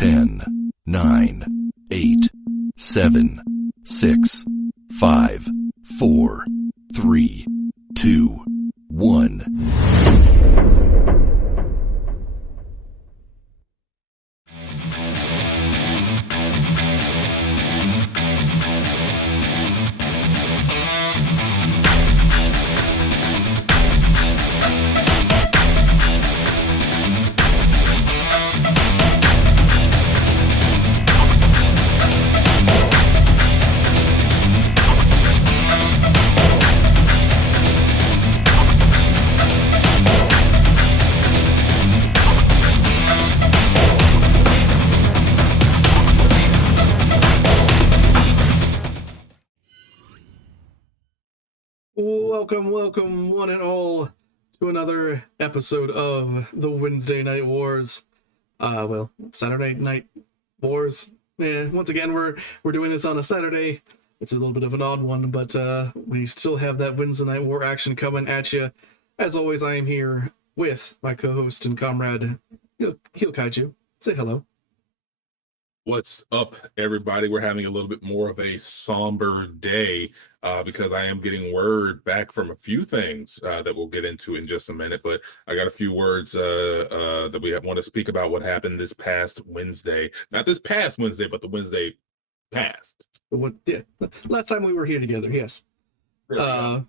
10, 9, 8, 7, 6, 5, 4, 3, 2, 1. Welcome, one and all, to another episode of the Wednesday Night Wars. Saturday Night Wars. Once again, we're doing this on a Saturday. It's a little bit of an odd one, but we still have that Wednesday Night War action coming at you. As always, I am here with my co-host and comrade, Heel Kaiju. Say hello. What's up, everybody? We're having a little bit more of a somber day because I am getting word back from a few things that we'll get into in just a minute. But I got a few words that we want to speak about what happened this past Wednesday. Not this past Wednesday, but the Wednesday past. Last time we were here together, yes. So,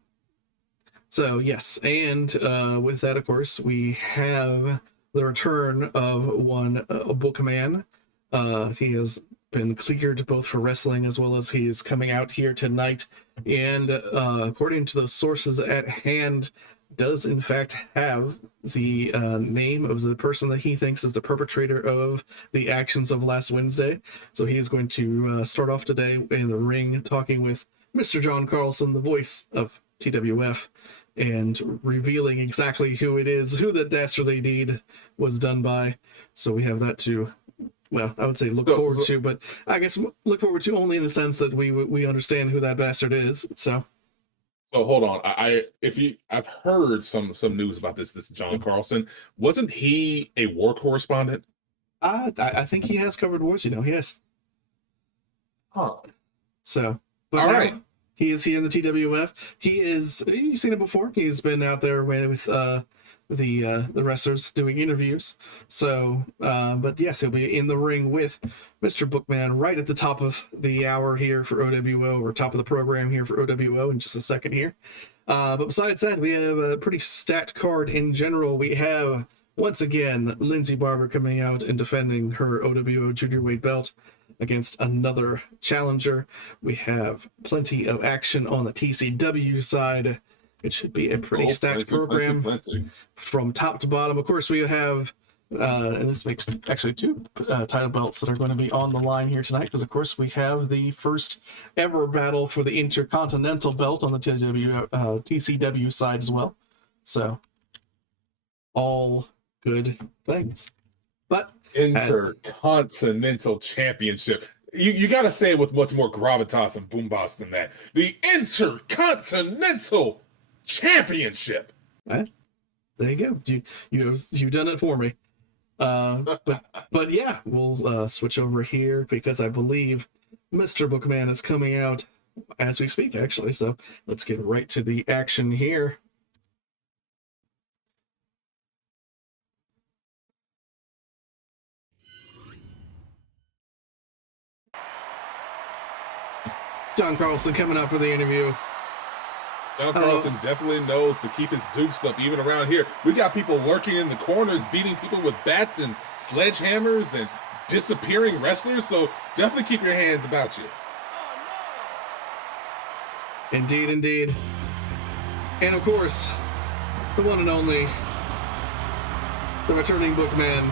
yes. And with that, of course, we have the return of one bookman. He has been cleared both for wrestling as well as he is coming out here tonight, and according to the sources at hand, does in fact have the name of the person that he thinks is the perpetrator of the actions of last Wednesday. So he is going to start off today in the ring talking with Mr. John Carlson, the voice of TWF, and revealing exactly who it is, who the dastardly deed was done by. So we have that to, well, I would say look forward to, but I guess look forward to only in the sense that we understand who that bastard is. So hold on, I've heard some news about this John Carlson. Wasn't he a war correspondent? I think he has covered wars. Yes. Huh. So, but all now, right. He is here in the TWF. You've seen it before. He's been out there with the wrestlers doing interviews. So, but yes, he'll be in the ring with Mr. Bookman right at the top of the hour here for OWO, or top of the program here for OWO in just a second here. But besides that, we have a pretty stacked card in general. We have, once again, Lyndsay Barber coming out and defending her OWO junior weight belt against another challenger. We have plenty of action on the TCW side. It should be a pretty stacked program from top to bottom. Of course, we have, and this makes actually two title belts that are going to be on the line here tonight, because, of course, we have the first ever battle for the Intercontinental belt on the TCW side as well. So, all good things. But Intercontinental Championship. You got to say it with much more gravitas and boombox than that. The Intercontinental Championship. There you go. You've done it for me. But yeah, we'll switch over here because I believe Mr. Bookman is coming out as we speak, actually. So let's get right to the action here. John Carlson coming out for the interview. John Carlson definitely knows to keep his dukes up, even around here. We got people lurking in the corners, beating people with bats and sledgehammers and disappearing wrestlers, so definitely keep your hands about you. Indeed. And of course, the one and only, the returning Bookman.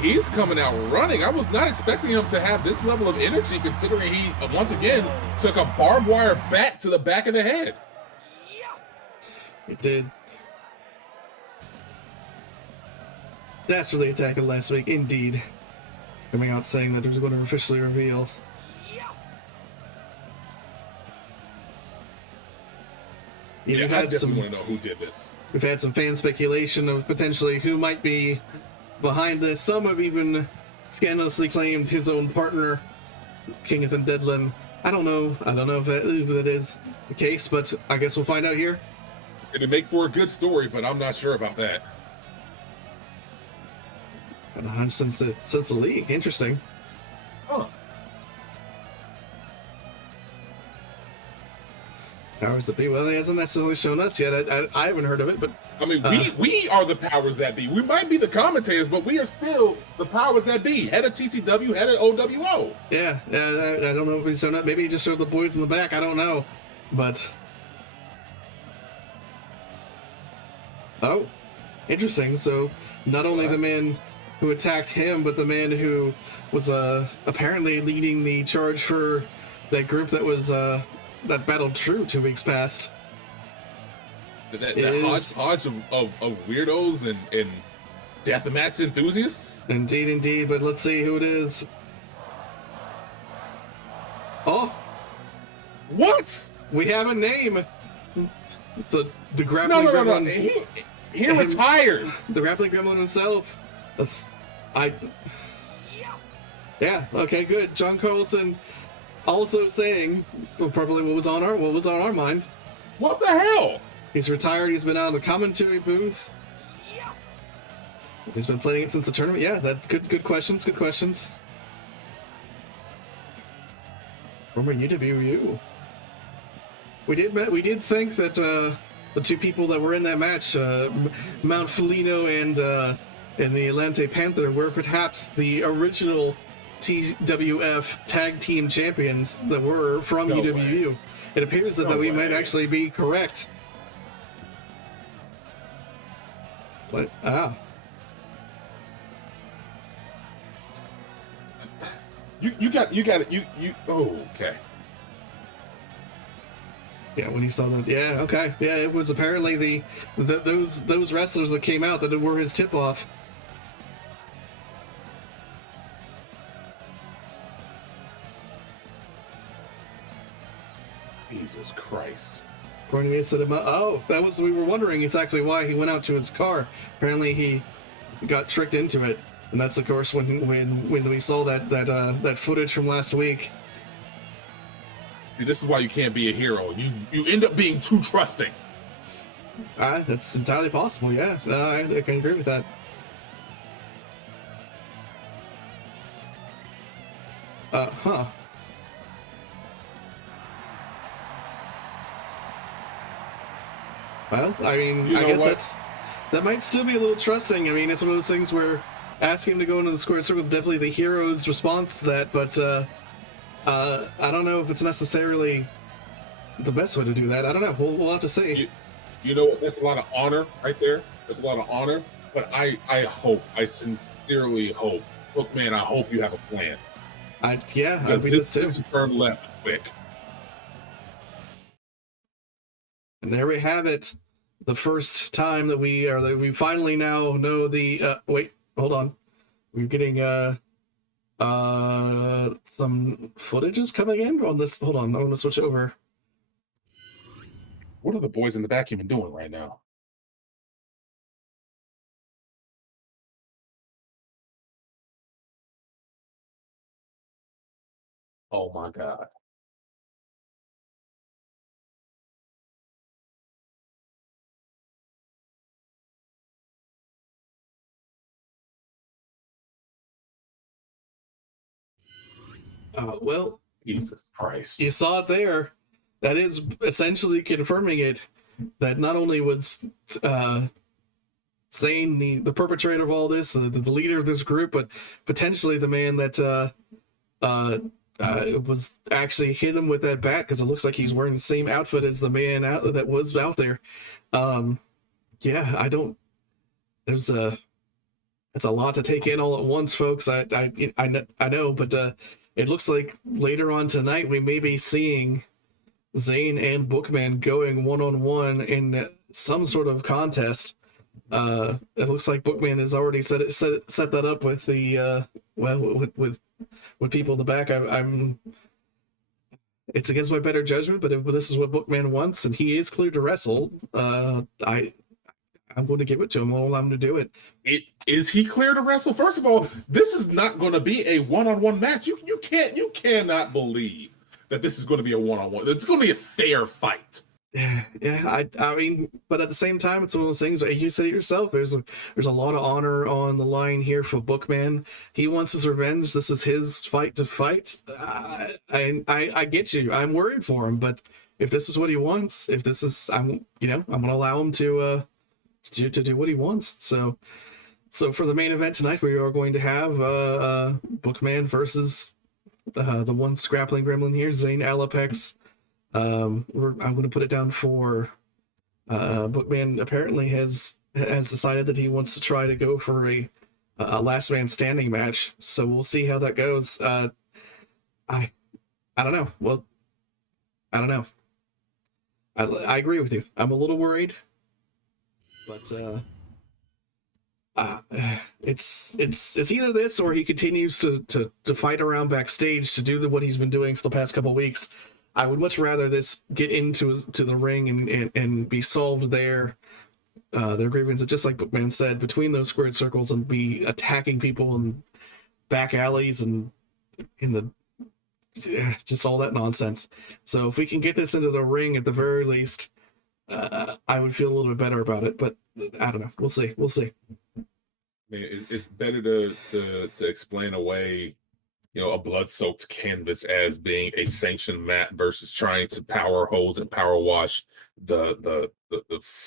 He's coming out running. I was not expecting him to have this level of energy, considering he, once again, took a barbed wire bat to the back of the head. He did. Dastardly attacking last week, indeed. Coming out saying that he was going to officially reveal. Yeah, I definitely want to know who did this. We've had some fan speculation of potentially who might be behind this. Some have even scandalously claimed his own partner, Kingathan Deadlan. I don't know if that is the case, but I guess we'll find out here. It'd make for a good story, but I'm not sure about that. Got a hunch since the league. Interesting. Huh. Powers that be. Well, he hasn't necessarily shown us yet. I haven't heard of it, but I mean, we are the powers that be. We might be the commentators, but we are still the powers that be. Head of TCW, head of OWO. Yeah, I don't know if he's shown up. Maybe he just showed the boys in the back. I don't know, but oh, interesting. So not only the man who attacked him, but the man who was apparently leading the charge for that group that was that battled True 2 weeks past. That hodgepodge of weirdos and deathmatch enthusiasts? Indeed, but let's see who it is. Oh! What? We have a name! It's the grappling gremlin. No. He retired! The grappling gremlin himself. Yeah, okay, good. John Carlson also saying probably what was on our mind. What the hell? He's retired. He's been out of the commentary booth. He's been playing it since the tournament. Yeah, good questions. Good questions. Former UWU. We did think that the two people that were in that match, Mount Felino and the Atlante Panther, were perhaps the original TWF tag team champions that were from UWU. It appears that we might actually be correct. But You got it. Oh, okay. Yeah, when he saw that, yeah, okay, yeah, it was apparently those wrestlers that came out that were his tip off. Jesus Christ. According to me, it said, oh, that was, we were wondering exactly why he went out to his car. Apparently he got tricked into it. And that's, of course, when we saw that footage from last week. See, this is why you can't be a hero. You end up being too trusting. That's entirely possible, yeah. I can agree with that. Huh. Well, I mean, I guess that might still be a little trusting. I mean, it's one of those things where asking him to go into the square circle is definitely the hero's response to that, but I don't know if it's necessarily the best way to do that. I don't know. We'll have to see. You know what? That's a lot of honor right there. That's a lot of honor. But I sincerely hope, look, man, I hope you have a plan. I'd be this too. Turn left quick. And there we have it. The first time that we finally now know the wait, hold on. We're getting some footages coming in on this. Hold on, I'm gonna switch over. What are the boys in the back even doing right now? Oh my God. Well, Jesus Christ. You saw it there. That is essentially confirming it, that not only was Zane the perpetrator of all this, the leader of this group, but potentially the man that was actually hit him with that bat, because it looks like he's wearing the same outfit as the man that was out there. Yeah, it's a lot to take in all at once, folks. I know, but it looks like later on tonight we may be seeing Zane and Bookman going one-on-one in some sort of contest. It looks like Bookman has already set that up with the with people in the back. It's against my better judgment, but if this is what Bookman wants and he is cleared to wrestle, I I'm going to give it to him. I'll allow him to do it. Is he clear to wrestle? First of all, this is not going to be a one-on-one match. You cannot believe that this is going to be a one-on-one. It's going to be a fair fight. Yeah, I mean, but at the same time, it's one of those things. You say it yourself. There's a lot of honor on the line here for Bookman. He wants his revenge. This is his fight to fight. I get you. I'm worried for him, but if this is what he wants, if this is, I'm gonna allow him to do what he wants. So for the main event tonight, we are going to have Bookman versus the one scrappling gremlin here, Zane Alapex. I'm going to put it down for Bookman. Apparently has decided that he wants to try to go for a last man standing match. So we'll see how that goes. I don't know. Well, I don't know. I agree with you. I'm a little worried, but it's either this or he continues to fight around backstage to do what he's been doing for the past couple of weeks. I would much rather this get into the ring and be solved there. Their grievances, just like Bookman said, between those squared circles, and be attacking people in back alleys and in the just all that nonsense. So if we can get this into the ring at the very least, I would feel a little bit better about it. But I don't know. We'll see. I mean, it's better to explain away, a blood-soaked canvas as being a sanctioned mat versus trying to power hose and power wash the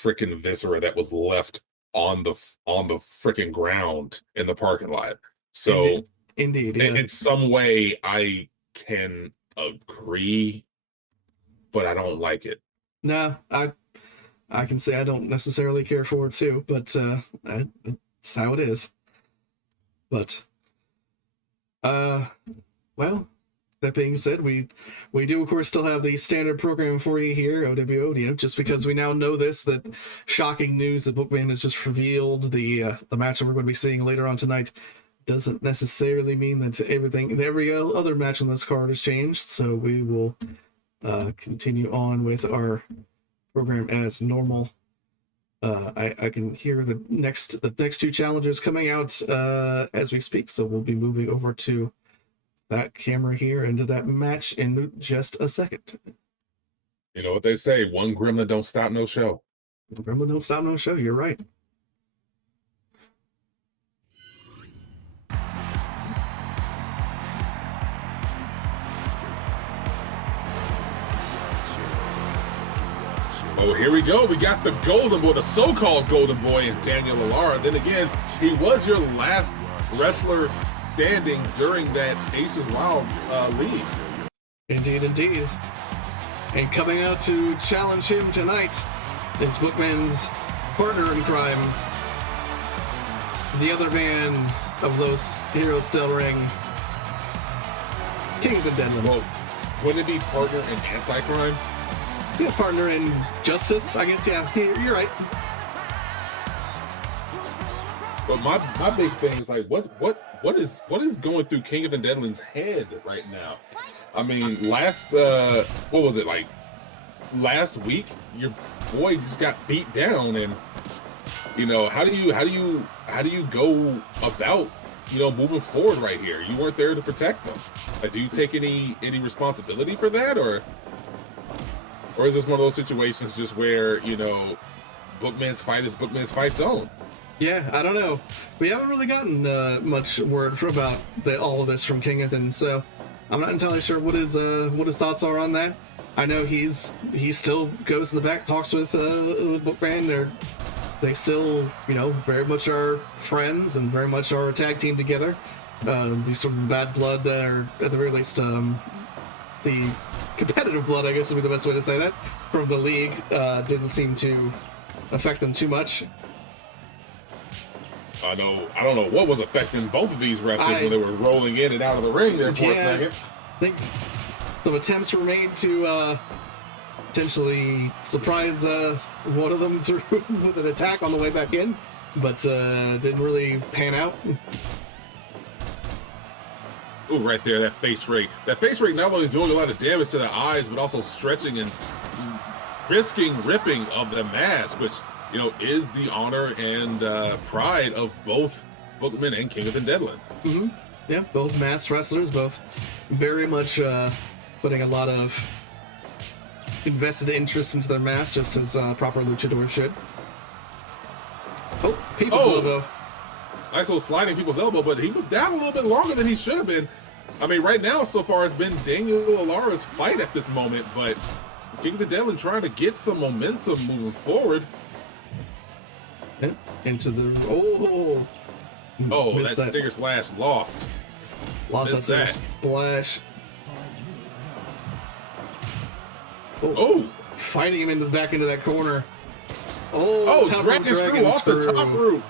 freaking viscera that was left on the freaking ground in the parking lot. So indeed, yeah. In some way I can agree, but I don't like it. No, I can say I don't necessarily care for it too, but it's how it is. But well, that being said, we do of course still have the standard program for you here, OWO. Just because we now know that shocking news that Bookman has just revealed the match that we're going to be seeing later on tonight doesn't necessarily mean that every other match on this card has changed. So we will continue on with our program as normal. I can hear the next two challenges coming out as we speak, so we'll be moving over to that camera here into that match in just a second. You know what they say, one gremlin don't stop no show. One gremlin don't stop no show, you're right. Oh, here we go. We got the golden boy, the so-called golden boy, in Daniel Alara. Then again, he was your last wrestler standing during that Aces Wild league. Indeed. And coming out to challenge him tonight is Bookman's partner in crime, the other man of those heroes still ring, Kingathan Deadlan. Well, wouldn't it be partner in anti-crime? Yeah, partner in justice, I guess. Yeah, you're right. But my big thing is like, what is going through Kingathan Deadlan's head right now? I mean, last week, your boy just got beat down, and how do you go about moving forward right here? You weren't there to protect him. Do you take any responsibility for that, or is this one of those situations just where Bookman's fight is Bookman's fight zone? Yeah, I don't know. We haven't really gotten much word about all of this from Kingathan, so I'm not entirely sure what his thoughts are on that. I know he still goes in the back, talks with Bookman. They still very much are friends and very much are a tag team together. These sort of bad blood, or at the very least, the competitive blood, I guess would be the best way to say that, from the league didn't seem to affect them too much. I don't know what was affecting both of these wrestlers when they were rolling in and out of the ring there for a second. I think some attempts were made to potentially surprise one of them through with an attack on the way back in, but didn't really pan out. Ooh, right there, that face rake. That face rake not only doing a lot of damage to the eyes, but also stretching and risking ripping of the mask, which you know, is the honor and pride of both Bookman and Kingathan Deadlan. Mm-hmm. Yeah, both masked wrestlers, both very much putting a lot of invested interest into their mask, just as proper luchadors should. Oh, people's elbow. Nice little sliding people's elbow, but he was down a little bit longer than he should have been. I mean, right now, so far, it's been Daniel Alara's fight at this moment, but Kingathan Deadlan trying to get some momentum moving forward. Yeah, into the... that Stinger Splash lost. Lost that Stinger Splash. Fighting him back into that corner. Dragon screw off the top rope.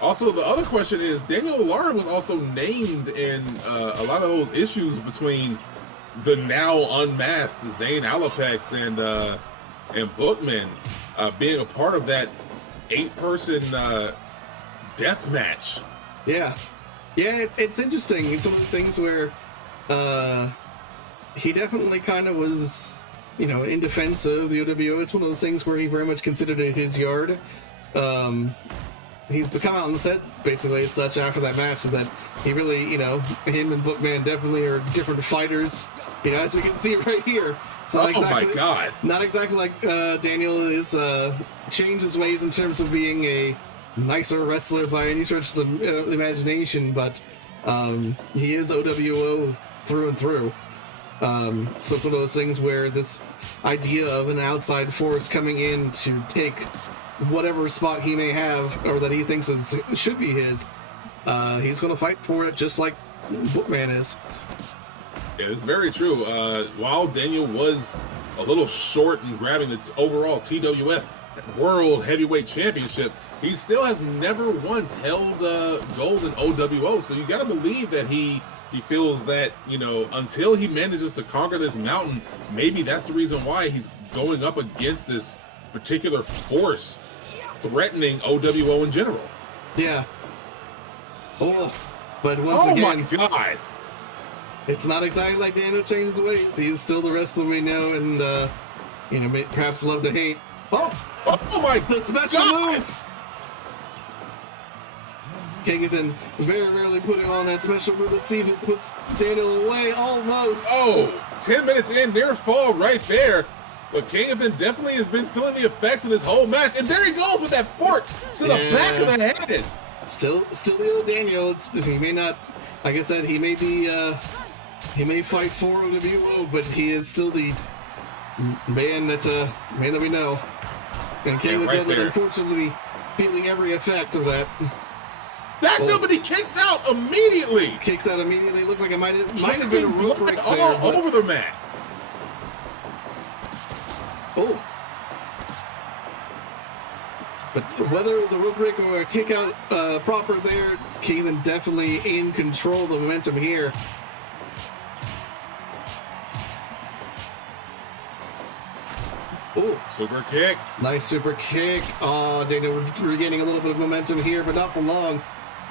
Also, the other question is, Daniel Alara was also named in a lot of those issues between the now unmasked Zane Alapex and Bookman being a part of that 8-person death match. Yeah, it's interesting. It's one of those things where he definitely kind of was, you know, in defense of the OWO. It's one of those things where he very much considered it his yard. He's become out on the set basically as such after that match, so that he really, you know, him and Bookman definitely are different fighters, you know, as we can see right here. So my God. Not exactly like Daniel is changed his ways in terms of being a nicer wrestler by any stretch of the imagination, but he is OWO through and through. So it's one of those things where this idea of an outside force coming in to take whatever spot he may have or that he thinks should be his, he's going to fight for it just like Bookman is. Yeah, it's very true. While Daniel was a little short in grabbing the overall TWF World Heavyweight Championship, he still has never once held gold in OWO. So you got to believe that he feels that, you know, until he manages to conquer this mountain, maybe that's the reason why he's going up against this particular force threatening OWO in general. Yeah. But once again, my God, it's not exactly like Daniel changes ways. He is still the wrestler we know, and you know, perhaps love to hate. Oh my the special God. move. Kingathan very rarely putting on that special move. Let's see if it puts Daniel away. Almost. 10 minutes in, near fall right there. But Kingathan definitely has been feeling the effects of this whole match. And there he goes with that fork to the back of the head. Still the old Daniel. He may not, like I said, he may fight for OWO, but he is still the man that we know. And Kingathan Deadlan, unfortunately, feeling every effect of that. Backed up and he kicks out immediately. Looked like it might have been a rope break there. All over the mat. But whether it was a rope break or a kick out proper there, Kieran definitely in control of the momentum here. Super kick. Nice super kick. Daniel regaining a little bit of momentum here, but not for long.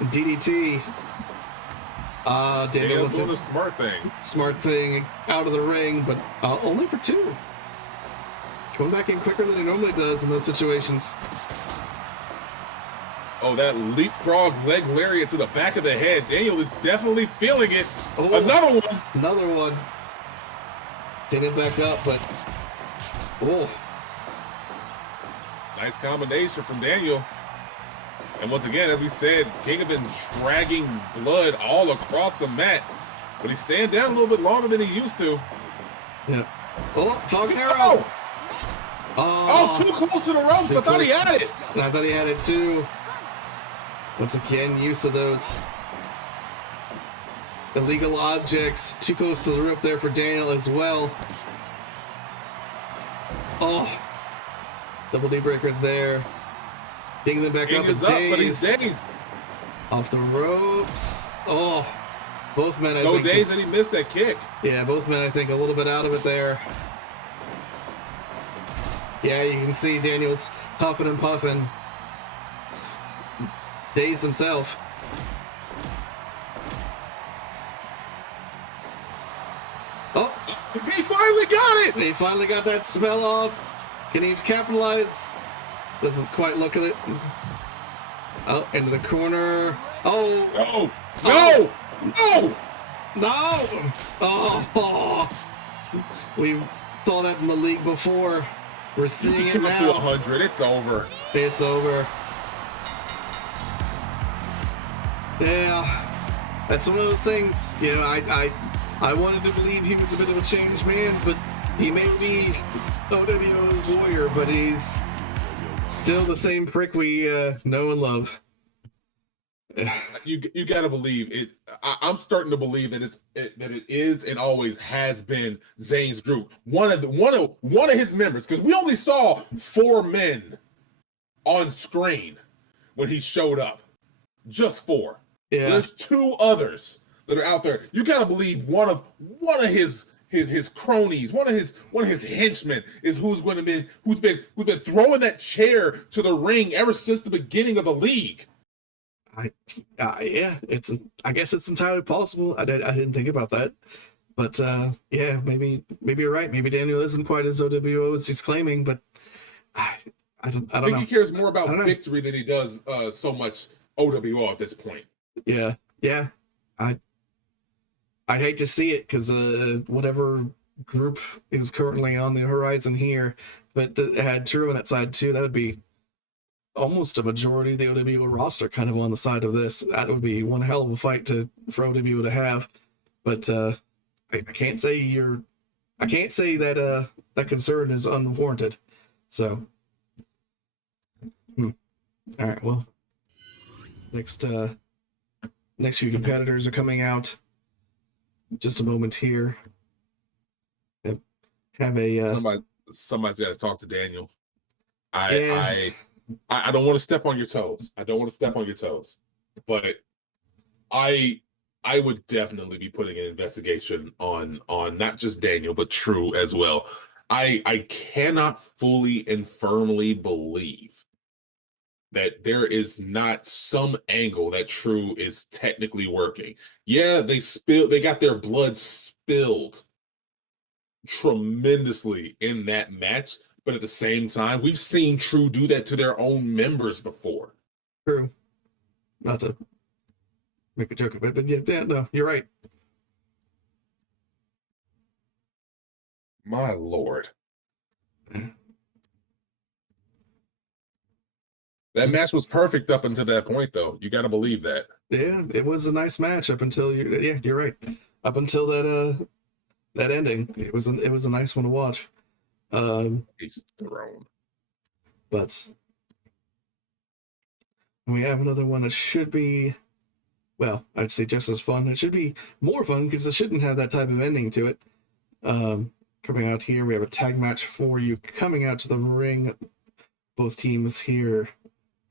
DDT. Daniel wants doing the smart thing out of the ring, but only for 2. Coming back in quicker than he normally does in those situations. That leapfrog leg lariat to the back of the head. Daniel is definitely feeling it. Another one. Daniel back up, but nice combination from Daniel. And once again, as we said, Kingathan dragging blood all across the mat, but he's staying down a little bit longer than he used to. Yeah. Talking arrow. Too close to the ropes. I thought he had it. I thought he had it too. Once again, use of those illegal objects. Too close to the rope there for Daniel as well. Double knee breaker there. Digging them back up, but he's dazed. Off the ropes. Both men, I think. So dazed that he missed that kick. Yeah, both men, I think, a little bit out of it there. Yeah, you can see Daniel's huffing and puffing. Dazed himself. He finally got it! He finally got that spell off. Can he capitalize? Doesn't quite look at it. Oh, into the corner. Oh! No! No! No! No! Oh! We saw that in the league before. We're seeing it Up to now. 100. It's over. It's over. Yeah, that's one of those things. You know, I wanted to believe he was a bit of a changed man, but he may be OWO's warrior, but he's still the same prick we know and love. You got to believe it. I'm starting to believe that it is and always has been Zayn's group. One of his members, because we only saw 4 men on screen when he showed up, just 4. Yeah. There's 2 others that are out there. You got to believe one of his cronies, one of his henchmen is who's been throwing that chair to the ring ever since the beginning of the league. Yeah, I guess it's entirely possible. I didn't think about that, but yeah, maybe you're right. Maybe Daniel isn't quite as OWO as he's claiming, but I don't know. He cares more about victory than he does so much OWO at this point. Yeah. I'd hate to see it because whatever group is currently on the horizon here, but that had True on that side too, that would be almost a majority of the OWO roster kind of on the side of this. That would be one hell of a fight for OWO to have. But I can't say that that concern is unwarranted. So all right, well, next few competitors are coming out. Just a moment here. Have a somebody's got to talk to Daniel. I don't want to step on your toes. But I would definitely be putting an investigation on not just Daniel but True as well. I cannot fully and firmly believe that there is not some angle that True is technically working. Yeah, they got their blood spilled tremendously in that match, but at the same time, we've seen True do that to their own members before. True. Not to make a joke of it, but yeah, no, you're right. My lord. That match was perfect up until that point, though. You got to believe that. Yeah, it was a nice match up until you're right. Up until that ending, it was a nice one to watch. He's thrown. But we have another one that should be, well, I'd say just as fun. It should be more fun because it shouldn't have that type of ending to it. Coming out here, we have a tag match for you coming out to the ring. Both teams here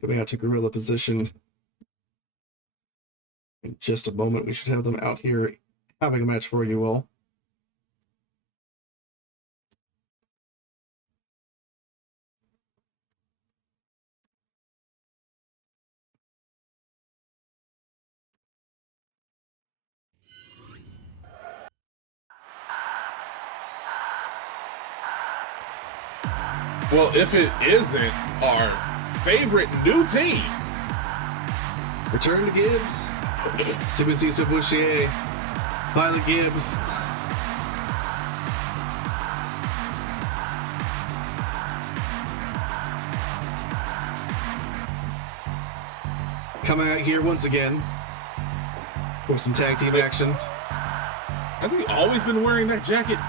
coming out to gorilla position. In just a moment, we should have them out here having a match for you all. Well, if it isn't our favorite new team. Return to Gibbs. Sibusiso Bouchier. Pilot Gibbs. Coming out here once again for some tag team action. Has he always been wearing that jacket?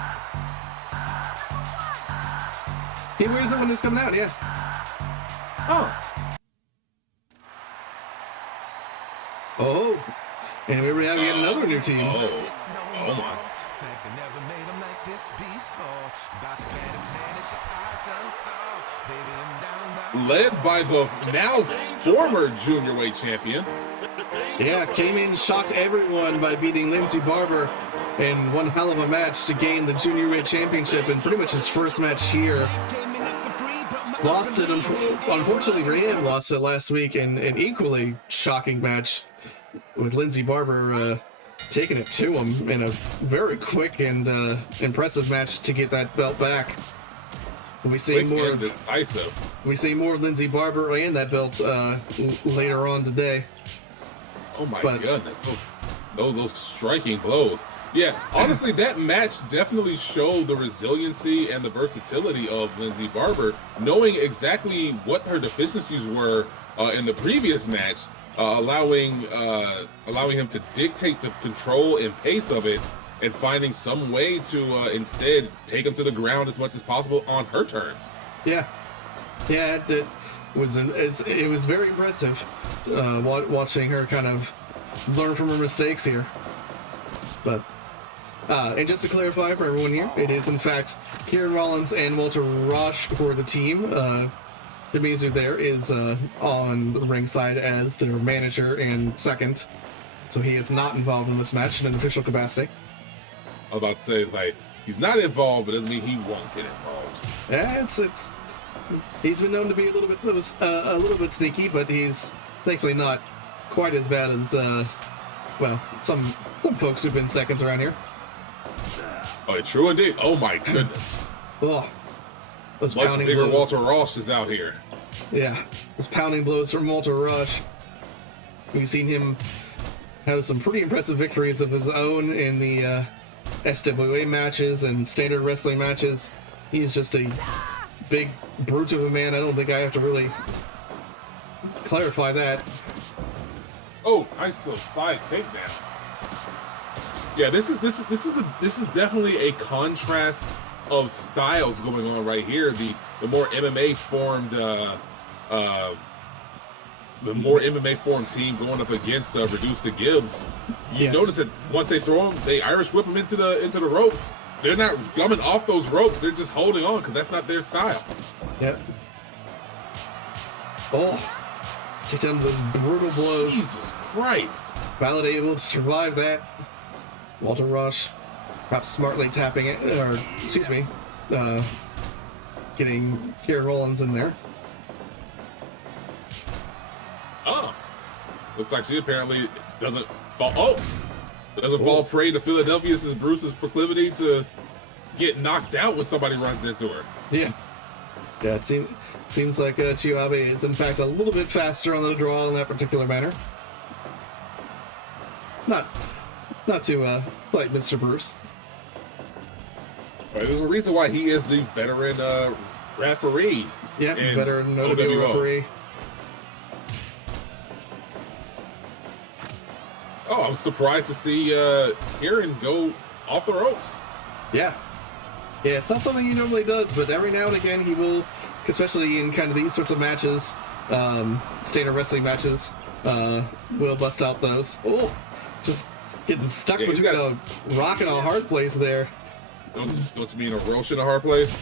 He wears it when it's coming out, yeah. Oh. And we have yet another new team. Oh my. Led by the now former junior-weight champion. Yeah, came in, shocked everyone by beating Lyndsay Barber in one hell of a match to gain the junior-weight championship in pretty much his first match here. Lost it, unfortunately for him, lost it last week in an equally shocking match with Lyndsay Barber taking it to him in a very quick and impressive match to get that belt back. We see more of decisive. We see more of Lyndsay Barber and that belt later on today. Oh my goodness, those striking blows. Yeah, honestly, that match definitely showed the resiliency and the versatility of Lyndsay Barber, knowing exactly what her deficiencies were in the previous match, allowing him to dictate the control and pace of it, and finding some way to instead take him to the ground as much as possible on her terms. Yeah, it was very impressive watching her kind of learn from her mistakes here. But and just to clarify for everyone here, it is in fact Kieran Rollins and Walter Rasch for the team. Shimizu there is on the ringside as their manager and second, so he is not involved in this match in an official capacity. I was about to say, it's like, he's not involved, but doesn't mean he won't get involved. Yeah, it's he's been known to be a little bit sneaky, but he's thankfully not quite as bad as some folks who've been seconds around here. Oh, true indeed. Oh my goodness. Oh, those much pounding bigger blows. Walter Ross is out here. Yeah, those pounding blows from Walter Rasch. We've seen him have some pretty impressive victories of his own in the SWA matches and standard wrestling matches. He's just a big brute of a man. I don't think I have to really clarify that. Oh, nice little side takedown. Yeah, this is definitely a contrast of styles going on right here. The more MMA formed team going up against reduced to Gibbs. You notice that once they throw him, they Irish whip him into the ropes. They're not gumming off those ropes. They're just holding on because that's not their style. Yep. Oh, take down those brutal blows. Jesus Christ! Violette able to survive that. Walter Rasch perhaps smartly tapping it, or excuse me, getting Kieran Rollins in there. Oh, looks like she apparently doesn't fall. Oh, doesn't fall prey to Philadelphia's Bruce's proclivity to get knocked out when somebody runs into her. Yeah, it seems like Chiabe is in fact a little bit faster on the draw in that particular manner. Not to fight Mr. Bruce. Right, there's a reason why he is the veteran referee. Yeah, veteran OWO referee. Oh, I'm surprised to see Kieran go off the ropes. Yeah, it's not something he normally does, but every now and again he will, especially in kind of these sorts of matches, standard wrestling matches, will bust out those. Oh, just getting stuck between a rock and a hard place there. Don't you mean a roach in a hard place?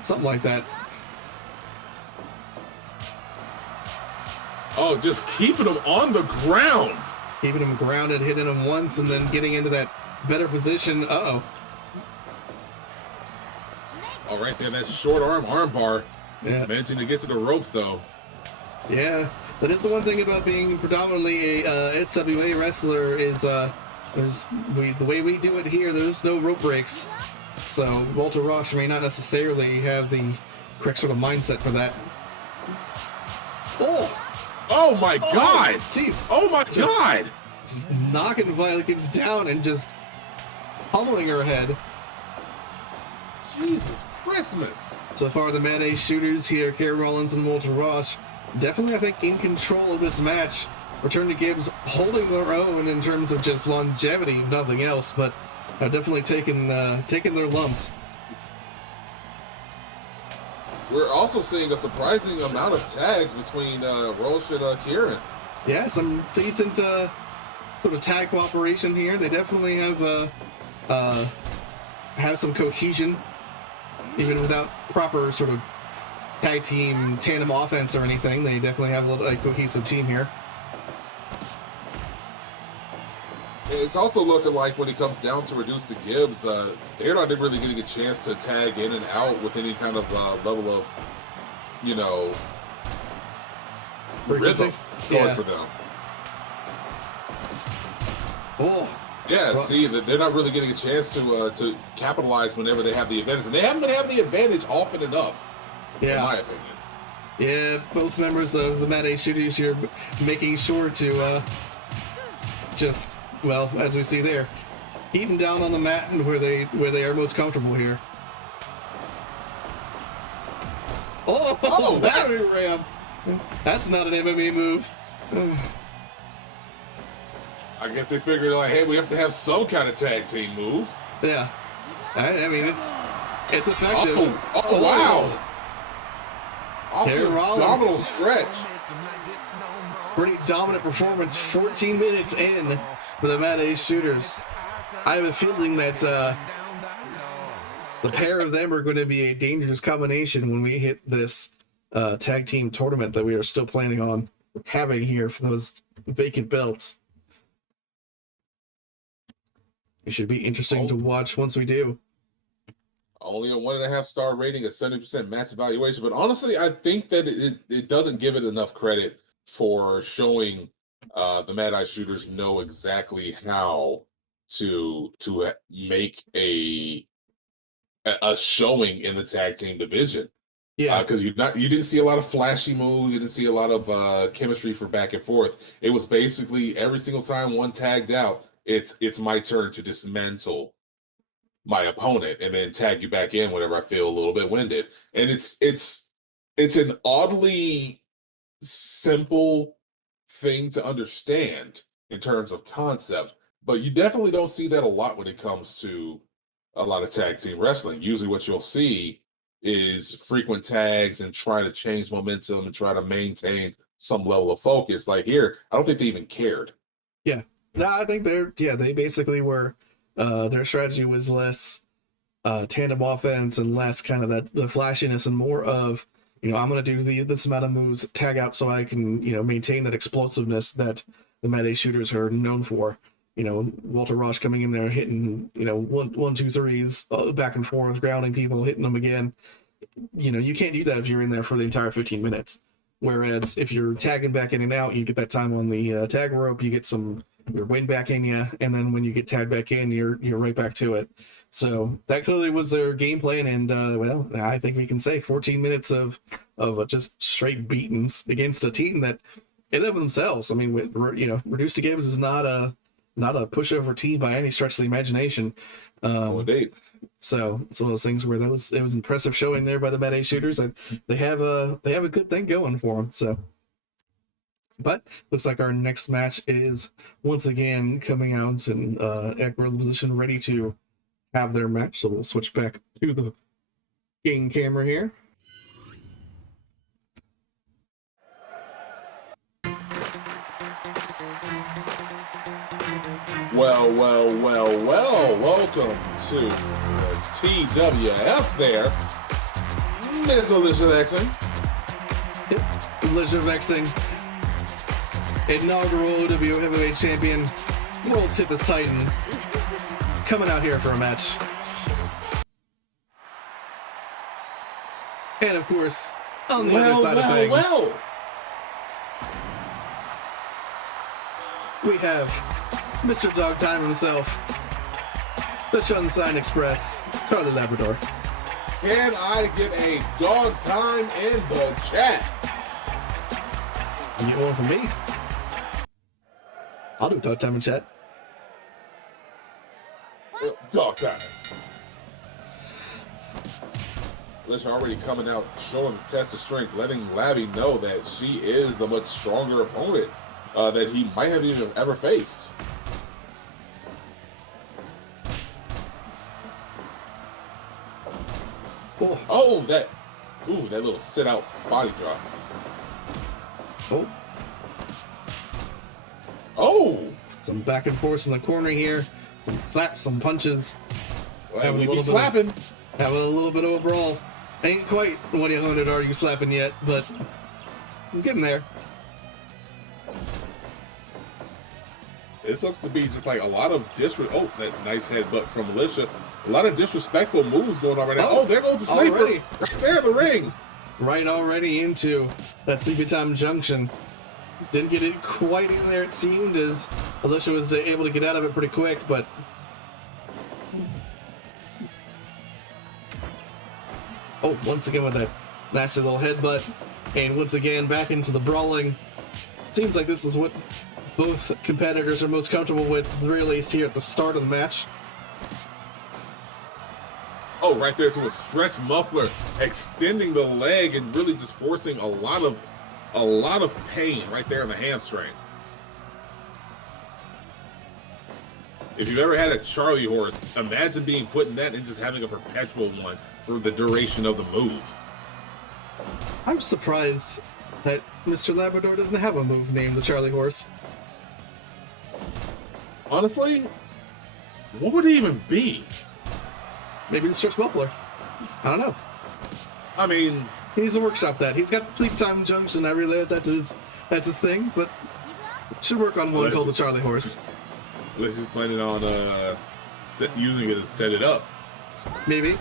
Something like that. Oh, just keeping him on the ground. Keeping him grounded, hitting him once, and then getting into that better position. Uh-oh. Oh, right there, that short arm bar. Yeah. Managing to get to the ropes, though. Yeah, that is the one thing about being predominantly a SWA wrestler is the way we do it here, there's no rope breaks. So Walter Rasch may not necessarily have the correct sort of mindset for that. Oh my God! Jeez! Oh my God! Just knocking Violette Gibbs down and just pummeling her head. Jesus Christmas! So far, the Mad Ace shooters here, Kieran Rollins and Walter Rasch, definitely, I think, in control of this match. Return to Gibbs holding their own in terms of just longevity, if nothing else, but have definitely taken their lumps. We're also seeing a surprising amount of tags between Roche and Kieran. Yeah, some decent sort of tag cooperation here. They definitely have some cohesion, even without proper sort of tag team tandem offense or anything. They definitely have a cohesive team here. It's also looking like when it comes down to reduced to Gibbs, they're not really getting a chance to tag in and out with any kind of level of, rhythm going for them. Oh, Yeah, see, that they're not really getting a chance to capitalize whenever they have the advantage, and they haven't been having the advantage often enough. Yeah. In my opinion. Yeah, both members of the Mad A Shooters here making sure to just, well, as we see there, keep them down on the mat and where they are most comfortable here. Oh, battery ram! That's not an MMA move. I guess they figured, like, hey, we have to have some kind of tag team move. Yeah, I mean it's effective. Oh wow! Rollins. Abdominal stretch. Pretty dominant performance. 14 minutes in for the Mad A Shooters. I have a feeling that the pair of them are going to be a dangerous combination when we hit this tag team tournament that we are still planning on having here for those vacant belts. It should be interesting to watch once we do. Only a 1.5 star rating, a 70% match evaluation. But honestly, I think that it doesn't give it enough credit for showing the Mad Eye Shooters know exactly how to make a showing in the tag team division. Yeah, because you didn't see a lot of flashy moves, you didn't see a lot of chemistry for back and forth. It was basically every single time one tagged out, it's my turn to dismantle my opponent and then tag you back in whenever I feel a little bit winded. And it's an oddly simple thing to understand in terms of concept, but you definitely don't see that a lot when it comes to a lot of tag team wrestling. Usually what you'll see is frequent tags and try to change momentum and try to maintain some level of focus. Like here, I don't think they even cared. Yeah. No, I think they basically were, their strategy was less tandem offense and less kind of the flashiness and more of, I'm going to do this amount of moves, tag out so I can, maintain that explosiveness that the Mad A Shooters are known for. Walter Rasch coming in there hitting, 1, 2, 3s back and forth, grounding people, hitting them again. You can't do that if you're in there for the entire 15 minutes. Whereas if you're tagging back in and out, you get that time on the tag rope, you get your wind back in you, and then when you get tagged back in, you're right back to it. So that clearly was their game plan, and well, I think we can say 14 minutes of just straight beatings against a team that, in and of themselves, I mean, Reduced to Gibbs is not a pushover team by any stretch of the imagination. Indeed. So it's one of those things where it was impressive showing there by the Mad A Shooters, and they have a good thing going for them. So, but looks like our next match is once again coming out in equitable position, ready to have their match. So we'll switch back to the game camera here. Well, welcome to the TWF there. Ms. Alysha Vexxing. Yep, Alysha Vexxing. Inaugural OWO Heavyweight Champion, World's Hippest Titan, coming out here for a match. And of course, on the other side of things, we have Mr. Dog Time himself, the Sunshine Express, Charlie Labrador. Can I get a dog time in the chat? You get one from me? I'll do dog time in chat. Dog time. Alysha already coming out, showing the test of strength, letting Labby know that she is the much stronger opponent that he might have even ever faced. Oh, that little sit-out body drop. Oh! Some back and forth in the corner here. Some slaps, some punches. Well, having a little bit of a brawl. Ain't quite 1-800 are you slapping yet, but I'm getting there. This looks to be just like a lot of that nice headbutt from Alysha. A lot of disrespectful moves going on right now. Oh, there goes the sniper. Already. Right there in the ring. Right already into that sleepy time junction. Didn't get it quite in there, it seemed, as Alysha was able to get out of it pretty quick, but... Oh, once again with that nasty little headbutt, and once again back into the brawling. Seems like this is what both competitors are most comfortable with, really, here at the start of the match. Oh, right there to a stretch muffler, extending the leg and really just forcing a lot of pain right there in the hamstring. If you've ever had a Charlie horse, imagine being put in that and just having a perpetual one for the duration of the move. I'm surprised that Mr. Labrador doesn't have a move named the Charlie horse. Honestly, what would it even be? Maybe the stretch muffler. I don't know. I mean, he needs to workshop that. He's got Sleep Time Junction. I realize that's his thing, but should work on one called the Charlie horse. Unless he's planning on using it to set it up. Maybe.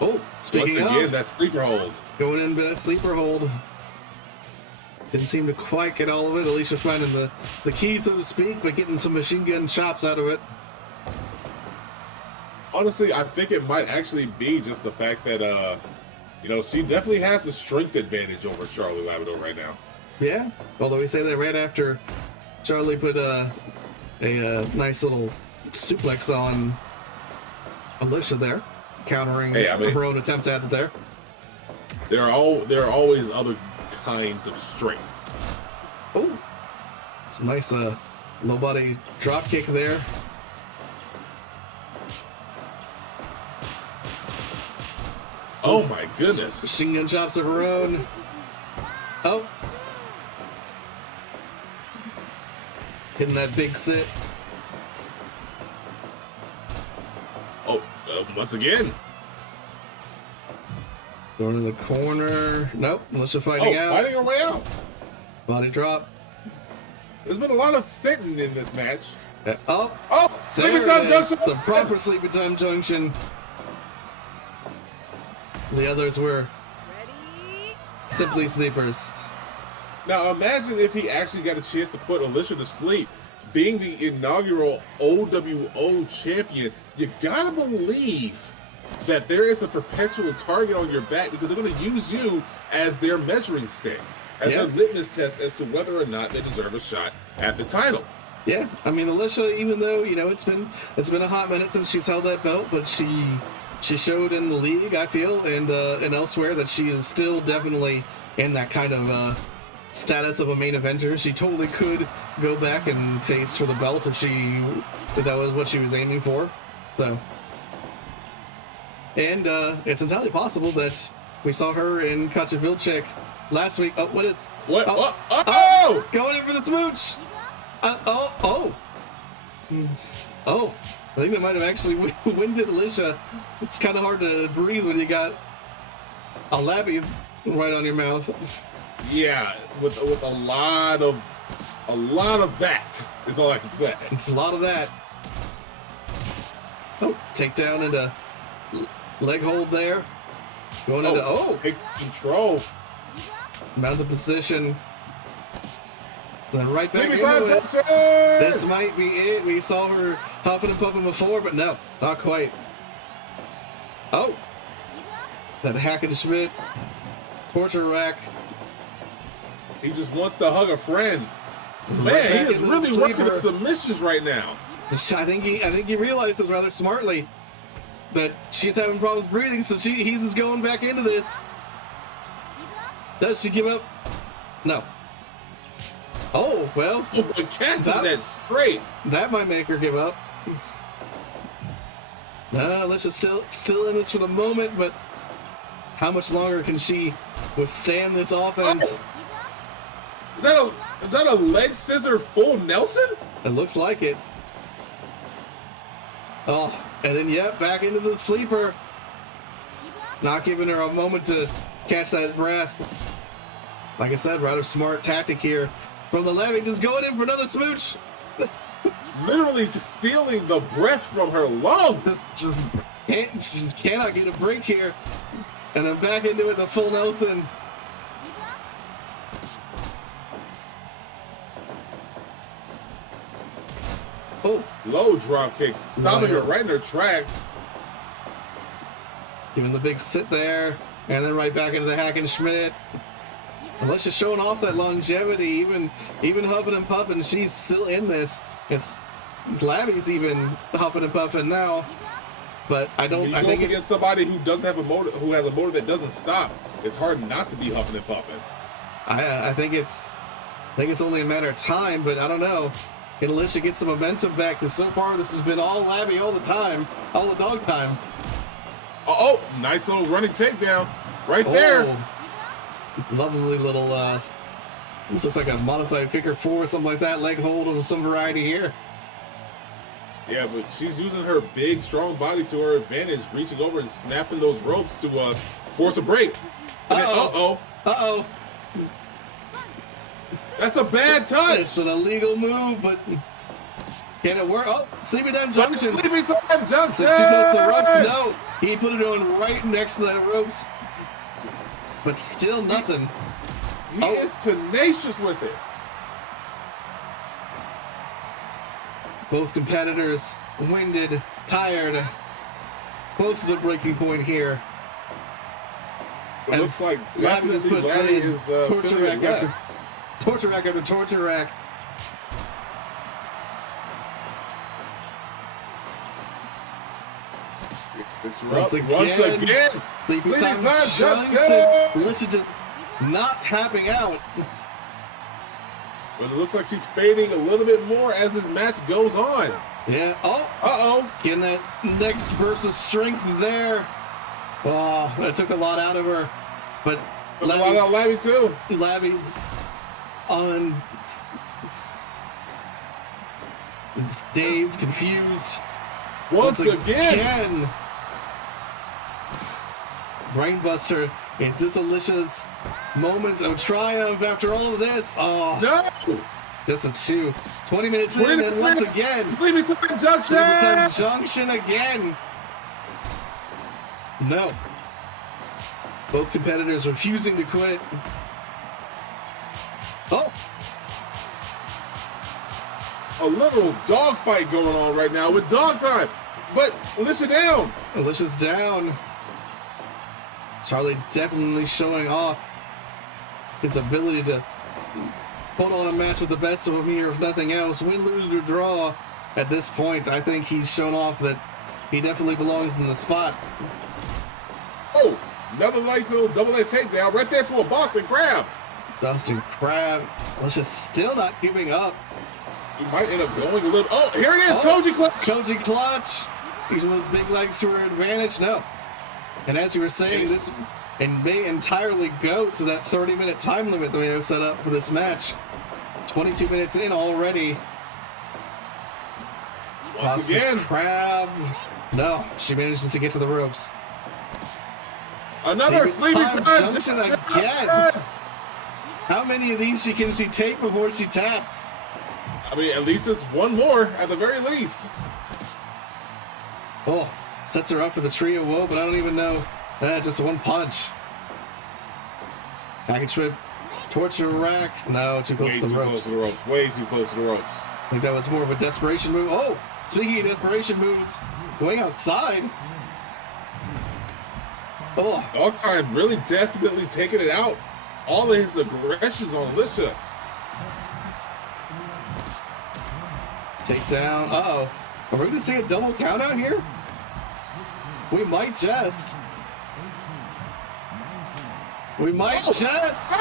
Oh, speaking Once again, of, that sleeper hold. Going into that sleeper hold. Didn't seem to quite get all of it. Alysha finding the key, so to speak, but getting some machine gun chops out of it. Honestly, I think it might actually be just the fact that, she definitely has the strength advantage over Charlie Labrador right now. Yeah, although we say that right after Charlie put a nice little suplex on Alysha there, countering her own attempt at it there. There are always other kinds of strength. Oh, some nice low body drop kick there. Oh my goodness. Machine gun chops of her own. Oh. Hitting that big sit. Oh, once again. Thrown in the corner. Nope, Alysha fighting out. Fighting her way out. Body drop. There's been a lot of sitting in this match. Sleeping Time Junction. The proper Sleeping Time Junction. The others were simply sleepers. Now imagine if he actually got a chance to put Alysha to sleep. Being the inaugural OWO champion, you gotta believe that there is a perpetual target on your back because they're going to use you as their measuring stick, as a litmus test as to whether or not they deserve a shot at the title. Yeah, I mean, Alysha, even though it's been a hot minute since she's held that belt, but she showed in the league, I feel, and elsewhere that she is still definitely in that kind of status of a main eventer. She totally could go back and face for the belt if that was what she was aiming for. So. And it's entirely possible that we saw her in Kachavilchek last week. Oh, what is? What? Oh! Going in for the smooch! I think that might have actually winded Alysha. It's kind of hard to breathe when you got a labby right on your mouth. Yeah, with a lot of that is all I can say. It's a lot of that. Oh, takedown into leg hold there. Going into takes control. Mounted position. Then right back into it. This might be it. We saw her huffing and puffing before, but no, not quite. Oh, that hack and Schmidt torture rack. He just wants to hug a friend. Man, he is really working the submissions right now. I think he realizes rather smartly that she's having problems breathing, so he's just going back into this. Does she give up? No. Oh, well. But catches that straight. That might make her give up. No, Alysha's still in this for the moment, but how much longer can she withstand this offense? Oh. Is that a leg scissor full Nelson? It looks like it. Oh, and then back into the sleeper. Not giving her a moment to catch that breath. Like I said, rather smart tactic here from the Levy, just going in for another smooch. Literally stealing the breath from her lungs. Just cannot get a break here. And then back into it, the full Nelson. Oh, low drop kick, stopping her right in her tracks. Giving the big sit there, and then right back into the hack and Schmidt. Alysha showing off that longevity, even huffing and puffing. She's still in this. It's Labby's even huffing and puffing now. But I think against somebody who doesn't have a motor, who has a motor that doesn't stop. It's hard not to be huffing and puffing. I think it's only a matter of time, but I don't know. Can Alysha get some momentum back? Because so far this has been all Labby all the time, all the dog time. Oh, nice little running takedown right there. Lovely little, this looks like a modified kicker 4 or something like that. Leg hold of some variety here. Yeah, but she's using her big, strong body to her advantage, reaching over and snapping those ropes to force a break. Uh-oh. That's a bad touch. It's an illegal move, but can it work? Oh, Sleepy Time Junction. Sleepy Time Junction. So too close to the ropes? No. He put it on right next to that ropes. But still nothing. He is tenacious with it. Both competitors winded, tired, close to the breaking point here. It looks like Labby puts in torture rack after less. torture rack after torture rack. Once again. Sleepy Time Junction. Alysha just not tapping out. But it looks like she's fading a little bit more as this match goes on. Yeah. Oh. Uh-oh. Getting that next burst of strength there. Oh, that took a lot out of her. But a lot out of Labby too. Labby's on his days, confused. Once again. Brainbuster. Is this Alysha's moment of triumph after all of this? Oh, no! Just a 2. 20 minutes in, and once again. Sleepy Time Junction! Sleepy Time Junction again. No. Both competitors refusing to quit. Oh! A literal dogfight going on right now with dog time. But Alysha down. Alysha's down. Charlie definitely showing off his ability to hold on a match with the best of them here, if nothing else. Win, lose, or draw. At this point, I think he's shown off that he definitely belongs in the spot. Oh, another nice little double leg takedown right there to a Boston Crab. Boston Crab. Alysha still not giving up. He might end up going a little. Oh, here it is, Koji Clutch. Koji Clutch. Using those big legs to her advantage. No. And as you were saying, this may entirely go to that 30-minute time limit that we have set up for this match. 22 minutes in already. Once again. Crab. No, she manages to get to the ropes. Another Sleepy Time Junction again. How many of these can she take before she taps? I mean, at least it's one more at the very least. Oh. Sets her up for the trio woe, but I don't even know. Just one punch. Package whip. Torture rack. No, too close to the ropes. Way too close to the ropes. I think that was more of a desperation move. Oh, speaking of desperation moves, going outside. Oh. Dog time really definitely taking it out. All of his aggressions on Alysha. Takedown. Uh-oh. Are we going to see a double count out here? We might just. We might just.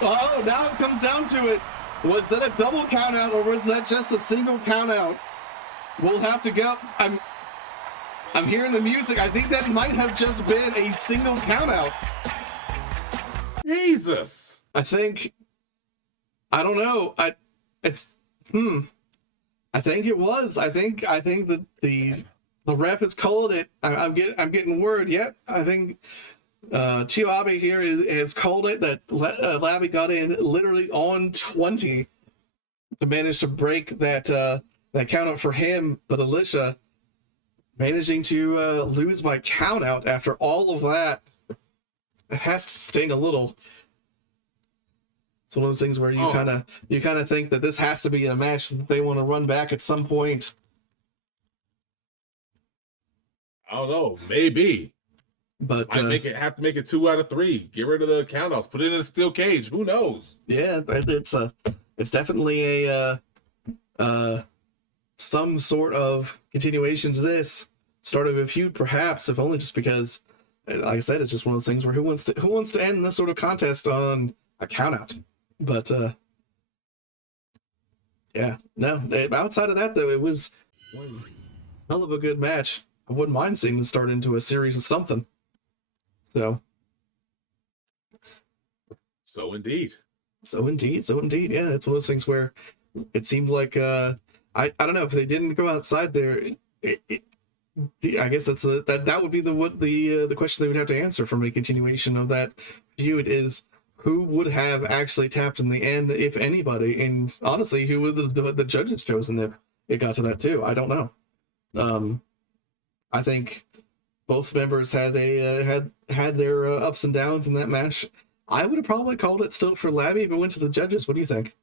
Oh, now it comes down to it. Was that a double count out or was that just a single count out? We'll have to go. I'm hearing the music. I think that might have just been a single count out. Jesus. I don't know. I think it was. I think that the ref has called it. I'm getting word. Yep. I think Chiyoabe here has called it that Labby got in literally on 20 to manage to break that count out for him, but Alysha managing to lose by count out after all of that. has to sting a little. It's one of those things where you kind of think that this has to be a match that they want to run back at some point. I don't know, maybe. But have to make it 2 out of 3. Get rid of the countouts. Put it in a steel cage. Who knows? Yeah, it's definitely a some sort of continuation to this, start of a feud, perhaps, if only just because, like I said, it's just one of those things where who wants to end this sort of contest on a countout? But yeah, no. Outside of that, though, it was one hell of a good match. I wouldn't mind seeing this start into a series of something. So indeed. Yeah, it's one of those things where it seemed like I don't know if they didn't go outside there. I guess that would be the question they would have to answer from a continuation of that feud is who would have actually tapped in the end, if anybody, and honestly, who would the judges chosen if it got to that too. I don't know. I think both members had their ups and downs in that match. I would have probably called it still for Labby if it went to the judges. What do you think?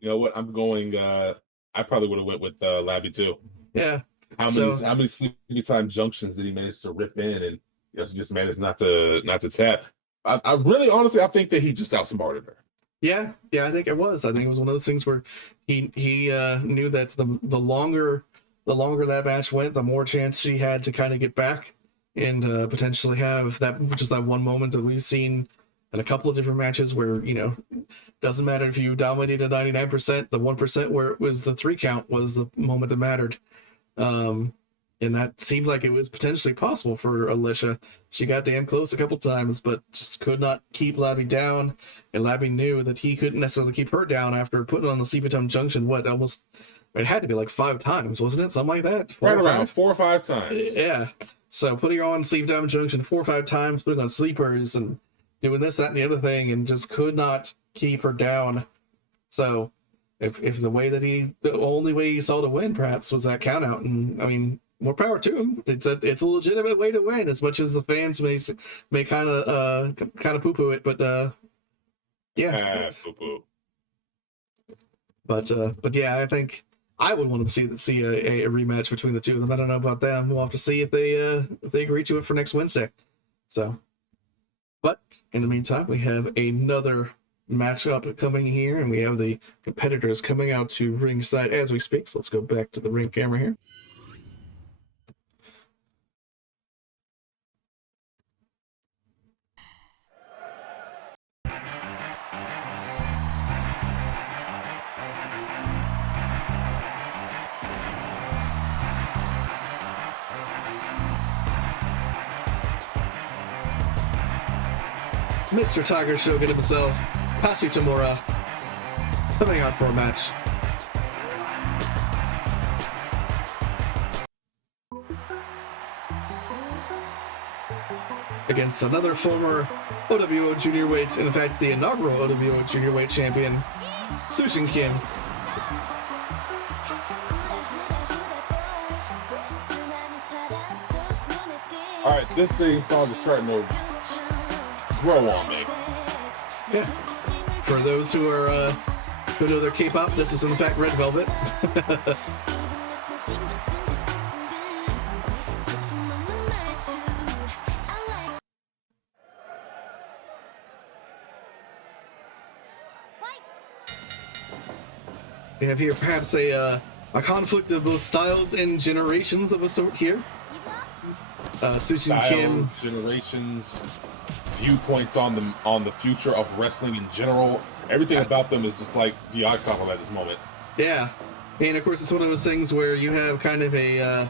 You know what? I'm going. I probably would have went with Labby too. Yeah. How many sleepy time junctions did he manage to rip in, and just managed not to tap? I really, honestly, I think that he just outsmarted her. Yeah, I think it was. I think it was one of those things where he knew that the longer that match went, the more chance she had to kind of get back and potentially have that one moment that we've seen in a couple of different matches where, doesn't matter if you dominated 99%, the 1% where it was the 3 count was the moment that mattered. And that seemed like it was potentially possible for Alysha. She got damn close a couple times, but just could not keep Labby down. And Labby knew that he couldn't necessarily keep her down after putting on the sleepy time junction. It had to be like 5 times, wasn't it? Something like that? Right around 4 or 5 times. Yeah. So putting her on sleep time junction 4 or 5 times, putting on sleepers and doing this, that, and the other thing, and just could not keep her down. So if the only way he saw to win perhaps was that count out, and I mean, more power to him. It's a legitimate way to win, as much as the fans may kind of poo-poo it, but yeah. Poo-poo. But yeah, I think I would want to see a rematch between the two of them. I don't know about them. We'll have to see if they agree to it for next Wednesday. So, but in the meantime, we have another matchup coming here, and we have the competitors coming out to ringside as we speak. So let's go back to the ring camera here. Mr. Tiger Shogun himself, Takashi Tamura, coming out for a match. Against another former OWO Junior Weight, in fact, the inaugural OWO Junior Weight champion, Su-Jin Kim. All right, this thing is starting to grow on me. Yeah. For those who know their K-pop, this is in fact Red Velvet. We have here perhaps a conflict of both styles and generations of a sort here. Su-Jin Kim, generations, viewpoints on the future of wrestling in general. Everything about them is just like the icon at this moment. Yeah, and of course it's one of those things where you have kind of a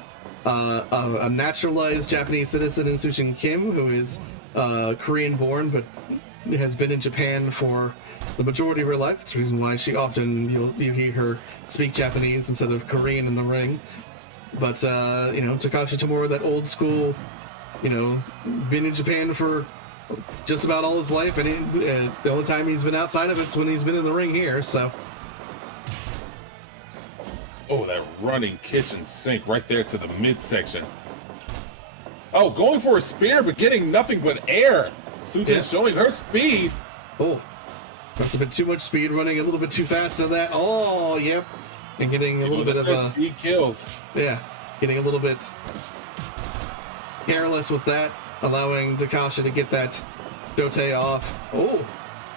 naturalized Japanese citizen in Su-Jin Kim, who is Korean born but has been in Japan for the majority of her life. It's the reason why she often you hear her speak Japanese instead of Korean in the ring. But Takashi Tamura, that old school, been in Japan for just about all his life, and the only time he's been outside of it's when he's been in the ring here. So, oh, that running kitchen sink right there to the midsection. Oh, going for a spear, but getting nothing but air. Su-Jin showing her speed. Oh, that's a bit too much speed, running a little bit too fast on that. Oh, yep. And getting a little bit of speed kills. Yeah, getting a little bit careless with that, allowing Takashi to get that Dote off. Oh,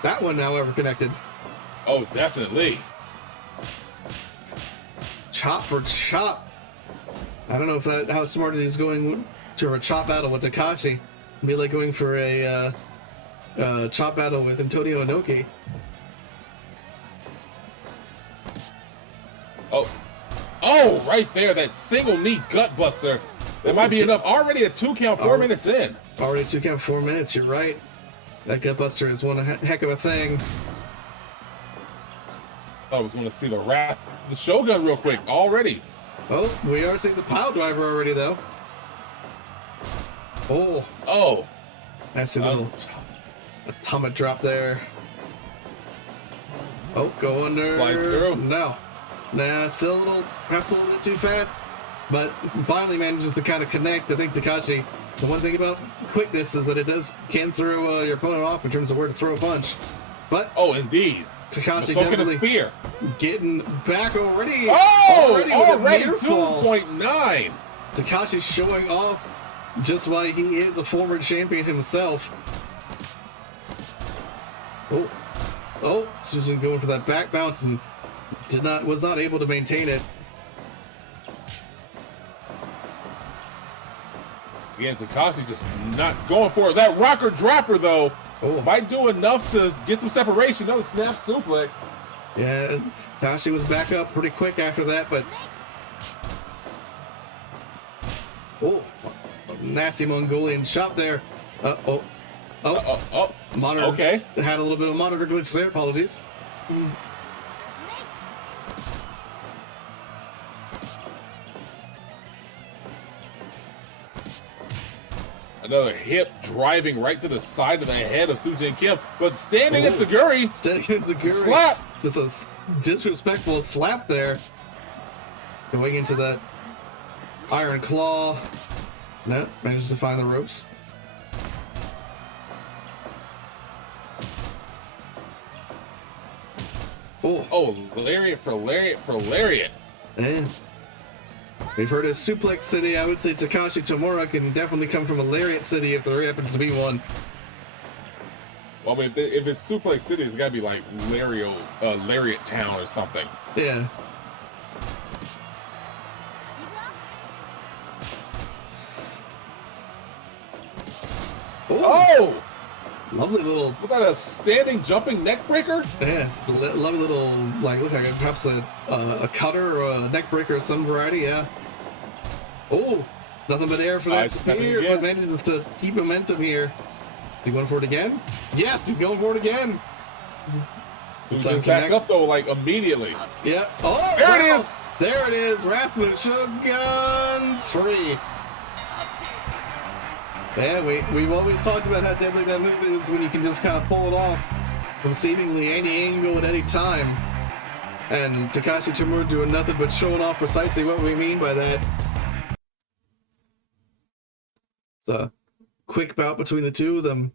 that one, however, connected. Oh, definitely. Chop for chop. I don't know if how smart it is going to a chop battle with Takashi. It'd be like going for a chop battle with Antonio Inoki. Oh, right there, that single knee gut buster. That might be enough. Already a 2 count, 4 minutes in. Already 2 count, 4 minutes. You're right. That gut buster is one heck of a thing. I was going to see the Shogun real quick already. Oh, we are seeing the pile driver already, though. Oh. That's a little atomic drop there. Oh, go under. Slides through. No. Nah, still perhaps a little bit too fast, but finally manages to kind of connect. I think Takashi, the one thing about quickness is that it can throw your opponent off in terms of where to throw a punch. But oh, indeed. Takashi so definitely spear. Getting back already. Already 2.9. Takashi showing off just why he is a former champion himself. Oh, Su-Jin going for that back bounce and was not able to maintain it. Again, Takashi just not going for it. That rocker dropper though might do enough to get some separation. Another snap suplex. Yeah, Takashi was back up pretty quick after that, but nasty Mongolian chop there. Monitor. Okay. Had a little bit of monitor glitch there. Apologies. Another hip driving right to the side of the head of Su-Jin Kim, but standing at Saguri. Standing at Saguri. Slap. Just a disrespectful slap there. Going into that iron claw. No, manages to find the ropes. Oh, lariat for lariat for lariat. And we've heard of Suplex City. I would say Takashi Tamura can definitely come from a lariat city if there happens to be one. Well, I mean, if it's Suplex City, it's got to be like Lariat Town or something. Yeah. Oh! Lovely little. Was that a standing jumping neck breaker? Yes, lovely little, like, look like perhaps a cutter or a neck breaker of some variety, yeah. Oh, nothing but air for that spear, but manages to keep momentum here. Is he going for it again? Yes, he's going for it again. So he's back up though, like immediately. Yeah. Oh, there it is. There it is. Wrestling Shogun 3. Yeah, we've always talked about how deadly that move is when you can just kind of pull it off from seemingly any angle at any time. And Takashi Tamura doing nothing but showing off precisely what we mean by that. It's a quick bout between the two of them.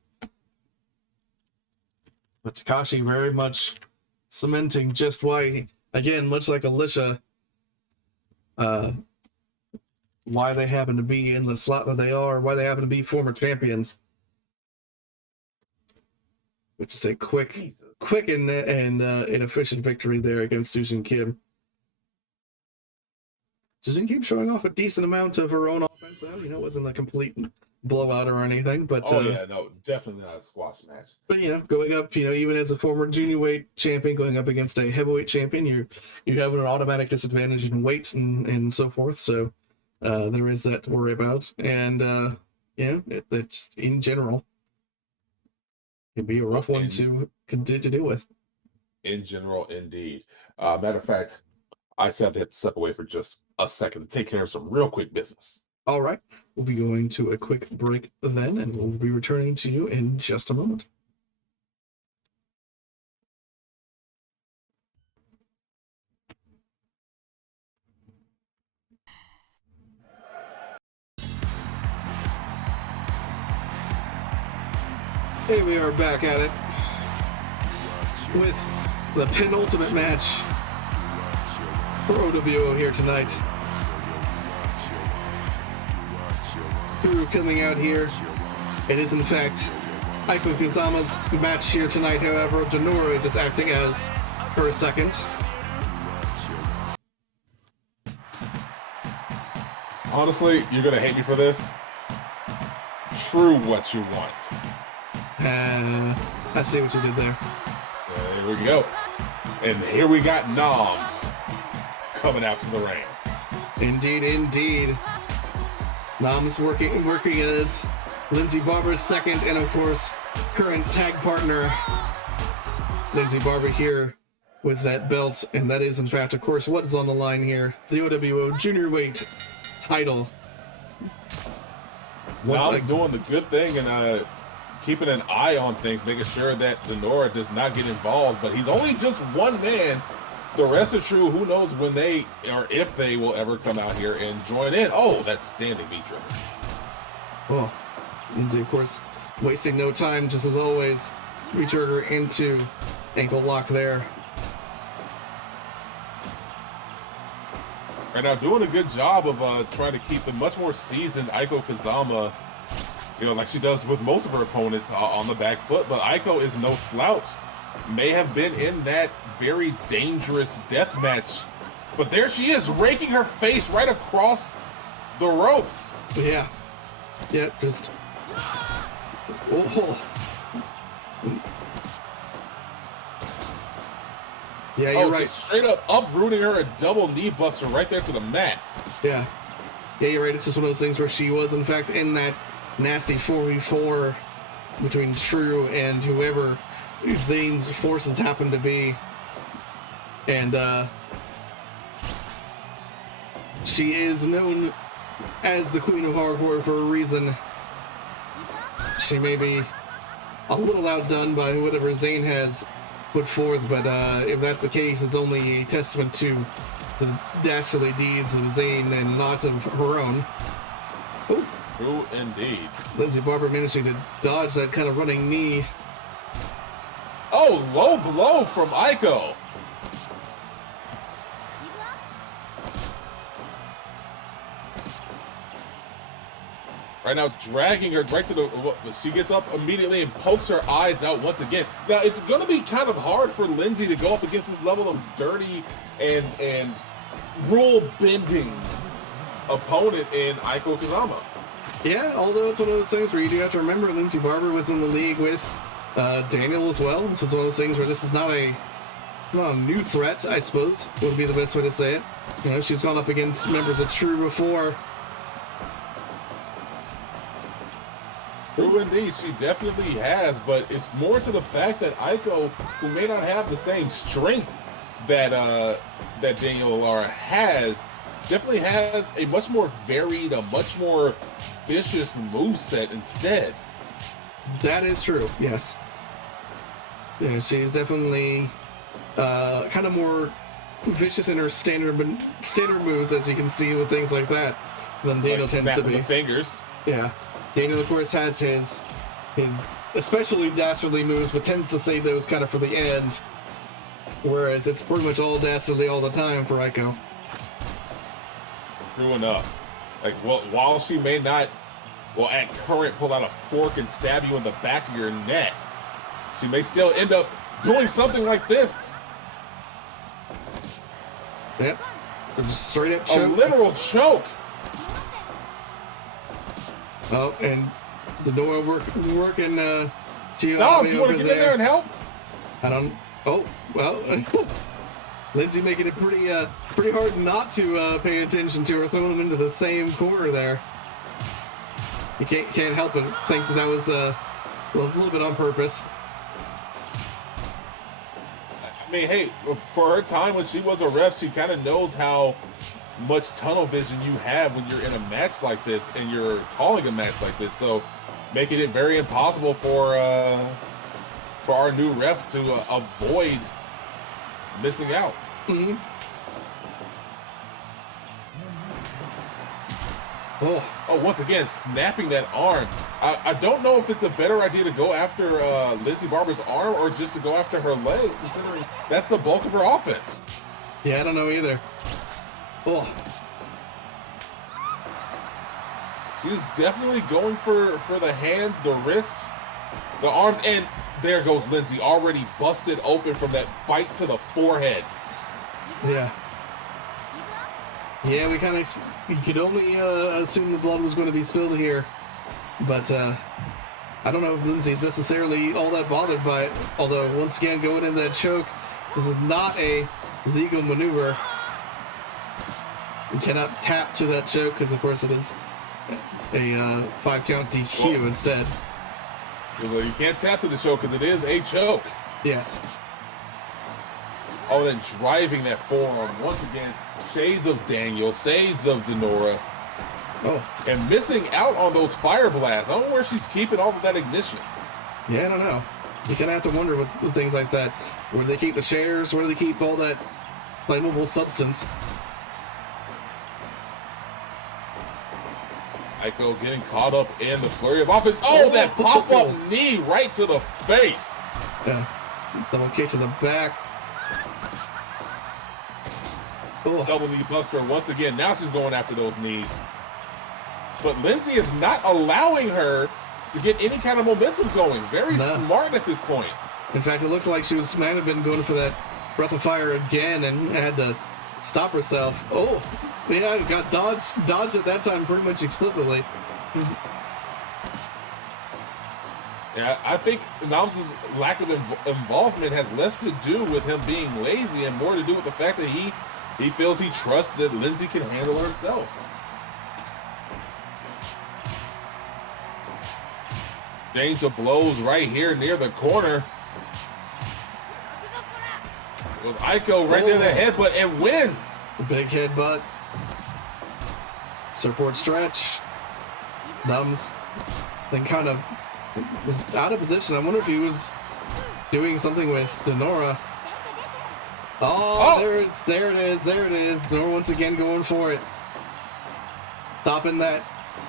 But Takashi very much cementing just why, again, much like Alysha, why they happen to be in the slot that they are, why they happen to be former champions. Which is a quick and efficient victory there against Su-Jin Kim. Su-Jin Kim showing off a decent amount of her own offense, though. You know, it wasn't a complete blowout or anything, but no, definitely not a squash match. But going up, even as a former junior weight champion, going up against a heavyweight champion, you have an automatic disadvantage in weight and so forth. So there is that to worry about, and it's in general can be a rough one to deal with. In general, indeed. Matter of fact, I said I had to step away for just a second to take care of some real quick business. All right, we'll be going to a quick break then, and we'll be returning to you in just a moment. Hey, we are back at it with the penultimate match for OWO here tonight. Crew coming out here. It is in fact Aiko Kazama's match here tonight, however, Denora just acting as her second. Honestly, you're gonna hate me for this. True what you want. I see what you did there. There we go. And here we got Nommz coming out to the ring. Indeed, indeed. Nommz working as Lyndsay Barber's second, and of course, current tag partner Lyndsay Barber here with that belt, and that is in fact, of course, what is on the line here: the OWO Junior Weight title. Nommz doing the good thing and keeping an eye on things, making sure that Denora does not get involved. But he's only just one man. The rest are true. Who knows when they or if they will ever come out here and join in. Oh, that's standing V-trigger. Oh, Lyndsay, of course, wasting no time, just as always. V-trigger into ankle lock there. Right now, doing a good job of trying to keep the much more seasoned Aiko Kazama, you know, like she does with most of her opponents, on the back foot. But Aiko is no slouch. May have been in that very dangerous death match, but there she is, raking her face right across the ropes. Yeah. Yeah, just... Oh. Yeah, you're right. Just straight up uprooting her, a double knee buster right there to the mat. Yeah. Yeah, you're right. It's just one of those things where she was, in fact, in that nasty 4v4 between True and whoever Zane's forces happen to be. And, she is known as the Queen of Hardcore for a reason. She may be a little outdone by whatever Zane has put forth, but if that's the case, it's only a testament to the dastardly deeds of Zane and not of her own. Oh. True indeed. Lyndsay Barber managing to dodge that kind of running knee. Oh, low blow from Aiko. Right now, dragging her right to the... She gets up immediately and pokes her eyes out once again. Now, it's going to be kind of hard for Lyndsay to go up against this level of dirty and rule-bending opponent in Aiko Kazama. Yeah, although it's one of those things where you do have to remember Lyndsay Barber was in the league with Daniel as well. So it's one of those things where this is not a new threat, I suppose, would be the best way to say it. You know, she's gone up against members of True before. True indeed, she definitely has, but it's more to the fact that Aiko, who may not have the same strength that that Daniel Alara has, definitely has a much more varied, a much more vicious moveset instead. That is true, yes. Yeah, she's definitely kind of more vicious in her standard moves, as you can see with things like that, than Daniel like tends to be. The fingers. Yeah. Daniel, of course, has his especially dastardly moves, but tends to save those kind of for the end. Whereas it's pretty much all dastardly all the time for Aiko. True enough. Like, well, while she may not, well, at current, pull out a fork and stab you in the back of your neck, she may still end up doing something like this. Yep. So just straight up choke. A literal choke. Oh, and Denora working Nommz, you want to get in there and help? I don't. Oh, well, Lyndsay making it pretty hard not to pay attention to her, throwing him into the same corner there. You can't help but think that was a little bit on purpose. I mean, hey, for her time when she was a ref, she kind of knows how much tunnel vision you have when you're in a match like this and you're calling a match like this. So making it very impossible for our new ref to avoid missing out. Mm-hmm. Oh, Oh, once again, snapping that arm. I don't know if it's a better idea to go after Lyndsay Barber's arm or just to go after her leg, considering that's the bulk of her offense. yeah, I don't know either. Oh, She's definitely going for the hands, the wrists, the arms, and there goes Lyndsay, already busted open from that bite to the forehead. yeah. Yeah, we kind of, you could only assume the blood was going to be spilled here. But I don't know if Lyndsay's necessarily all that bothered by it. Although, once again, going in that choke, this is not a legal maneuver. You cannot tap to that choke because, of course, it is a 5-count DQ instead. Well, you can't tap to the choke because it is a choke. Yes. Oh, then driving that forearm once again. Shades of Daniel, shades of Denora. Oh. And missing out on those fire blasts. I don't know where she's keeping all of that ignition. Yeah, I don't know. You kind of have to wonder with things like that. Where do they keep the chairs? Where do they keep all that flammable substance? Aiko getting caught up in the flurry of offense. Oh, that pop-up knee right to the face. Yeah. Double kick to the back. Oh. Double knee buster once again. Now she's going after those knees. But Lyndsay is not allowing her to get any kind of momentum going. Very smart at this point. In fact, it looked like she might have been going for that breath of fire again and had to stop herself. Oh, yeah, got dodged at that time pretty much explicitly. Yeah, I think Nommz' lack of involvement has less to do with him being lazy and more to do with the fact that he feels he trusts that Lyndsay can handle herself. Exchange of blows right here near the corner. It was Aiko right near the headbutt and wins. Big headbutt. Surfboard stretch. Nommz then kind of was out of position. I wonder if he was doing something with Denora. Oh, there it is. Denora once again going for it. Stopping that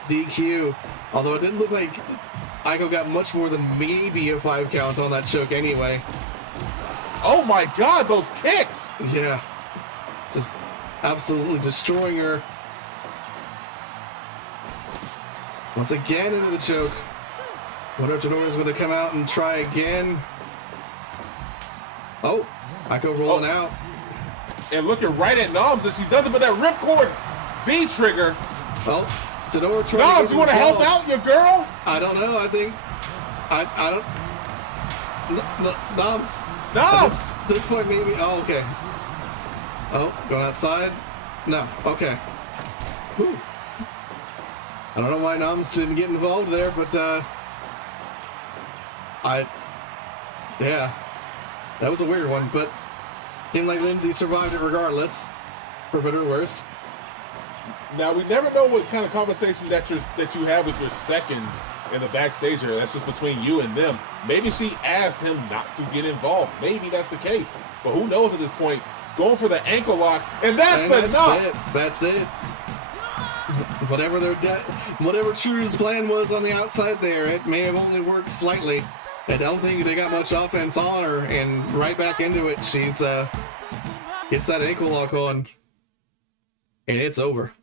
DQ. Although it didn't look like Aiko got much more than maybe a 5 count on that choke anyway. Oh my God, those kicks! Yeah. Just absolutely destroying her. Once again into the choke. Wonder if Denora's going to come out and try again. Oh, Aiko rolling out. And looking right at Nommz as she does it with that ripcord V-trigger. Oh, Denora trying Nommz, you want to help out your girl? I don't know. I think I don't. Nommz. Nommz. At this point, maybe. Oh, okay. Oh, going outside. No. Okay. Whew. I don't know why Nommz didn't get involved there, but yeah, that was a weird one. But seemed like Lyndsay survived it regardless, for better or worse. Now we never know what kind of conversation that you have with your seconds in the backstage area. That's just between you and them. Maybe she asked him not to get involved. Maybe that's the case. But who knows at this point? Going for the ankle lock, and that's enough. That's it. Whatever whatever True's plan was on the outside there, it may have only worked slightly. I don't think they got much offense on her, and right back into it, she's gets that ankle lock on, and it's over.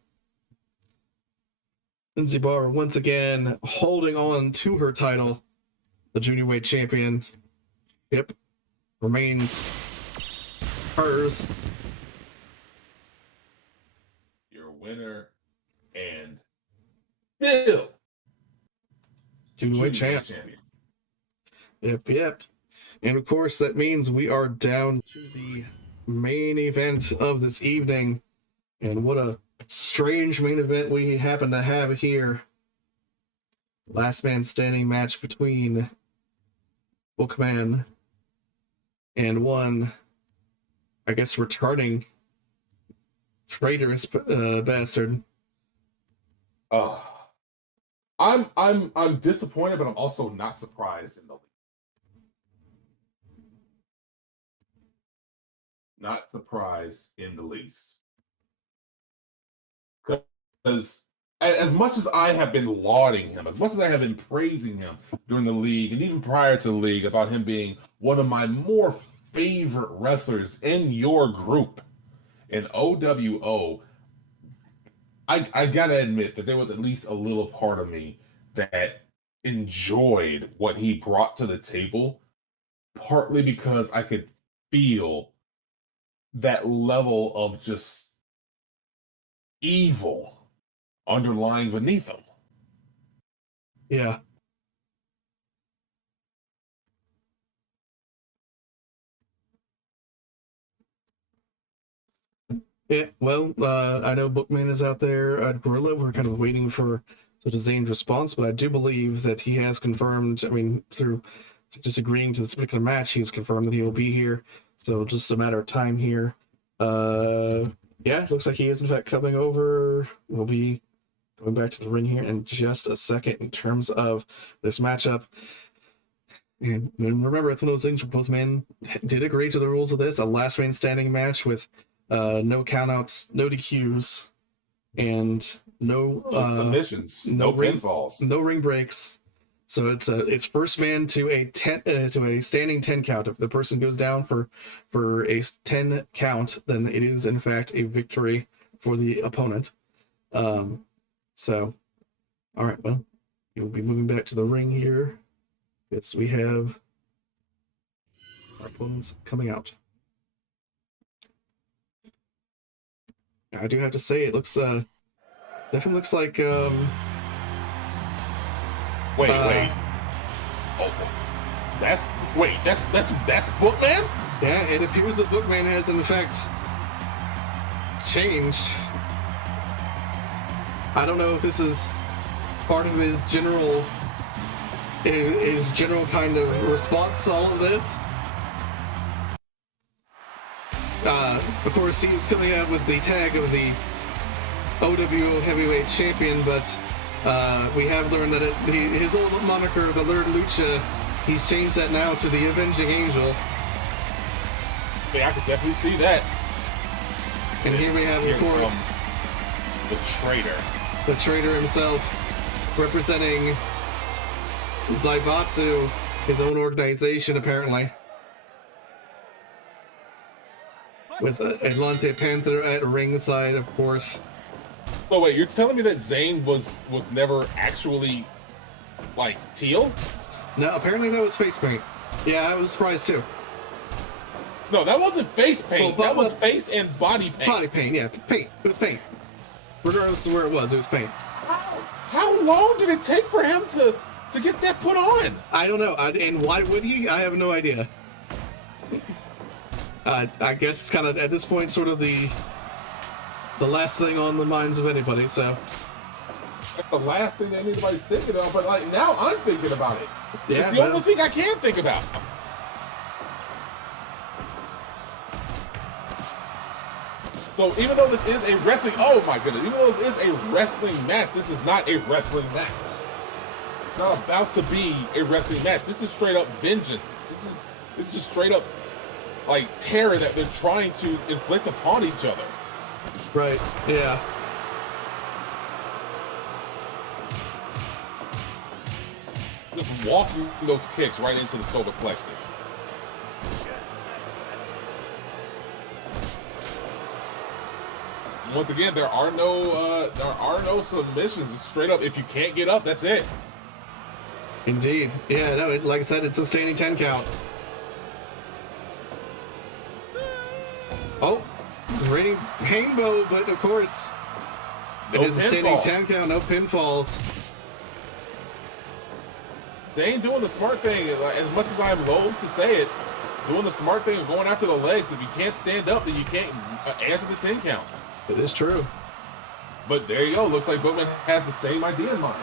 Lyndsay Barber once again holding on to her title. The junior weight championship remains hers. Your winner and still junior weight champion. Yep. And of course, that means we are down to the main event of this evening. And what a strange main event we happen to have here. Last man standing match between Bookman and one, I guess, returning traitorous bastard. I'm disappointed, but I'm also not surprised in the least. Not surprised in the least. Because as much as I have been lauding him, as much as I have been praising him during the league and even prior to the league about him being one of my more favorite wrestlers in your group in OWO, I gotta admit that there was at least a little part of me that enjoyed what he brought to the table, partly because I could feel that level of just evil underlying beneath him. Yeah. Yeah, well, I know Bookman is out there at Gorilla. We're kind of waiting for sort of Zane's response, but I do believe that he has confirmed, I mean, through just agreeing to this particular match, he's confirmed that he will be here. So just a matter of time here. Yeah, it looks like he is in fact coming over. We'll be going back to the ring here in just a second in terms of this matchup. And remember, it's one of those things where both men did agree to the rules of this. A last man standing match with no countouts, no DQs, and no submissions, no pinfalls, no ring breaks. So it's first man to a standing 10 count. If the person goes down for a 10 count, then it is in fact a victory for the opponent. So, all right, well, you'll be moving back to the ring here. Yes, we have our opponents coming out. I do have to say, it looks definitely looks like wait. Oh, that's Bookman? Yeah, it appears that Bookman has in fact changed. I don't know if this is part of his general kind of response to all of this. Of course, he is coming out with the tag of the OWO Heavyweight Champion, but we have learned that his old moniker, the Lord Lucha, he's changed that now to the Avenging Angel. Yeah, I could definitely see that. And here we have, of course, the traitor. The traitor himself, representing Zaibatsu, his own organization, apparently. With Atlante Panther at ringside, of course. Oh wait, you're telling me that Zane was never actually like teal? No, apparently that was face paint. Yeah, I was surprised too. No, that wasn't face paint. Well, that was face and body paint. Body paint, yeah, paint. It was paint. Regardless of where it was paint. How long did it take for him to get that put on? I don't know. And why would he? I have no idea. I guess it's kind of, at this point, sort of the last thing on the minds of anybody, so. That's the last thing that anybody's thinking of, but like now I'm thinking about it. Yeah, it's the only thing I can think about. So even though this is a wrestling, oh my goodness, even though this is a wrestling match, this is not a wrestling match. It's not about to be a wrestling match. This is straight up vengeance. This is just straight up like terror that they're trying to inflict upon each other. Right, yeah. Just walking those kicks right into the solar plexus. Once again, there are no submissions. It's straight up, if you can't get up, that's it. Indeed. Yeah, no, like I said, it's a standing 10 count. Oh, raining Painbow, but of course, it is a standing 10 count, no pinfalls. Zane doing the smart thing, as much as I'm loath to say it, doing the smart thing of going after the legs. If you can't stand up, then you can't answer the 10 count. It is true. But there you go. Looks like Bookman has the same idea in mind.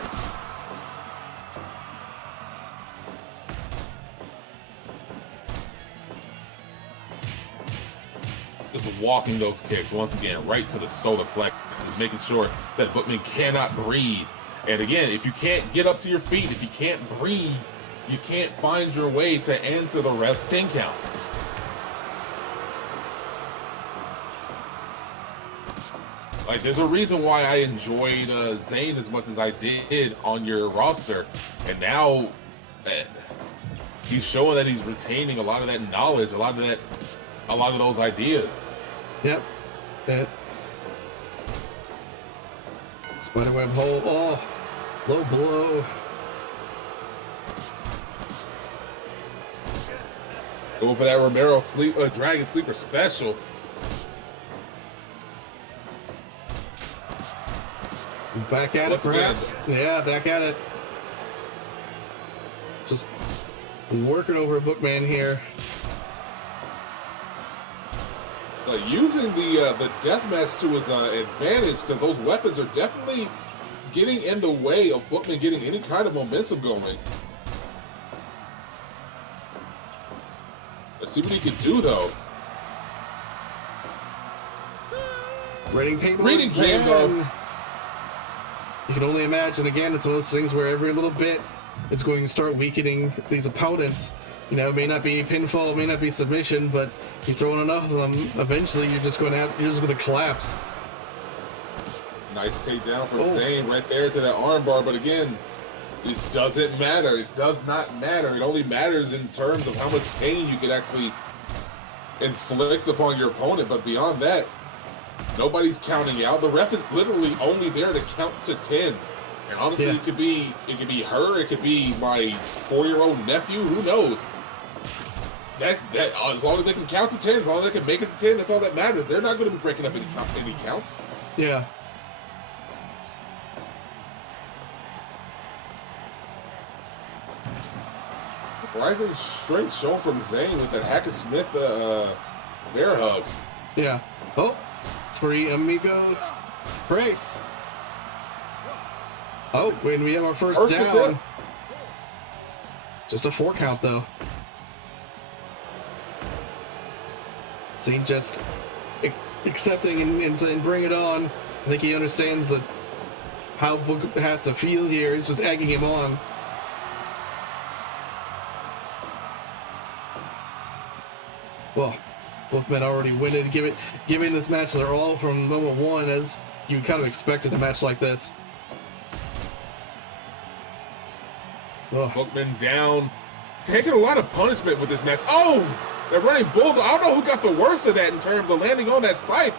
Just walking those kicks once again right to the solar plexus, making sure that Bookman cannot breathe. And again, if you can't get up to your feet, if you can't breathe, you can't find your way to answer the rest 10 count. Like, there's a reason why I enjoyed Zayn as much as I did on your roster, and now he's showing that he's retaining a lot of that knowledge, a lot of those ideas. Yep. Spiderweb hole. Oh, low blow. Go for that Romero Dragon Sleeper special. Back at it, perhaps. Yeah, back at it. Just working over a Bookman here. Using the deathmatch to his advantage, because those weapons are definitely getting in the way of Bookman getting any kind of momentum going. Let's see what he can do, though. Reading paper. Reading paper. You can only imagine. Again, it's one of those things where every little bit is going to start weakening these opponents. You know, it may not be pinfall, it may not be submission, but you throw in enough of them, eventually you're just going to collapse. Nice takedown from Zayn right there to that armbar, but again, it doesn't matter. It does not matter. It only matters in terms of how much pain you can actually inflict upon your opponent, but beyond that, nobody's counting out. The ref is literally only there to count to 10. And honestly, it could be her, it could be my 4-year-old nephew, who knows? That as long as they can count to 10, as long as they can make it to 10, that's all that matters. They're not going to be breaking up any counts. Yeah. Surprising strength shown from Zayn with that Hackett Smith bear hug. Yeah. Oh, 3 amigos brace. Oh, when we have our first down. Just a 4 count though. So he just accepting and saying, bring it on. I think he understands that how Book has to feel here. He's just egging him on. Well, both men already winning. Given this match, they're all from moment 1, as you kind of expected a match like this. Bookman down, taking a lot of punishment with this match. Oh, they're running bulldog. I don't know who got the worst of that in terms of landing on that scythe.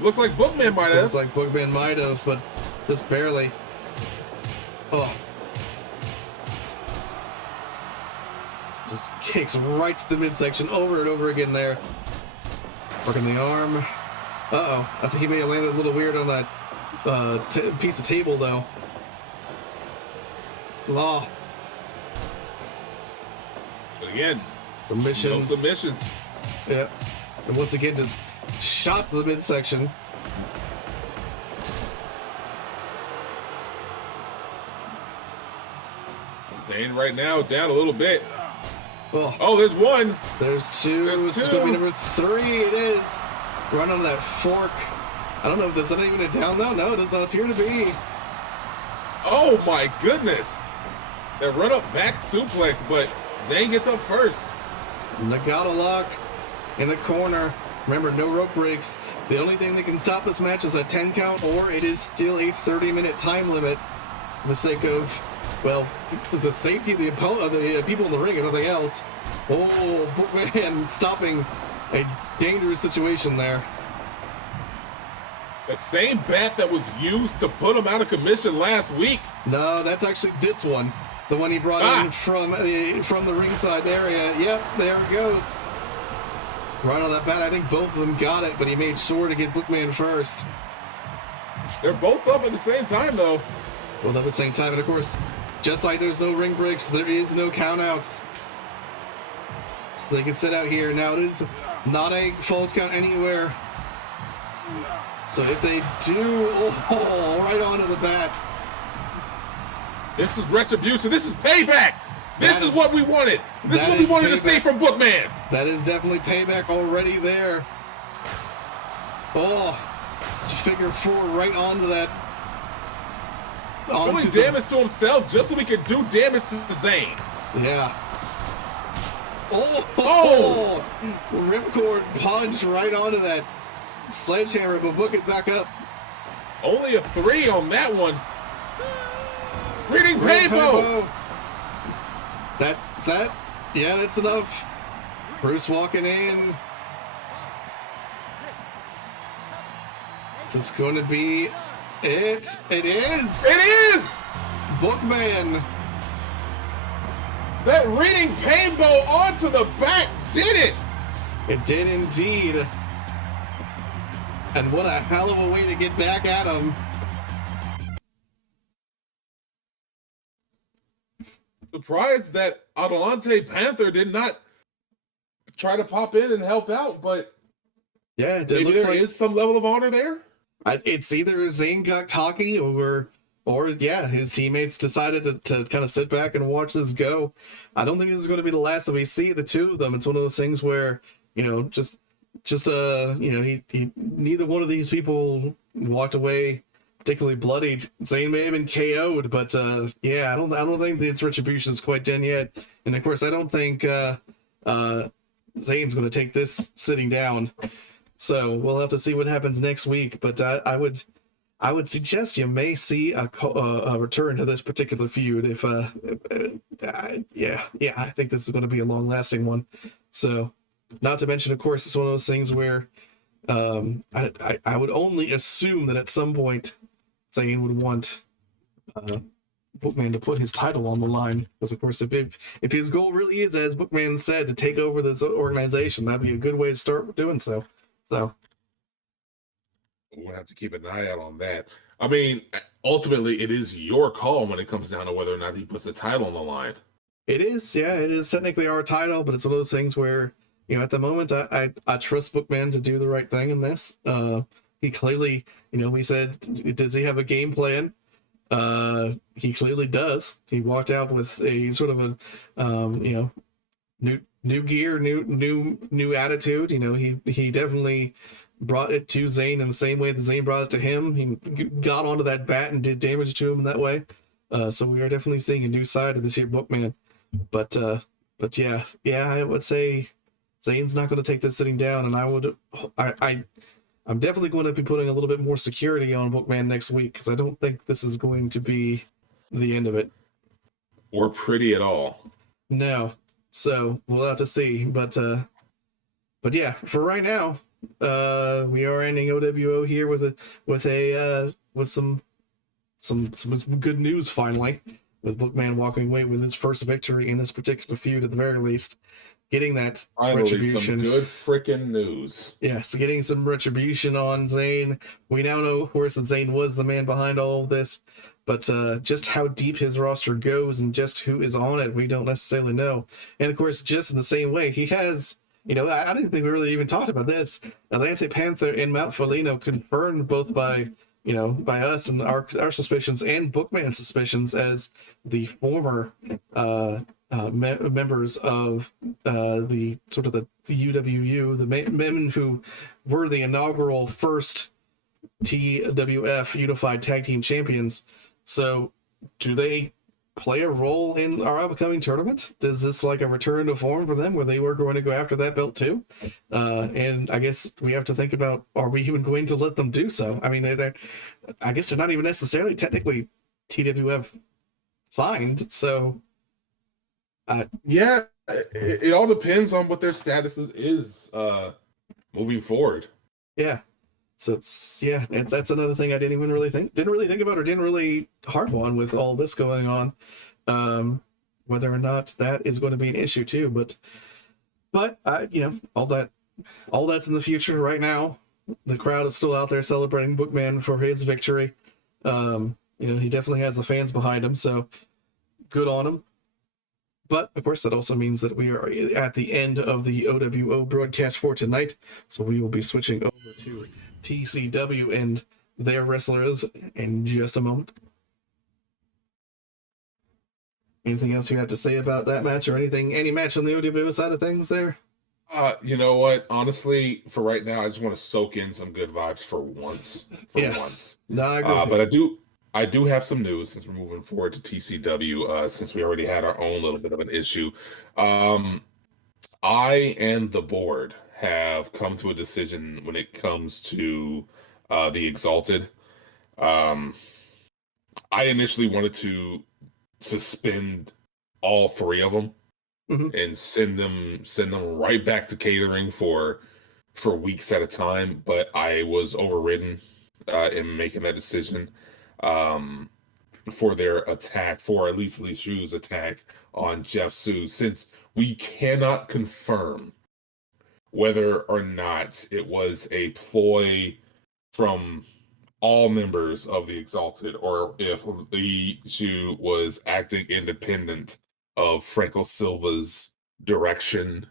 Looks like Bookman might have. Looks like Bookman might have, but just barely. Oh. Just kicks right to the midsection over and over again there. Working the arm. Uh-oh. I think he may have landed a little weird on that piece of table, though. Law. But again, submissions. No submissions. Yeah. And once again, just shot to the midsection. Zayn right now down a little bit. Oh, there's 1. There's 2. This is going to be number 3. It is. Run on that fork. I don't know if there's not even a down though. No, it does not appear to be. Oh my goodness. That run up back suplex, but Zayn gets up first. Nagata lock in the corner. Remember, no rope breaks. The only thing that can stop this match is a 10 count, or it is still a 30-minute time limit for the sake of, well, the safety of the opponent, the people in the ring, and nothing else. Oh, Bookman stopping a dangerous situation there. The same bat that was used to put him out of commission last week. No, that's actually this one. The one he brought in from the ringside area. Yep, there it goes. Right on that bat. I think both of them got it, but he made sure to get Bookman first. They're both up at the same time, though. Both at the same time, and of course, just like there's no ring breaks, there is no countouts. So they can sit out here. Now it is not a false count anywhere. So if they do, right onto the bat. This is retribution. This is payback. This is what we wanted. This is what we wanted to see from Bookman. That is definitely payback already there. Oh, it's figure 4 right onto that. Doing damage to himself just so we could do damage to Zayn. Yeah. Oh! Ripcord punch right onto that sledgehammer, but Book it back up. Only a 3 on that one. Reading Paybo. That's that. Yeah, that's enough. Bruce walking in. Is this going to be it? It is. It is. Bookman. That reading Paybo onto the back did it. It did indeed. And what a hell of a way to get back at him. Surprised that Adelante Panther did not try to pop in and help out, but yeah, it maybe looks there like is some level of honor there. It's either Zane got cocky or yeah, his teammates decided to kind of sit back and watch this go. I don't think this is going to be the last that we see the two of them. It's one of those things where, you know, just he neither one of these people walked away particularly bloodied. Zane may have been KO'd, but yeah, I don't think this retribution is quite done yet. And of course, I don't think Zane's going to take this sitting down. So we'll have to see what happens next week. But I would suggest you may see a return to this particular feud. If yeah, I think this is going to be a long lasting one. So, not to mention, of course, it's one of those things where I would only assume that at some point Zane would want Bookman to put his title on the line, because of course if his goal really is, as Bookman said, to take over this organization, that'd be a good way to start doing so. So we'll have to keep an eye out on that. I mean, ultimately, it is your call when it comes down to whether or not he puts the title on the line. It is, yeah, it is technically our title, but it's one of those things where, you know, at the moment, I trust Bookman to do the right thing in this. He clearly, you know, we said, does he have a game plan? He clearly does. He walked out with a sort of a, you know, new gear, new attitude. You know, he definitely brought it to Zane in the same way that Zane brought it to him. He got onto that bat and did damage to him in that way. So we are definitely seeing a new side of this here Bookman. But yeah, I would say Zane's not going to take this sitting down, and I'm definitely going to be putting a little bit more security on Bookman next week, because I don't think this is going to be the end of it. Or pretty at all. No. So we'll have to see. But yeah, for right now, we are ending OWO here with some good news finally, with Bookman walking away with his first victory in this particular feud at the very least. Getting that retribution. Some good freaking news. Yes, getting some retribution on Zane. We now know, of course, that Zane was the man behind all of this, but just how deep his roster goes and just who is on it, we don't necessarily know. And of course, just in the same way, he has, you know, I didn't think we really even talked about this. Atlante Panther and Mount Felino confirmed both by, you know, by us and our suspicions and Bookman's suspicions as the former members of the sort of the UWU, the men who were the inaugural first TWF Unified Tag Team Champions. So do they play a role in our upcoming tournament? Is this like a return to form for them, where they were going to go after that belt too? And I guess we have to think about, are we even going to let them do so? I mean, I guess they're not even necessarily technically TWF signed, so yeah, it all depends on what their status is moving forward. Yeah. So that's another thing I didn't really think about, or didn't really harp on with all this going on. Whether or not that is going to be an issue too, but you know, all that's in the future. Right now, the crowd is still out there celebrating Bookman for his victory. You know, he definitely has the fans behind him, so good on him. But, of course, that also means that we are at the end of the OWO broadcast for tonight. So we will be switching over to TCW and their wrestlers in just a moment. Anything else you have to say about that match, or any match on the OWO side of things there? You know what? Honestly, for right now, I just want to soak in some good vibes for once. Yes. No, I agree. But I do have some news since we're moving forward to TCW, since we already had our own little bit of an issue. I and the board have come to a decision when it comes to the Exalted. I initially wanted to suspend all three of them and send them right back to catering for weeks at a time, but I was overridden in making that decision for their attack, for at least Shu's attack on Jeff Su, since we cannot confirm whether or not it was a ploy from all members of the Exalted, or if Li Shu was acting independent of Franco Silva's direction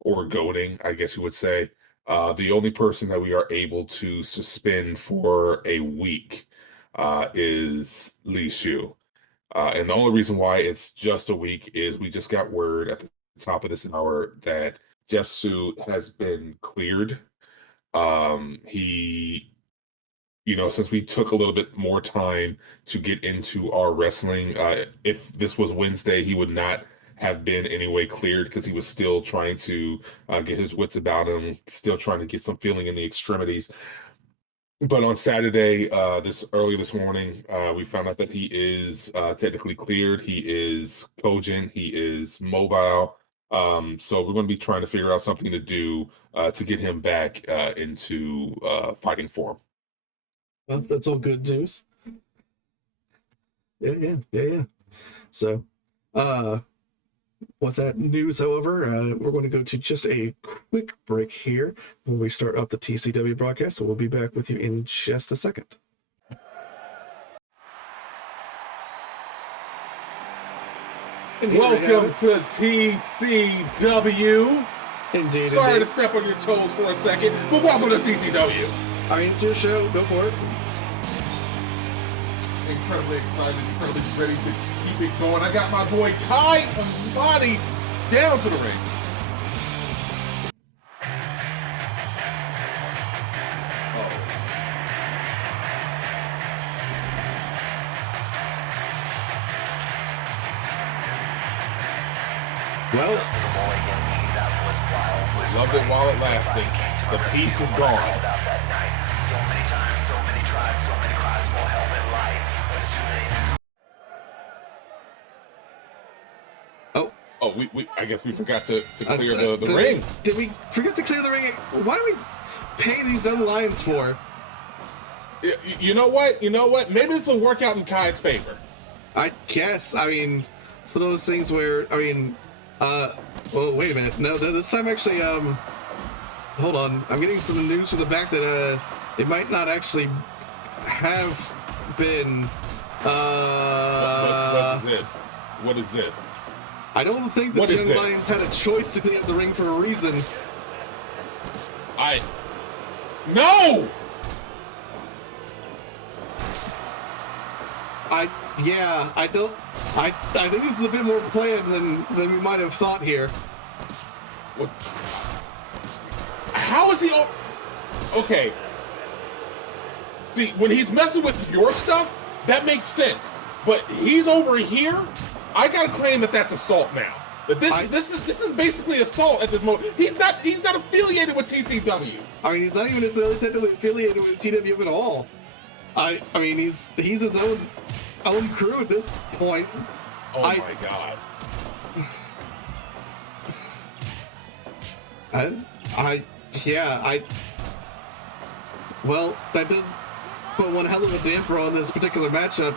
or goading, I guess you would say. The only person that we are able to suspend for a week is Li Shu. And the only reason why it's just a week is we just got word at the top of this hour that Jeff Su has been cleared. He, since we took a little bit more time to get into our wrestling, if this was Wednesday, he would not have been anyway cleared because he was still trying to get his wits about him, still trying to get some feeling in the extremities. But on Saturday, early this morning, we found out that he is technically cleared. He is cogent. He is mobile. So we're going to be trying to figure out something to do to get him back into fighting form. Well, that's all good news. Yeah. So, with that news, however, we're going to go to just a quick break here when we start up the TCW broadcast. So we'll be back with you in just a second. Welcome to TCW. Indeed. Sorry to step on your toes for a second, but welcome to TCW. I mean, it's your show. Go for it. Incredibly excited, incredibly ready to keep it going. I got my boy Kai Imani down to the ring. Well, loved it while it lasted. The peace is gone. Oh, we I guess we forgot to clear the ring. Did we forget to clear the ring? Why do we pay these other lions for? You know what? Maybe this will work out in Kai's favor. I guess. I mean, it's one of those things where, well, wait a minute. No, this time actually, hold on. I'm getting some news from the back that, it might not actually have been, What is this? I don't think that the Young Lions had a choice to clean up the ring for a reason. No! I think it's a bit more planned than we might have thought here. What? How is he? Okay. See, when he's messing with your stuff, that makes sense. But he's over here. I gotta claim that that's assault now. That this is basically assault at this moment. He's not affiliated with TCW. I mean, he's not even really technically affiliated with TWF at all. I mean, he's his own crew at this point. Oh my god. Well, that does put one hell of a damper on this particular matchup.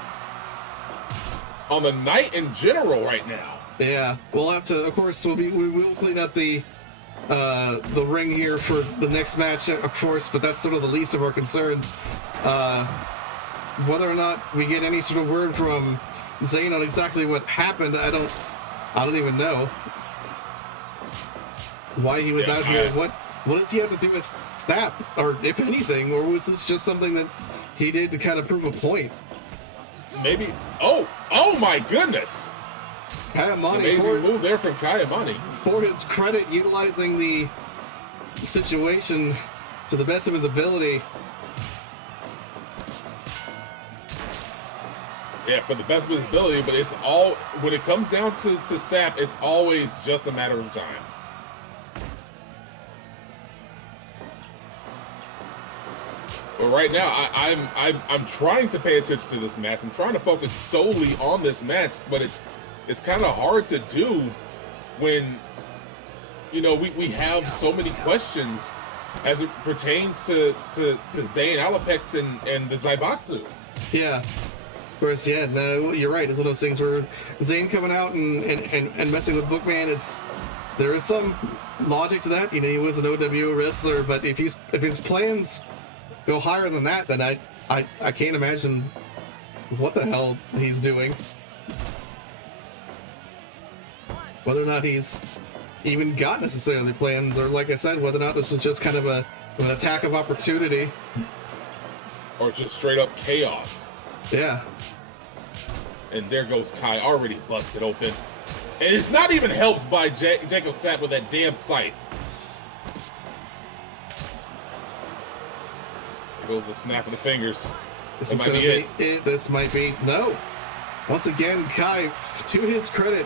On the night in general right now. Yeah, we'll have to, of course, we will clean up the ring here for the next match, of course, but that's sort of the least of our concerns. Whether or not we get any sort of word from Zayn on exactly what happened, I don't even know why he was out here. What does he have to do with Sapp, or if anything, or was this just something that he did to kind of prove a point? Maybe. Oh my goodness! Amazing move there from Kai Imani. For his credit, utilizing the situation to the best of his ability. Yeah, for the best of his ability, but it's all, when it comes down to Sapp, it's always just a matter of time. But right now, I'm trying to pay attention to this match. I'm trying to focus solely on this match, but it's kind of hard to do when, you know, we have so many questions as it pertains to Zayn, Alapex, and the Zaibatsu. Yeah. Of course, yeah, no, you're right. It's one of those things where Zayn coming out and messing with Bookman, there is some logic to that. You know, he was an OWO wrestler, but if his plans go higher than that, then I can't imagine what the hell he's doing. Whether or not he's even got necessarily plans, or like I said, whether or not this was just kind of an attack of opportunity. Or just straight up chaos. Yeah. And there goes Kai, already busted open. And it's not even helped by Jakob Sapp with that damn scythe. There goes the snap of the fingers. This is going to be it. This might be. No. Once again, Kai, to his credit,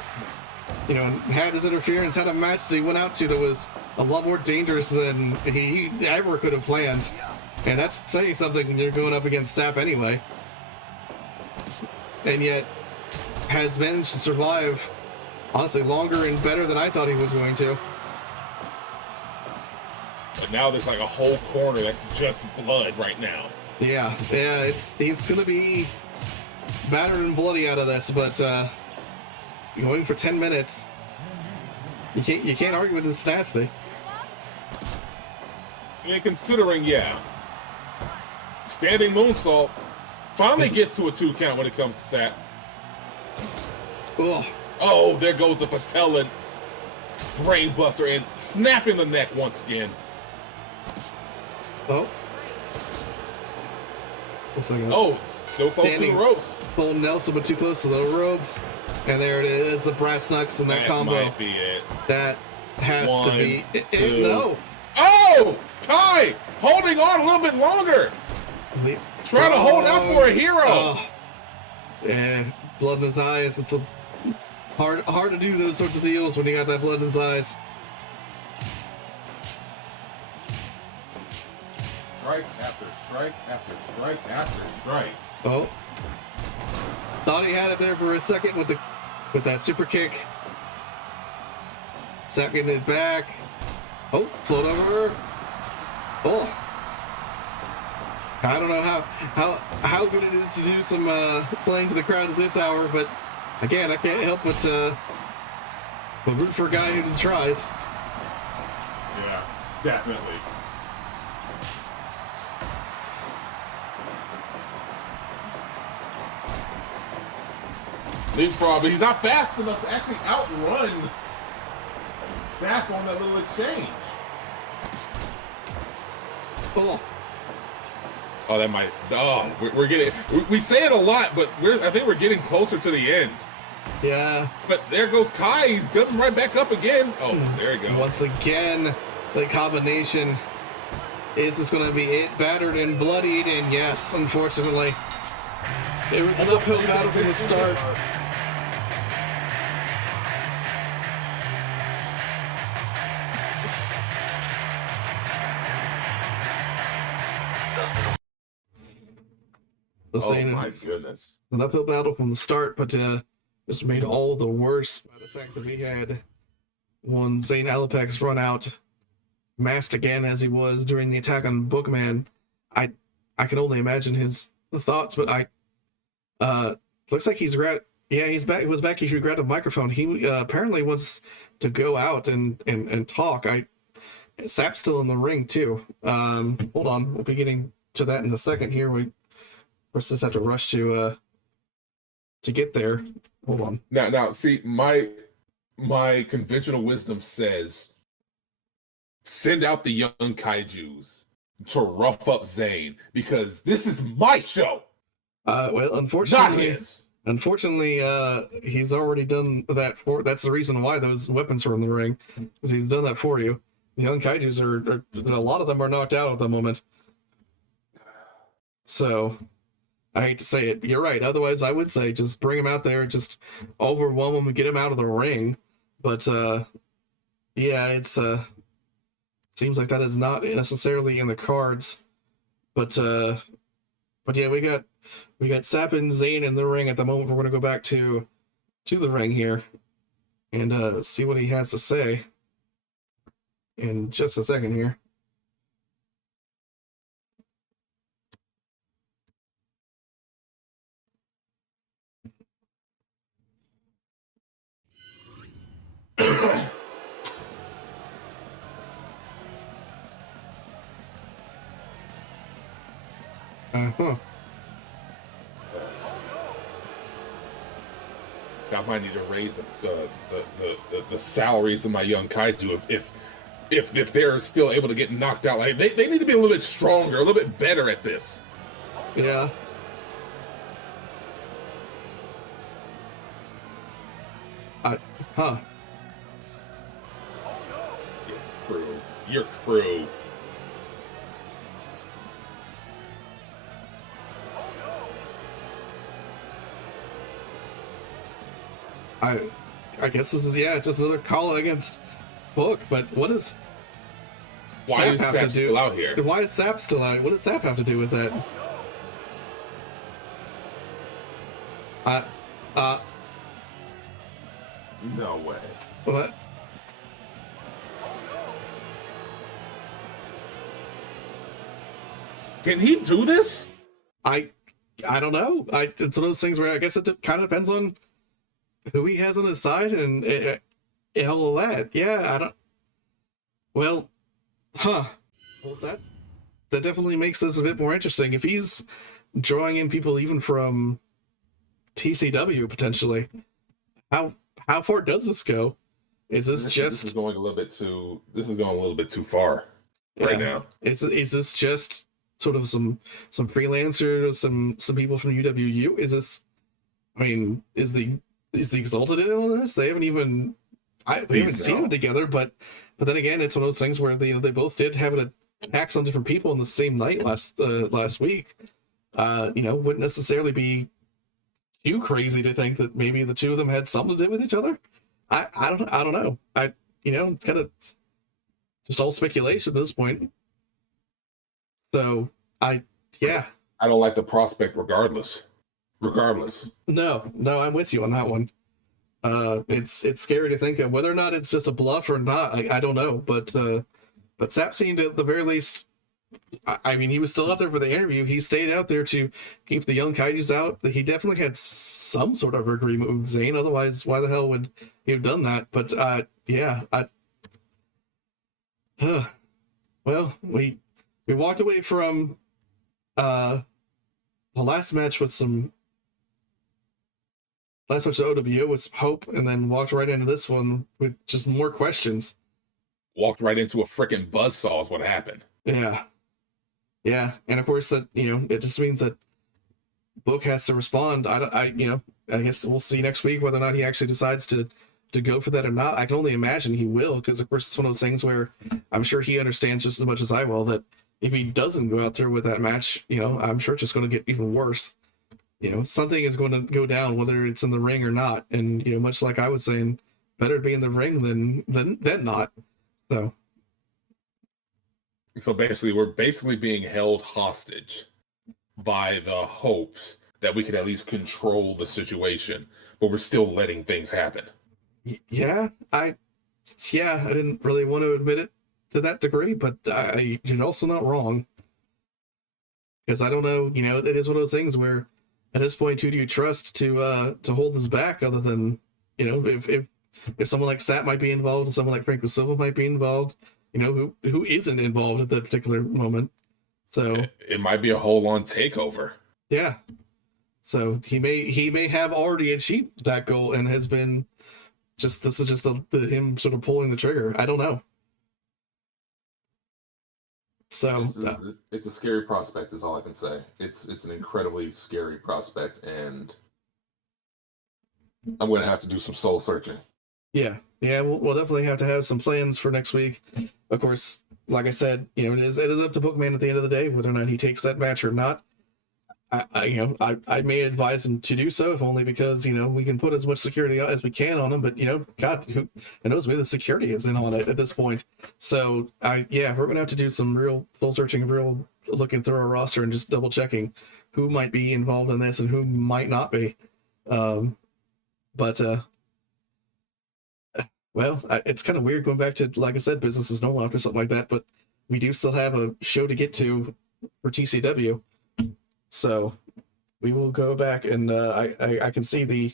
you know, had his interference, had a match that he went out to that was a lot more dangerous than he ever could have planned. And that's saying something when you're going up against Sapp anyway. And yet has managed to survive, honestly, longer and better than I thought he was going to. But now there's like a whole corner that's just blood right now. Yeah, he's gonna be battered and bloody out of this, but going for 10 minutes, you can't argue with his tenacity. Yeah, considering, standing moonsault finally gets to a 2 count when it comes to Sapp. Oh, there goes the patellar brain buster and snapping the neck once again. Oh. Looks like still close to the ropes. Full Nelson, but too close to the ropes. And there it is, the brass knucks and that combo. That might be it. That has to be it. No. Oh! Kai! Holding on a little bit longer! Trying to hold out for a hero! Yeah, blood in his eyes. It's hard to do those sorts of deals when you got that blood in his eyes. Strike after strike after strike after strike. Oh. Thought he had it there for a second with that super kick. Sapp getting it back. Oh, float over. Oh. I don't know how good it is to do some playing to the crowd at this hour, but again, I can't help but root for a guy who tries. Yeah, definitely. Leapfrog, but he's not fast enough to actually outrun Sapp on that little exchange. Oh, that might. Oh, we're getting. We say it a lot, but I think we're getting closer to the end. Yeah. But there goes Kai. He's coming right back up again. Oh, there he goes. Once again, the combination. Is this going to be it? Battered and bloodied, and yes, unfortunately, it was an uphill battle from the start. Oh my goodness. An uphill battle from the start, but just made all the worse by the fact that we had one Zayn Alapex run out, masked again as he was during the attack on Bookman. I can only imagine his thoughts, but looks like he's back. Yeah, he's back. He was back. He grabbed a microphone. He apparently wants to go out and talk. Sapp's still in the ring too. Hold on, we'll be getting to that in a second here. We just have to rush to get there. Hold on. Now, see, my conventional wisdom says send out the young kaijus to rough up Zayn because this is my show. Well, unfortunately, not his. Unfortunately, he's already done that for. That's the reason why those weapons are in the ring, because he's done that for you. The young kaijus are a lot of them are knocked out at the moment. So. I hate to say it, but you're right. Otherwise, I would say just bring him out there, just overwhelm him and get him out of the ring. But, yeah, it's seems like that is not necessarily in the cards but yeah, we got Sapp and Zayn in the ring at the moment. We're gonna go back to the ring here and see what he has to say in just a second here. Uh-huh. So I might need to raise the salaries of my young kaiju if they're still able to get knocked out. Like they need to be a little bit stronger, a little bit better at this. Yeah. Huh. Your crew. I guess this is just another call against Book, but what does Why Sapp is have Sapp to do? still out here? Why is Sapp still out? What does Sapp have to do with that? No way. What? Can he do this? I don't know. It's one of those things where I guess it kind of depends on who he has on his side and all that. Yeah, I don't. Well, huh. Well, that definitely makes this a bit more interesting. If he's drawing in people even from TCW potentially, how far does this go? Is this This is going a little bit too. This is going a little bit too far right now. Is this just sort of some freelancers, some people from UWU? Is this? I mean, is the Exalted in on this? They haven't even. We haven't seen them together, but then again, it's one of those things where they both did have an attack on different people on the same night last week. Wouldn't necessarily be too crazy to think that maybe the two of them had something to do with each other. I don't know. It's kind of just all speculation at this point. So I don't like the prospect regardless. No, I'm with you on that one. It's scary to think of whether or not it's just a bluff or not. I don't know, but Sapp seemed at the very least. I mean, he was still out there for the interview. He stayed out there to keep the young kaijus out. He definitely had some sort of agreement with Zayn. Otherwise, why the hell would he have done that? But well, we walked away from the last match with some. Last match of OWO with some hope, and then walked right into this one with just more questions. Walked right into a freaking buzzsaw is what happened. Yeah, and of course that it just means that Book has to respond. I guess we'll see next week whether or not he actually decides to go for that or not. I can only imagine he will, because of course it's one of those things where I'm sure he understands just as much as I will that if he doesn't go out there with that match, I'm sure it's just going to get even worse. Something is going to go down, whether it's in the ring or not. And, much like I was saying, better to be in the ring than not. So basically, we're being held hostage by the hopes that we could at least control the situation, but we're still letting things happen. Yeah, I didn't really want to admit it to that degree, but you're also not wrong. Because I don't know, it is one of those things where at this point, who do you trust to hold this back other than, if someone like Sapp might be involved, and someone like Franco Silva might be involved, who isn't involved at that particular moment. So it might be a whole-on takeover. Yeah. So he may have already achieved that goal and has been this is just him sort of pulling the trigger. I don't know. So it's a scary prospect is all I can say. It's an incredibly scary prospect, and I'm going to have to do some soul searching. Yeah, we'll definitely have to have some plans for next week. Of course, like I said, it is up to Bookman at the end of the day whether or not he takes that match or not. I may advise him to do so, if only because we can put as much security as we can on him. But God, who knows where the security is in on it at this point. So we're gonna have to do some real soul searching, real looking through our roster and just double checking who might be involved in this and who might not be. Well, it's kind of weird going back to, like I said, business as normal after something like that, but we do still have a show to get to for TCW. So we will go back, and I can see the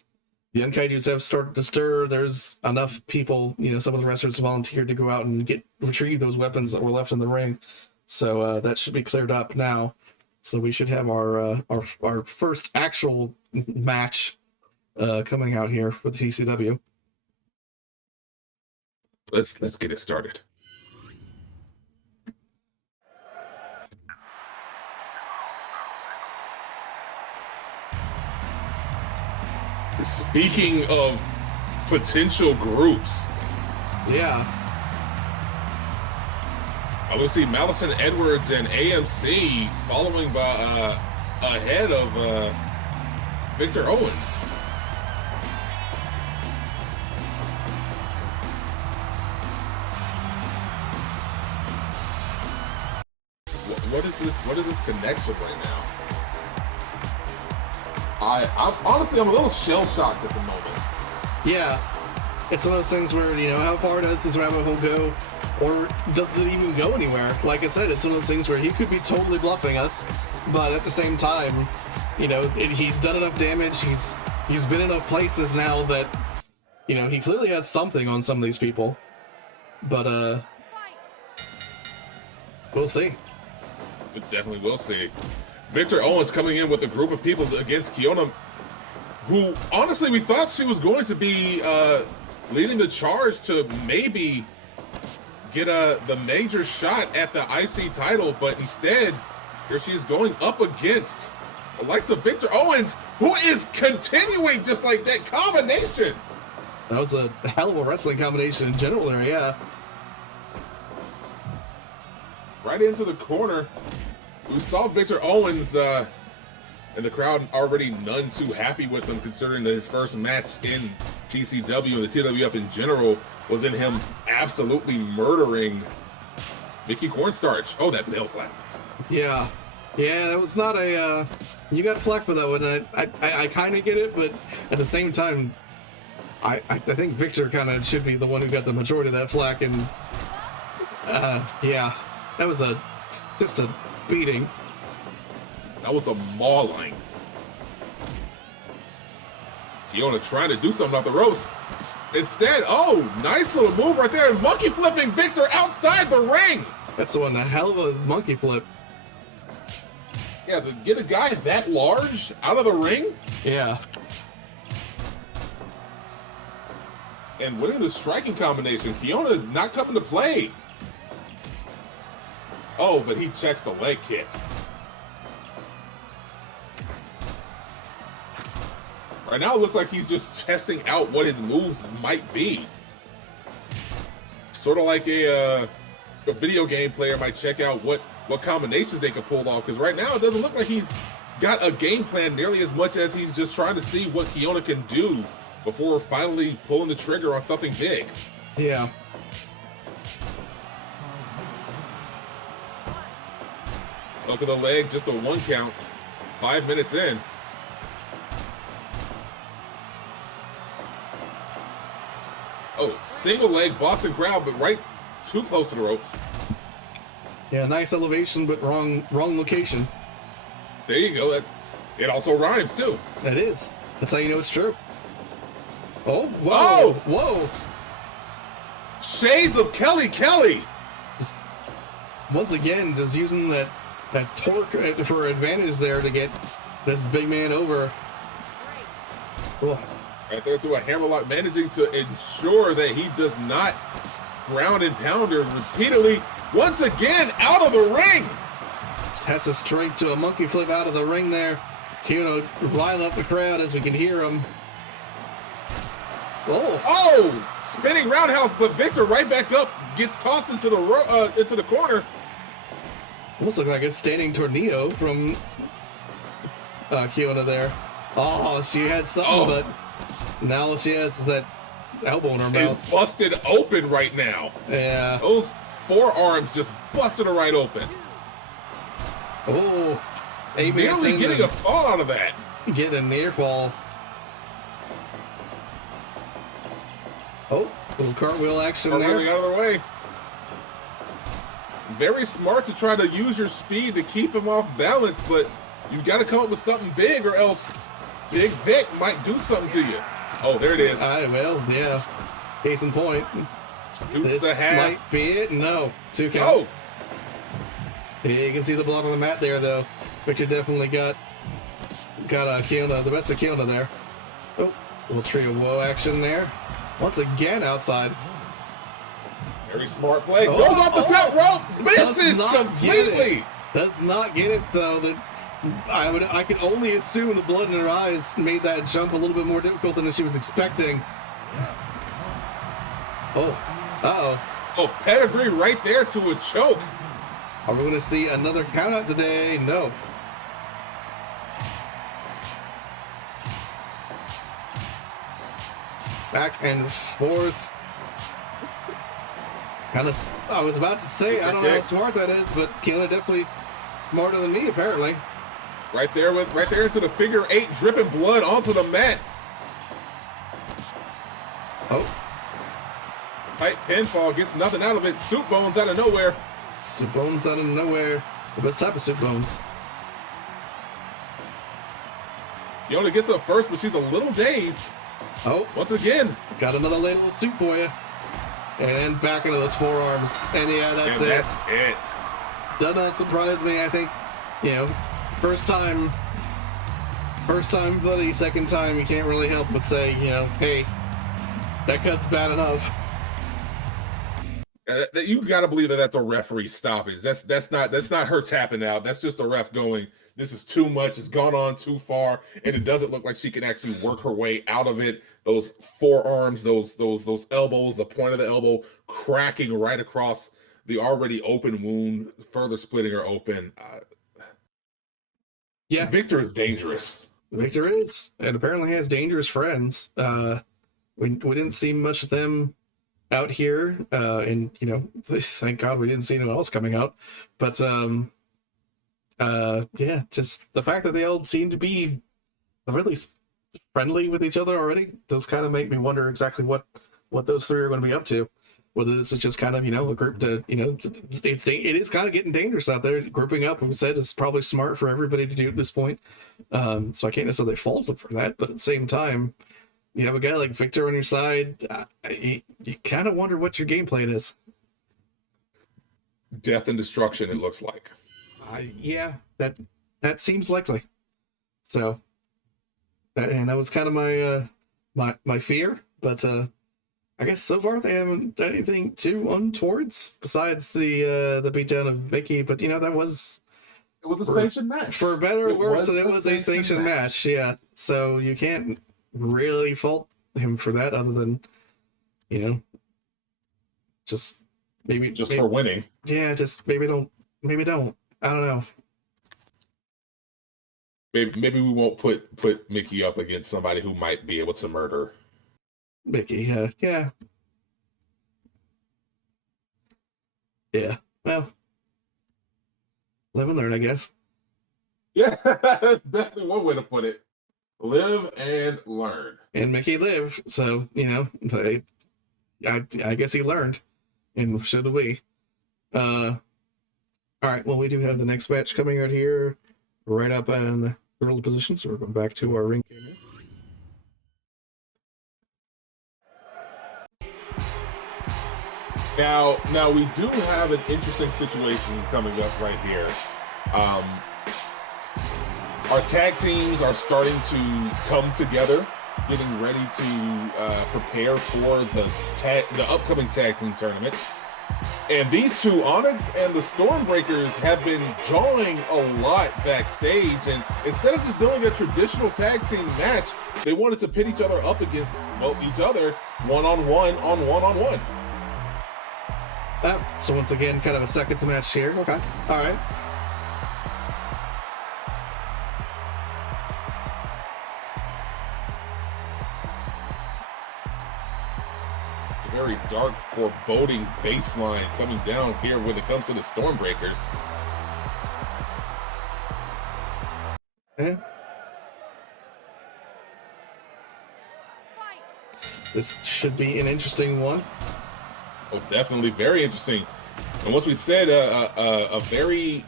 Unkaidus have started to stir. There's enough people, some of the wrestlers volunteered to go out and retrieve those weapons that were left in the ring. So that should be cleared up now. So we should have our first actual match coming out here for the TCW. Let's get it started. Speaking of potential groups, yeah, I would see Madison Edwards and AMC following by ahead of Victor Owens. What is this connection right now? I'm honestly, I'm a little shell-shocked at the moment. Yeah, it's one of those things where, how far does this rabbit hole go, or does it even go anywhere? Like I said, it's one of those things where he could be totally bluffing us, but at the same time, he's done enough damage, he's been in enough places now that, he clearly has something on some of these people. But, we'll see. We definitely will see. Victor Owens coming in with a group of people against Kiona, who honestly we thought she was going to be leading the charge to maybe get the major shot at the IC title, but instead here she's going up against the likes of Victor Owens, who is continuing just like that combination. That was a hell of a wrestling combination in general there, yeah. Right into the corner. We saw Victor Owens and the crowd already none too happy with him, considering that his first match in TCW and the TWF in general was in him absolutely murdering Mickey Cornstarch. Oh, that bell clap. Yeah, that was not a you got flack for that one. I kind of get it, but at the same time, I think Victor kind of should be the one who got the majority of that flack. And yeah, that was just a beating. That was a mauling. Kiona trying to do something off the ropes. Instead, oh, nice little move right there, and monkey flipping Victor outside the ring. That's one a hell of a monkey flip. Yeah, to get a guy that large out of the ring. Yeah. And winning the striking combination. Kiona not coming to play. Oh, but he checks the leg kick. Right now it looks like he's just testing out what his moves might be. Sort of like a video game player might check out what combinations they can pull off, because right now it doesn't look like he's got a game plan nearly as much as he's just trying to see what Kiona can do before finally pulling the trigger on something big. Yeah. Look at the leg, just a 1 count, 5 minutes in. Oh, single leg Boston crowd, but right too close to the ropes. Yeah, nice elevation, but wrong location. There you go. It also rhymes too. That is. That's how you know it's true. Oh, whoa, oh! Whoa. Shades of Kelly. Just once again, just using that torque for advantage there to get this big man over. Oh. Right there to a hammerlock, managing to ensure that he does not ground and pound her repeatedly. Once again, out of the ring. Tessa straight to a monkey flip out of the ring there. Kiona flying up the crowd as we can hear him. Oh, spinning roundhouse, but Victor right back up, gets tossed into the corner. Almost look like a standing tornado from Kiona there. Oh, she had something, but now she has that elbow in her mouth. It's busted open right now. Yeah. Those forearms just busted her right open. Oh, nearly getting a fall out of that. Get a near fall. Oh, little cartwheel action there. Out of the way. Very smart to try to use your speed to keep him off balance, but you've got to come up with something big or else Big Vic might do something to you. Oh, there it is. Well, yeah. Case in point. This the half. Might be it. No. 2 count. Oh. Yeah, you can see the block on the mat there, though. Victor definitely got Kiona, the best of Kiona there. Oh, little trio whoa action there. Once again outside. Very smart play. Goes off the top rope. Misses completely. Does not get it, though. I could only assume the blood in her eyes made that jump a little bit more difficult than she was expecting. Oh, uh-oh. Oh, pedigree right there to a choke. Are we going to see another countout today? No. Back and forth. I was about to say, I don't know how smart that is, but Kiona definitely smarter than me, apparently. Right there into the figure 8, dripping blood onto the mat. Oh. Tight pinfall, gets nothing out of it. Soup bones out of nowhere. Soup bones out of nowhere. The best type of soup bones. Kiona gets up first, but she's a little dazed. Oh. Once again. Got another ladle of soup for you. And back into those forearms. And yeah, that's it. That's it. Does not surprise me. I think, first time bloody, second time, you can't really help but say, hey, that cut's bad enough. You got to believe that that's a referee stoppage. That's not her tapping out. That's just a ref going, this is too much. It's gone on too far, and it doesn't look like she can actually work her way out of it. Those forearms, those elbows, the point of the elbow cracking right across the already open wound, further splitting her open. Yeah, Viktor is dangerous. Viktor is, and apparently has dangerous friends. We didn't see much of them out here, and thank God we didn't see anyone else coming out. But yeah, just the fact that they all seem to be really friendly with each other already does kind of make me wonder exactly what those three are going to be up to. Whether this is just kind of a group to it is kind of getting dangerous out there. Grouping up, like we said, is probably smart for everybody to do at this point. So I can't necessarily fault them for that, but at the same time, you have a guy like Viktor on your side. You kind of wonder what your game plan is. Death and destruction, it looks like. Yeah, that seems likely. So, and that was kind of my fear. But I guess so far they haven't done anything too untowards besides the beatdown of Mickey. But that was. It was a sanctioned match. For better or worse, it was a sanctioned match. Yeah, so you can't really fault him for that, other than just maybe for winning. Yeah, just maybe don't. I don't know. Maybe we won't put Mickey up against somebody who might be able to murder Mickey. Yeah. Well, live and learn, I guess. Yeah, that's definitely one way to put it. Live and learn. And Mickey lived, so I guess he learned, and so do we. All right, well, we do have the next match coming out here, right up in the early position, so we're going back to our ring camera. Now we do have an interesting situation coming up right here. Our tag teams are starting to come together, getting ready to prepare for the upcoming tag team tournament. And these two, Onyx and the Stormbreakers, have been jawing a lot backstage. And instead of just doing a traditional tag team match, they wanted to pit each other up against each other one-on-one on one-on-one. So once again, kind of a seconds match here. Okay. All right. Very dark, foreboding baseline coming down here when it comes to the Stormbreakers. Yeah. This should be an interesting one. Oh, definitely very interesting. And once we said a very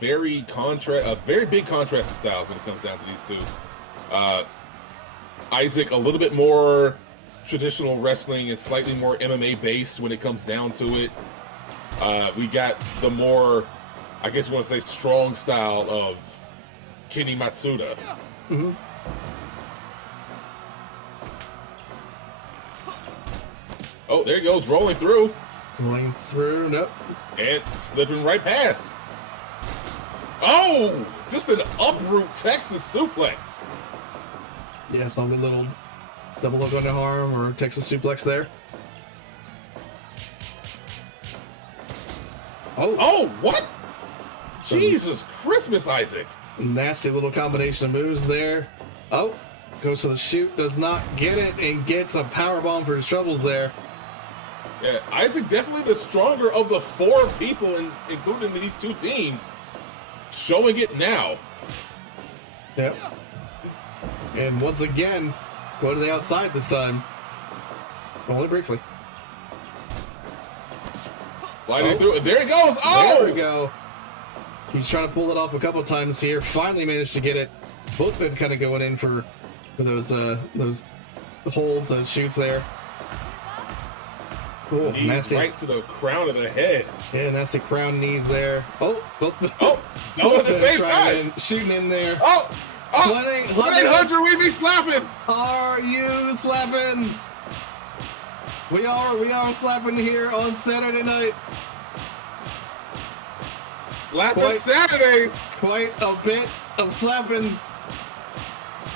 big contrast of styles when it comes down to these two. Isaac a little bit more traditional wrestling and slightly more MMA based when it comes down to it. We got the more, I guess you want to say, strong style of Kenny Matsuda. Mm-hmm. Oh, there he goes, rolling through. Rolling through, nope. And slipping right past. Oh, just an uproot Texas suplex. Yeah, thought a little double hook on the arm or Texas suplex there. Oh, what? Jesus Christmas, Isaac. Nasty little combination of moves there. Oh, goes to the shoot, does not get it, and gets a powerbomb for his troubles there. Yeah, Isaac definitely the stronger of the four people, including these two teams. Showing it now. Yep. And once again, go to the outside this time. Only briefly. Sliding through, and there he goes. Oh! There we go. He's trying to pull it off a couple times here. Finally managed to get it. Both been kind of going in for those holds, those shoots there. Oh, knees nasty. Right to the crown of the head. Yeah, nasty crown knees there. Oh, both at the same time. Shooting in there. Oh, 1-800 we be slapping. Are you slapping? We are slapping here on Saturday night. Slapping Saturdays. Quite a bit of slapping.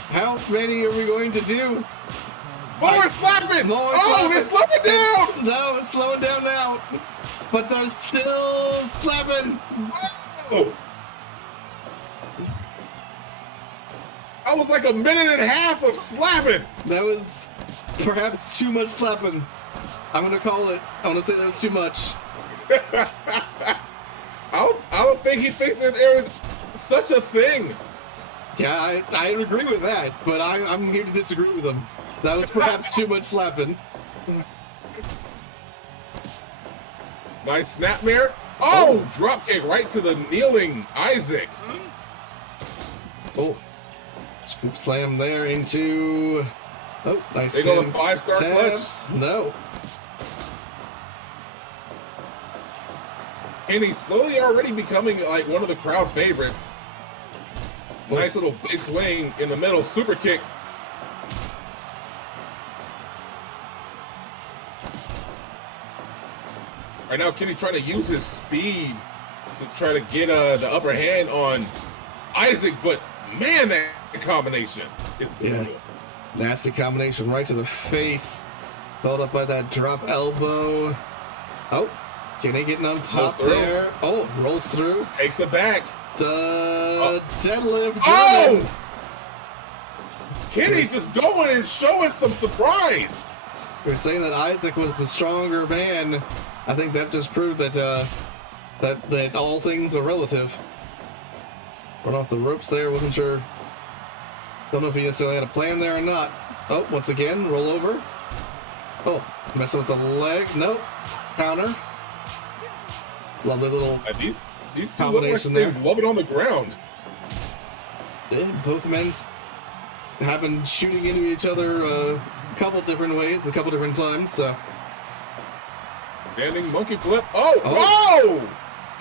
How many are we going to do? More slapping! Slapping. They're slowing down! It's slowing down now. But they're still slapping. Oh. That was like a minute and a half of slapping. That was perhaps too much slapping. I'm going to call it. I'm going to say that was too much. I don't think he thinks that there is such a thing. Yeah, I agree with that, but I'm here to disagree with him. That was perhaps too much slapping. Nice snapmare. Oh, drop kick right to the kneeling Isaac. Oh, scoop slam there into. Oh, nice. They go 5-star clutch. No. And he's slowly already becoming like one of the crowd favorites. Nice little big swing in the middle, super kick. Right now, Kenny trying to use his speed to try to get the upper hand on Isaac, but man, that combination is brutal. Yeah. Nasty combination right to the face. Followed up by that drop elbow. Oh, Kenny getting on top there. Oh, rolls through. Takes the back. Deadlift. Oh! Kenny's just going and showing some surprise. We're saying that Isaac was the stronger man. I think that just proved that that all things are relative. Run off the ropes there. Wasn't sure. Don't know if he necessarily had a plan there or not. Oh, once again, roll over. Oh, messing with the leg. Nope. Counter. Lovely little these two look like they love it on the ground. Yeah, both men's have been shooting into each other a couple different ways, a couple different times. So. Standing monkey flip. Oh!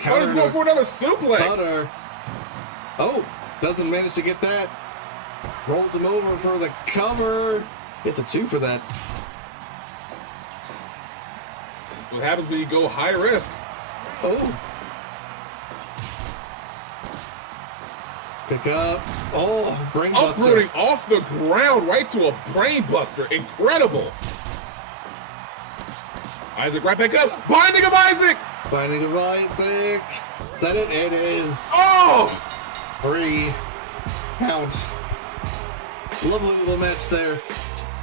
Counter's going for another suplex. Counter. Oh, doesn't manage to get that. Rolls him over for the cover. Gets a 2 for that. What happens when you go high risk? Oh. Pick up. Oh, brain buster. Uprooting off the ground right to a brain buster. Incredible. Isaac right back up. Binding of Isaac. Binding of Isaac. Is that it? It is. Oh! 3 count. Lovely little match there.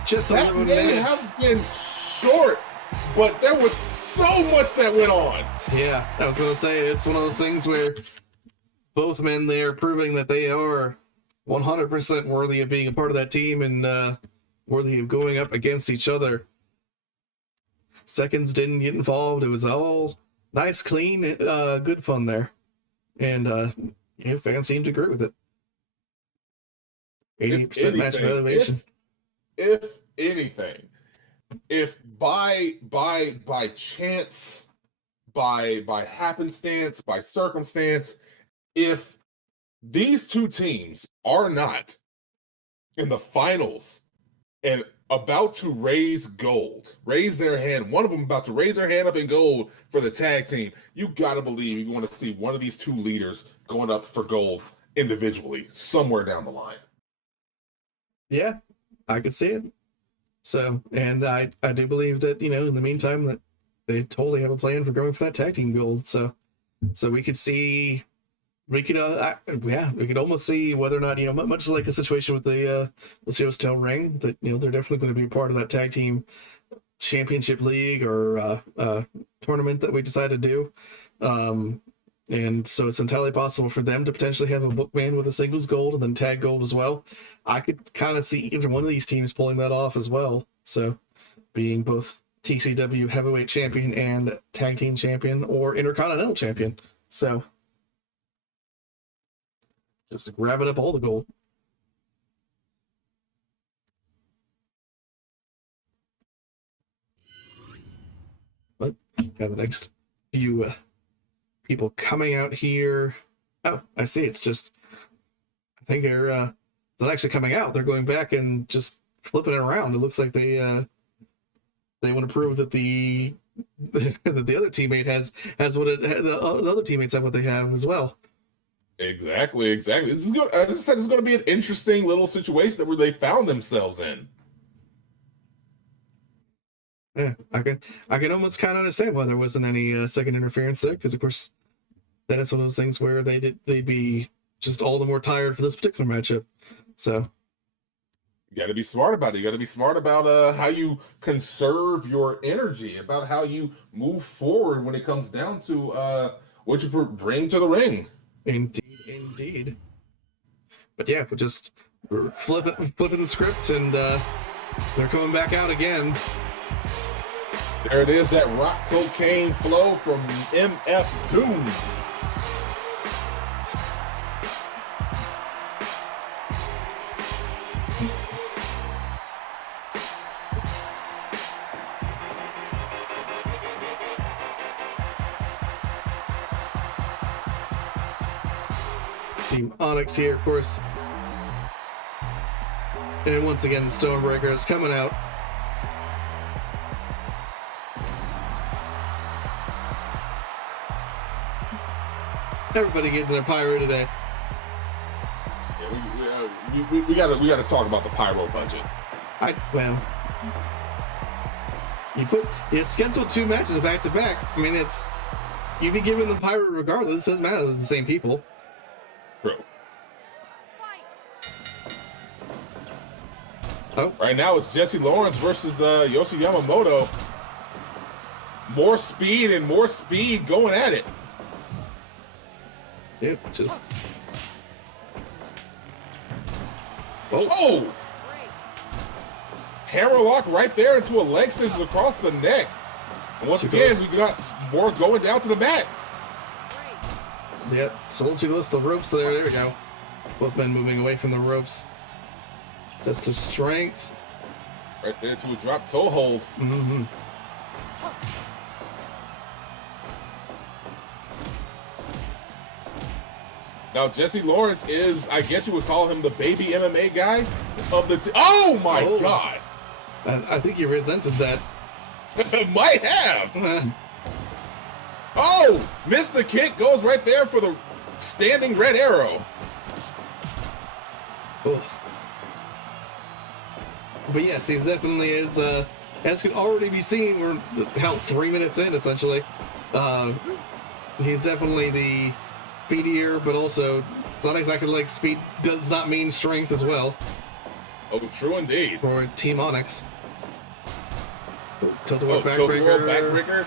Just 11 minutes. That has been short, but there was so much that went on. Yeah, I was going to say, it's one of those things where both men there proving that they are 100% worthy of being a part of that team and worthy of going up against each other. Seconds didn't get involved. It was all nice, clean, good fun there. And fans seemed to agree with it. 80% match evaluation. If anything, if by chance, by happenstance, by circumstance, if these two teams are not in the finals and about to raise their hand, one of them about to raise their hand up in gold for the tag team, you gotta believe you want to see one of these two leaders going up for gold individually somewhere down the line. Yeah, I could see it. So, and I do believe that, in the meantime, that they totally have a plan for going for that tag team gold. So we could see, we could almost see whether or not, much like the situation with the Lucio's Tail ring, that, they're definitely going to be a part of that tag team championship league or tournament that we decide to do. And so it's entirely possible for them to potentially have a bookman with a singles gold and then tag gold as well. I could kind of see either one of these teams pulling that off as well. So being both TCW heavyweight champion and tag team champion or intercontinental champion. So just grabbing up all the gold. But have the next few people coming out here. Oh, I see. It's just, I think they're not actually coming out. They're going back and just flipping it around. It looks like they want to prove that the that the other teammate has what the other teammates have what they have as well. Exactly. This is good. As I said, it's going to be an interesting little situation where they found themselves in. Yeah, I can almost kind of understand why there wasn't any second interference there, because of course, then it's one of those things where they'd be just all the more tired for this particular matchup. So you got to be smart about it. You got to be smart about how you conserve your energy, about how you move forward when it comes down to what you bring to the ring. Indeed. But yeah, we're flipping the script, and they're coming back out again. There it is, that rock cocaine flow from MF Doom. Team Onyx here, of course. And once again, the Stonebreaker is coming out. Everybody getting their pyro today. Yeah, we gotta talk about the pyro budget. You schedule 2 matches back to back. I mean, you'd be giving them pyro regardless. It doesn't matter. It's the same people. True. Oh. Right now it's Jesse Lawrence versus Yoshi Yamamoto. More speed going at it. Yep, just. Oh! Hammerlock right there into a leg scissors across the neck. And once again, we got more going down to the mat. Yep, Solchigos, the ropes there. There we go. Both men moving away from the ropes. That's the strength. Right there to a drop toe hold. Mm-hmm. Now, Jesse Lawrence is, I guess you would call him the baby MMA guy of the oh my God. I think you resented that. Might have. Oh, missed the kick, goes right there for the standing red arrow. Oof. But yes, he's definitely is, as can already be seen, we're 3 minutes in essentially. He's definitely the speedier, but also it's not exactly like speed does not mean strength as well. Oh, true indeed. For Team Onyx. Tilt-a-whirl backbreaker.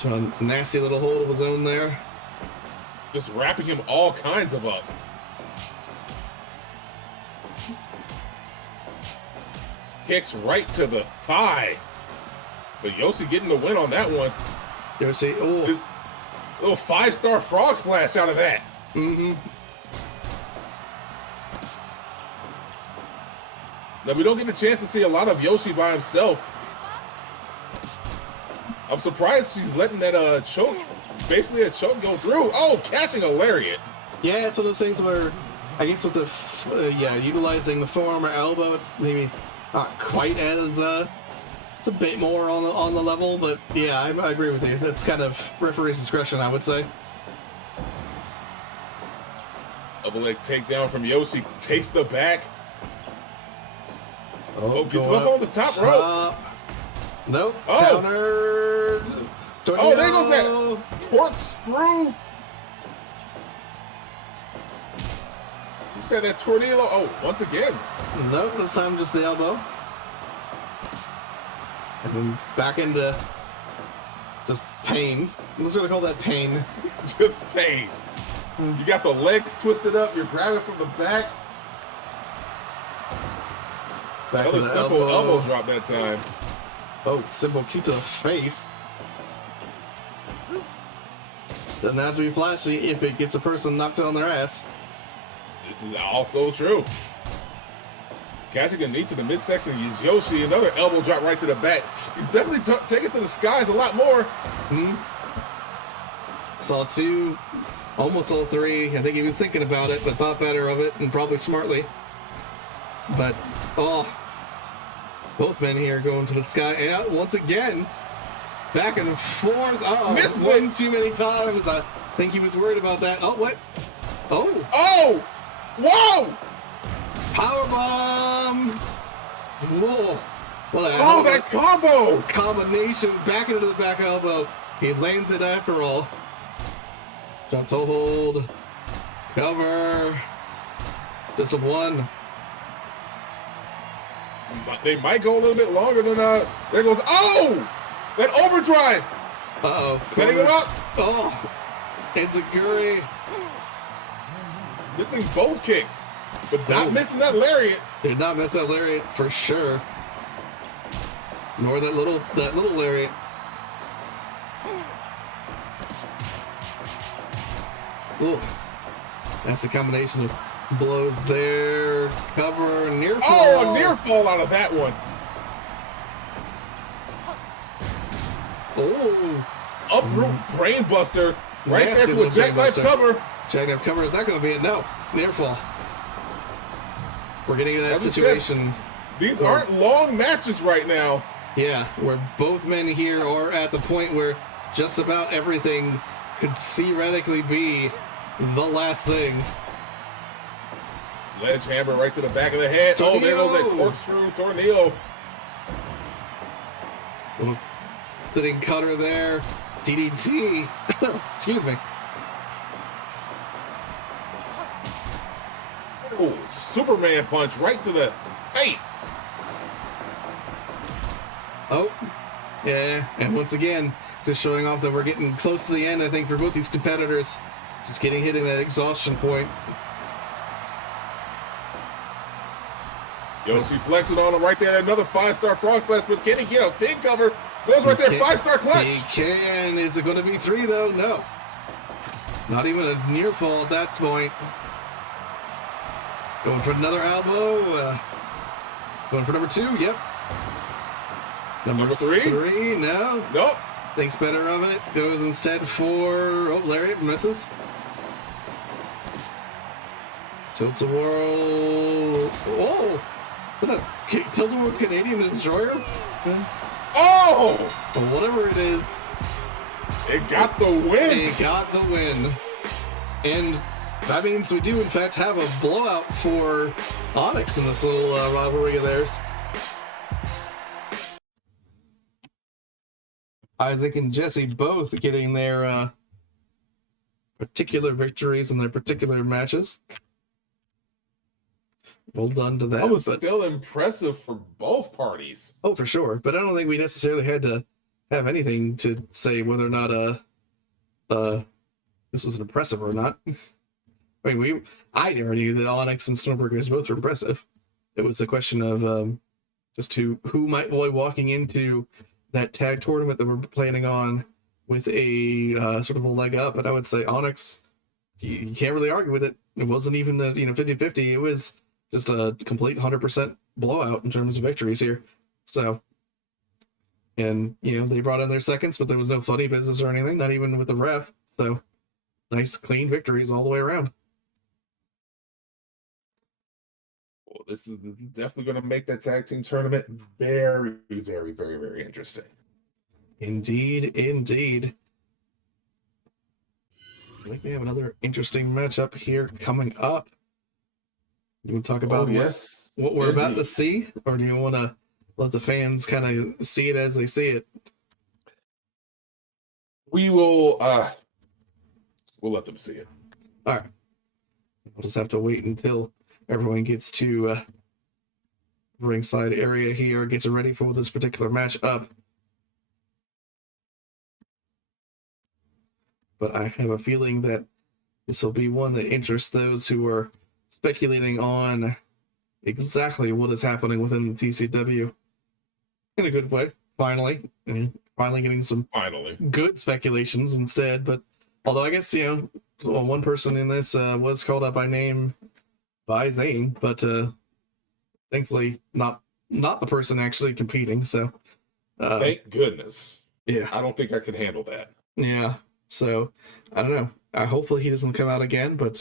Trying a nasty little hold of his own there. Just wrapping him all kinds of up. Kicks right to the thigh. But Yoshi getting the win on that one. Yoshi, oh. Little 5-star frog splash out of that. Mm-hmm. Now, we don't get the chance to see a lot of Yoshi by himself. I'm surprised she's letting that choke, basically a choke, go through. Oh, catching a lariat. Yeah, it's one of those things where, I guess with the, utilizing the forearm or elbow, it's maybe not quite as, it's a bit more on the level, but yeah, I agree with you. That's kind of referee's discretion, I would say. Double leg takedown from Yoshi, takes the back. Oh, gets up on the top rope. Nope. Oh. Counter. Tornado. Oh, there goes that corkscrew. You said that tornado. Oh, once again. Nope, this time just the elbow. And then back into just pain. I'm just going to call that pain. Just pain. You got the legs twisted up. You're grabbing from the back. Back Another to the simple elbow drop that time. Oh, simple kick to the face. Doesn't have to be flashy if it gets a person knocked on their ass. This is also true. Catching a knee to the midsection is Yoshi. Another elbow drop right to the back. He's definitely taking to the skies a lot more. Saw two, almost all three. I think he was thinking about it, but thought better of it, and probably smartly. But, oh, both men here going to the sky. And once again, back and forth. Oh, missed one too many times. I think he was worried about that. Oh, what? Oh. Oh! Whoa! Powerbomb! Whoa. What a Oh, that combo! Combination back into the back elbow. He lands it after all. Jump toe hold. Cover. Just a one. They might go a little bit longer than there goes. Oh! That overdrive! Uh-oh. Setting him up! Oh! Enziguri. Missing both kicks, but not missing that lariat. Did not miss that lariat for sure. Nor that little lariat. Ooh. That's a combination of blows there. Cover, near fall. Oh, a near fall out of that one. Oh. Uproot brainbuster. Right Nasty there to a jackknife cover. Jackknife cover, is that going to be it? No. Near fall. We're getting to that As I situation. These aren't long matches right now. Yeah, where both men here are at the point where just about everything could theoretically be the last thing. Ledge hammer right to the back of the head. Tornado. Oh, there goes that corkscrew tornado. Little sitting cutter there. DDT. Excuse me. Oh, Superman punch right to the face. Oh, yeah. And once again, just showing off that we're getting close to the end, I think, for both these competitors. Just hitting that exhaustion point. Yoshi flexing on him right there. Another 5-star frog splash, but can he get a pin cover? Goes right there, 5-star clutch. He can. Is it going to be 3, though? No. Not even a near fall at that point. Going for another elbow. Going for number 2. Yep. Number 3. No. Nope. Thinks better of it. Goes instead for... Oh, lariat misses. Tilt-a-whirl. Oh! Tilt-a-whirl Canadian Destroyer? Oh! Or whatever it is. It got the win. It got the win. And that means we do, in fact, have a blowout for Onyx in this little rivalry of theirs. Isaac and Jesse both getting their particular victories in their particular matches. Well done to them. That was still impressive for both parties. Oh, for sure. But I don't think we necessarily had to have anything to say whether or not this was impressive or not. I mean, I already knew that Onyx and Stormbreakers both were impressive. It was a question of just who might be walking into that tag tournament that we're planning on with a sort of a leg up. And I would say Onyx, you can't really argue with it. It wasn't even a 50-50. It was just a complete 100% blowout in terms of victories here. So, and they brought in their seconds, but there was no funny business or anything, not even with the ref. So nice clean victories all the way around. Well, this is definitely going to make that tag team tournament very, very, very, very interesting. Indeed. I think we have another interesting matchup here coming up. You want to talk about what we're about to see, or do you want to let the fans kind of see it as they see it? We will. We'll let them see it. All right. We'll just have to wait until everyone gets to ringside area here, gets ready for this particular matchup. But I have a feeling that this will be one that interests those who are speculating on exactly what is happening within the TCW in a good way. Finally getting some good speculations instead. But although I guess one person in this was called out by name by Zane, but thankfully not the person actually competing. So thank goodness. Yeah, I don't think I could handle that. Yeah. So I don't know. Hopefully he doesn't come out again, but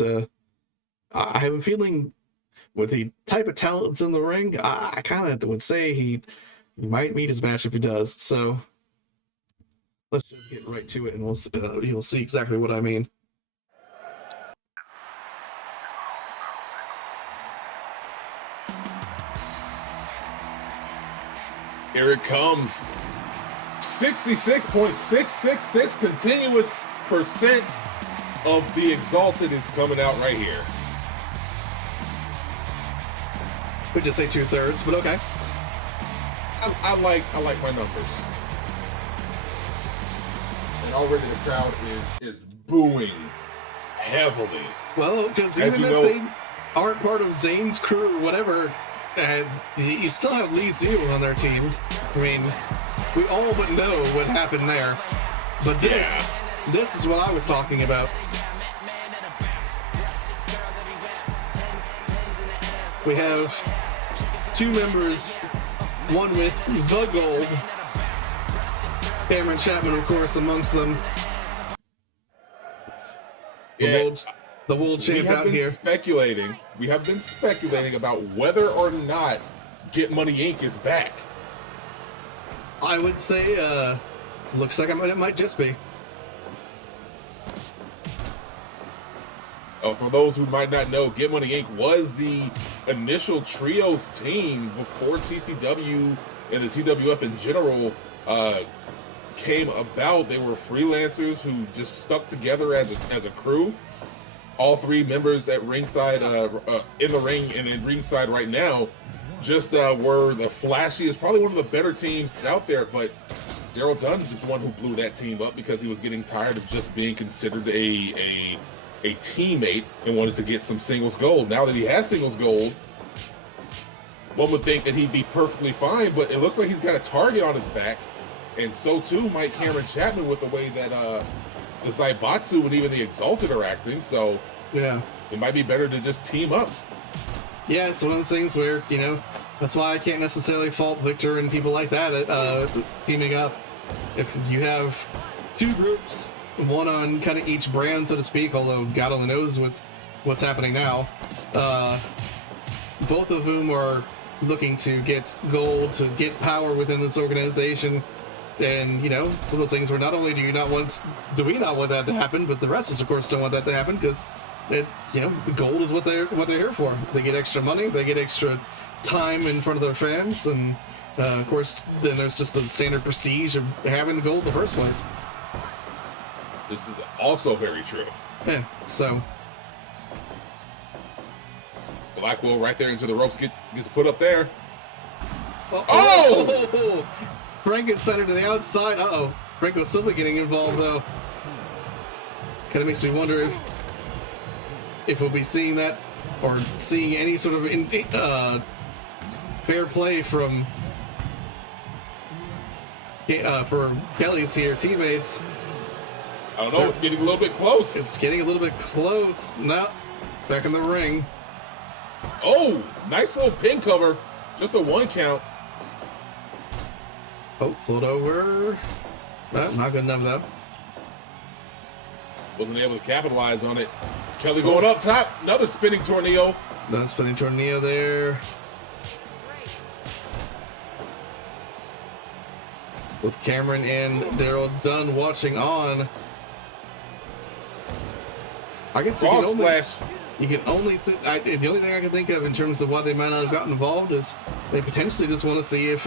I have a feeling with the type of talents in the ring, I kind of would say he might meet his match if he does. So let's just get right to it, and you'll see exactly what I mean. Here it comes. 66.666 continuous percent of the Exalted is coming out right here. We just say 2/3, but okay. I like my numbers. And already the crowd is booing heavily. Well, because even if they aren't part of Zane's crew or whatever, you still have Lyndsay on their team. I mean, we all but know what happened there. But this is what I was talking about. We have two members, one with the gold, Kam'Ron Chapman, of course, amongst them. The world champ out here. We have been speculating about whether or not Get Money Inc. is back. I would say, looks like it might just be. For those who might not know, Get Money Inc. was the initial trios team before TCW and the TWF in general came about. They were freelancers who just stuck together as a crew. All three members at ringside, in the ring and in ringside right now, just were the flashiest, probably one of the better teams out there. But Daryl Dunn is the one who blew that team up because he was getting tired of just being considered a teammate and wanted to get some singles gold. Now that he has singles gold, one would think that he'd be perfectly fine, but it looks like he's got a target on his back, and so too might Kam'Ron Chapman with the way that the Zaibatsu and even the Exalted are acting. So yeah, it might be better to just team up. Yeah, it's one of those things where, that's why I can't necessarily fault Viktor and people like that teaming up. If you have two groups, one on kind of each brand, so to speak, although God only knows with what's happening now, both of whom are looking to get gold, to get power within this organization. And, one of those things where not only do we not want that to happen, but the rest of us, of course, don't want that to happen, because the gold is what they're here for. They get extra money, they get extra time in front of their fans, and of course, then there's just the standard prestige of having the gold in the first place. This is also very true. Yeah, so Blackwell right there into the ropes gets put up there. Oh! Frankenstein to the outside. Franco Silva getting involved though. Kind of makes me wonder if we'll be seeing that, or seeing any sort of fair play from Kelly's here teammates. I don't know. It's getting a little bit close. It's getting a little bit close. No, back in the ring. Oh, nice little pin cover. Just a 1 count. Oh, float over. No, not good enough though. Wasn't able to capitalize on it. Kelly going up top. Another spinning tornado. Another spinning tornado there. With Kam'Ron and Daryl Dunn watching on. I guess you can only sit. The only thing I can think of in terms of why they might not have gotten involved is they potentially just want to see if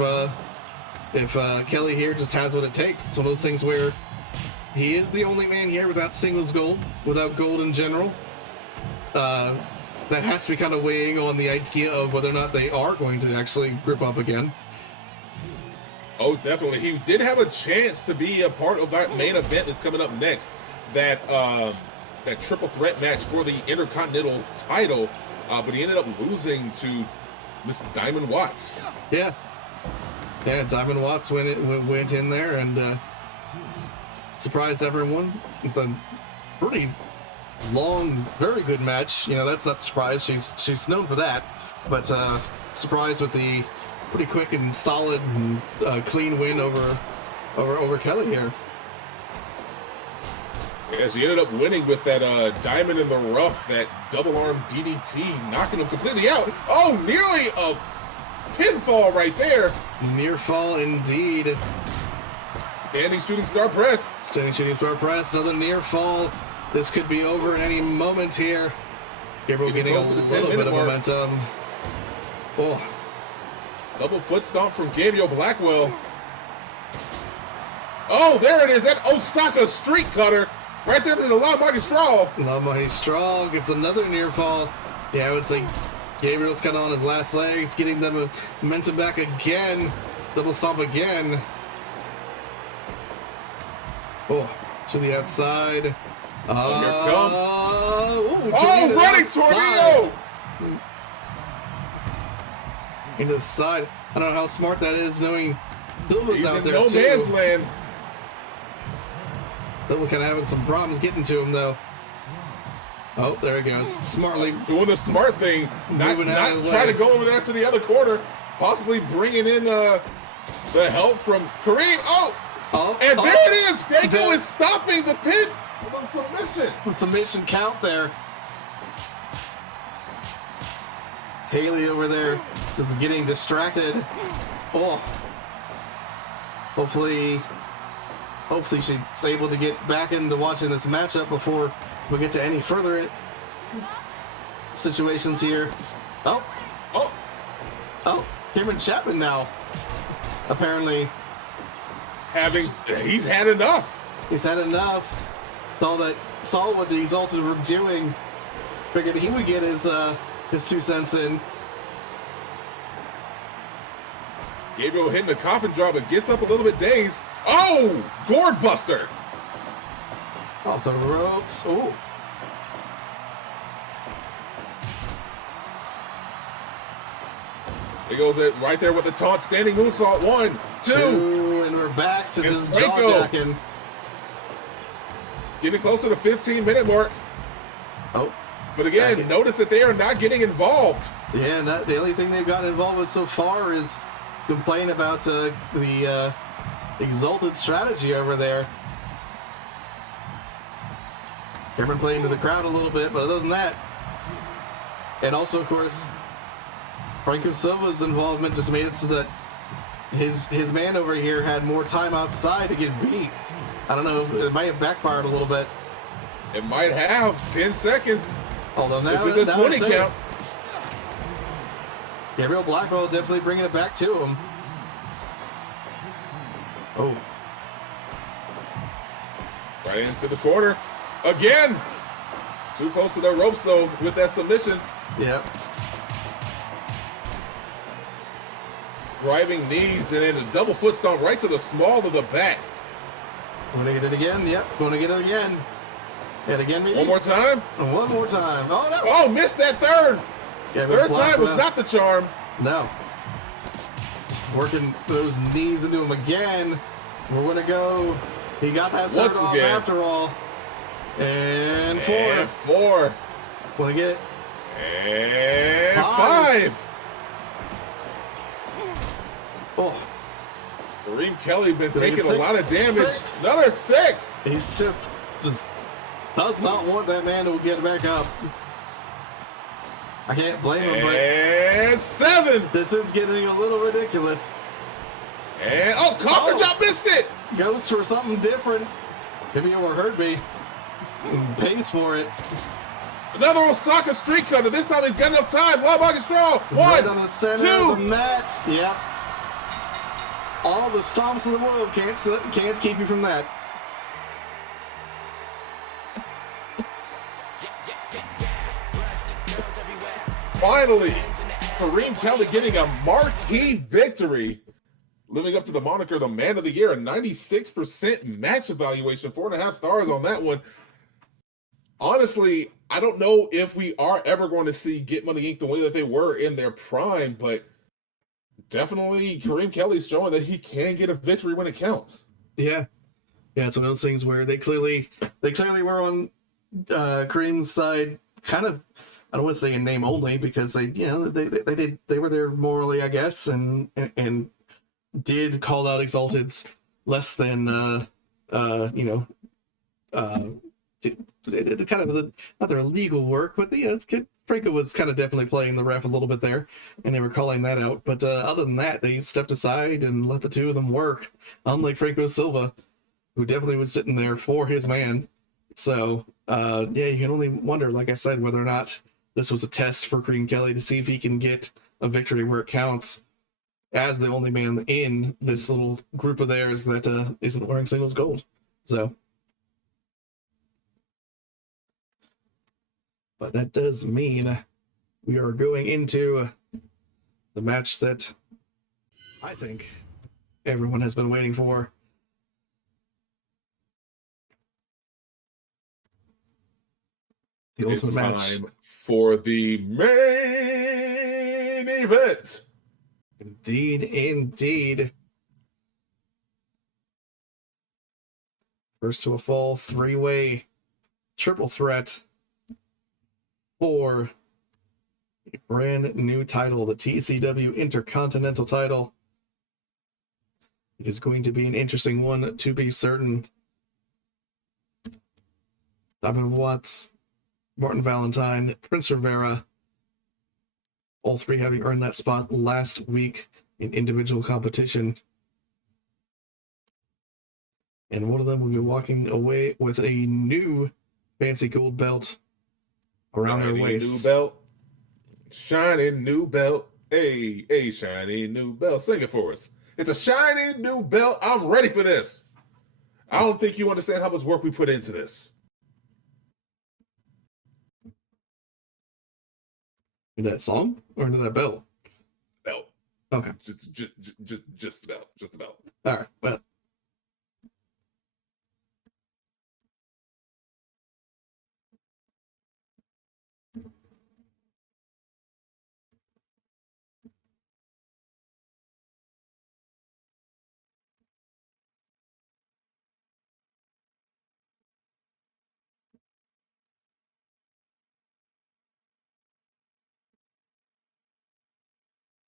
Kelly here just has what it takes. It's one of those things where he is the only man here without singles gold, without gold in general. That has to be kind of weighing on the idea of whether or not they are going to actually grip up again. Oh, definitely. He did have a chance to be a part of that main event that's coming up next. That triple threat match for the Intercontinental title, but he ended up losing to Miss Diamond Watts. Yeah, Diamond Watts went in there and surprised everyone with a pretty long, very good match. You know, that's not surprise. She's known for that, but surprised with the pretty quick and solid and clean win over Kelly here. Yeah, she ended up winning with that diamond in the rough, that double arm DDT, knocking him completely out. Oh, nearly a pinfall right there. Near fall indeed. Standing shooting star press. Standing shooting star press. Another near fall. This could be over in any moment here. Gabriel getting a little bit of momentum. Oh. Double foot stomp from Gabriel Blackwell. Oh, there it is. That Osaka street cutter. Right there to the La Magistral. La Magistral gets another near fall. Yeah, I would say Gabriel's kind of on his last legs, getting them momentum back again. Double stomp again. Oh, to the outside. Here it comes. Running tornado! Into the side. I don't know how smart that is, knowing Silva's out there no too. Man's land. Silva kind of having some problems getting to him though. Oh, there he goes. Smartly doing the smart thing. Not trying to go over there to the other corner. Possibly bringing in the help from Kareem. And there it is. Drago is stopping the pin. Submission. The submission count there. Haley over there just getting distracted. Oh. Hopefully she's able to get back into watching this matchup before we get to any further situations here. Oh, Cameron Chapman now. Apparently. He's had enough. He's had enough. Saw what the Exalted were doing. Figured he would get his 2 cents in. Gabriel hitting the coffin drop and gets up a little bit dazed. Oh, gourd buster. Off the ropes. Oh. He goes right there with the taunt, standing moonsault. 1, 2. And we're back to just jaw-jacking. Getting close to the 15-minute mark. Oh. But again, notice that they are not getting involved. Yeah, the only thing they've gotten involved with so far is complain about the Exalted strategy over there. Cameron playing to the crowd a little bit, but other than that, and also, of course, Franco Silva's involvement just made it so that his man over here had more time outside to get beat. I don't know, it might have backfired a little bit. It might have 10 seconds. Although now this is a 20 count. Gabriel Blackwell is definitely bringing it back to him. Oh. Right into the corner. Again. Too close to the ropes, though, with that submission. Yep. Driving knees and then a double foot stomp right to the small of the back. Going to get it again. Yep. Going to get it again. And again, maybe. One more time. One more time. Oh, no. Oh, missed that third. Gabriel Third time was not the charm. No. Just working those knees into him again. We're gonna go. He got that third off after all. And 4. And 4. Wanna get it? And 5. Oh. Kareem Kelly been taking a lot of damage. 6. Another 6. He's just does not want that man to get back up. I can't blame him, but and 7. This is getting a little ridiculous. And coffin drop, missed it. Goes for something different. Maybe you overheard me. Pays for it. Another Osaka street cutter. This time he's got enough time. Low bucket straw. 1, right on the center 2. of the mat. Yep. All the stomps in the world can't keep you from that. Finally, Kareem Kelly getting a marquee victory, living up to the moniker, the Man of the Year, a 96% match evaluation, 4.5 stars on that one. Honestly, I don't know if we are ever going to see Get Money Inc. the way that they were in their prime, but definitely Kareem Kelly's showing that he can get a victory when it counts. Yeah. Yeah, it's one of those things where they clearly were on Kareem's side, kind of. I don't want to say in name only because they were there morally, I guess, and did call out Exalted's less than kind of not their legal work, but Franco was kind of definitely playing the ref a little bit there, and they were calling that out. But other than that, they stepped aside and let the two of them work, unlike Franco Silva, who definitely was sitting there for his man. So you can only wonder, like I said, whether or not this was a test for Kareem Kelly to see if he can get a victory where it counts as the only man in this little group of theirs that isn't wearing singles gold. So, but that does mean we are going into the match that I think everyone has been waiting for. The ultimate match. Time for the main event. Indeed. First to a fall, 3-way triple threat for a brand new title, the TCW Intercontinental title. It is going to be an interesting one, to be certain. Donovan Watts, Martin Valentine, Prince Rivera, all three having earned that spot last week in individual competition. And one of them will be walking away with a new fancy gold belt around their waist. New belt. Shiny new belt. Hey, shiny new belt. Sing it for us. It's a shiny new belt. I'm ready for this. I don't think you understand how much work we put into this. Into that song or into that belt? Belt. Okay. Just the belt. Just the belt. All right. Well.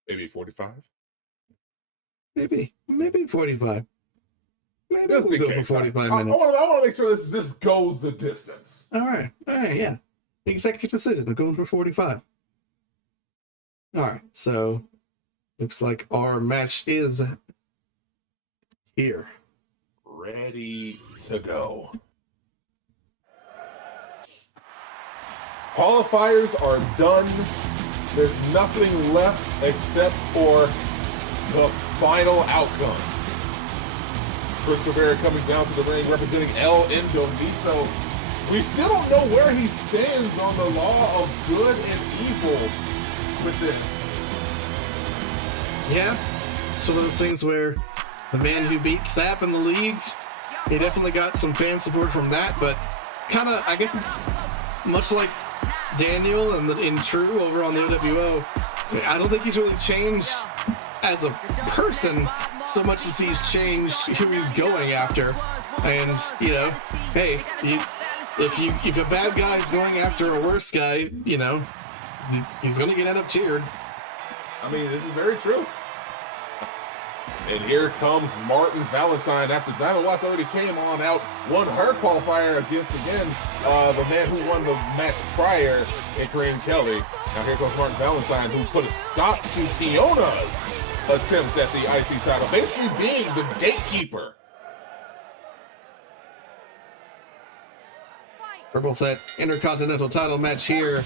Maybe 45? Maybe 45. Maybe Just we'll go case. for 45 I minutes. want to make sure this goes the distance. All right, yeah. Executive decision. I'm going for 45. All right, so looks like our match is here. Ready to go. Qualifiers are done. There's nothing left except for the final outcome. Chris Rivera coming down to the ring representing El Indovito. We still don't know where he stands on the law of good and evil with this. Yeah, it's one of those things where the man who beat Sapp in the league, he definitely got some fan support from that, but kind of, I guess it's much like Daniel and in True over on the OWO. I don't think he's really changed as a person so much as he's changed who he's going after. And, you know, hey, if a bad guy is going after a worse guy, you know, he's going to end up cheered. I mean, this is very true. And here comes Martin Valentine after Diamond Watts already came on out, won her qualifier against, again, the man who won the match prior in Kareem Kelly. Now here comes Martin Valentine, who put a stop to Fiona's attempt at the IC title, basically being the gatekeeper. For both that Intercontinental title match here.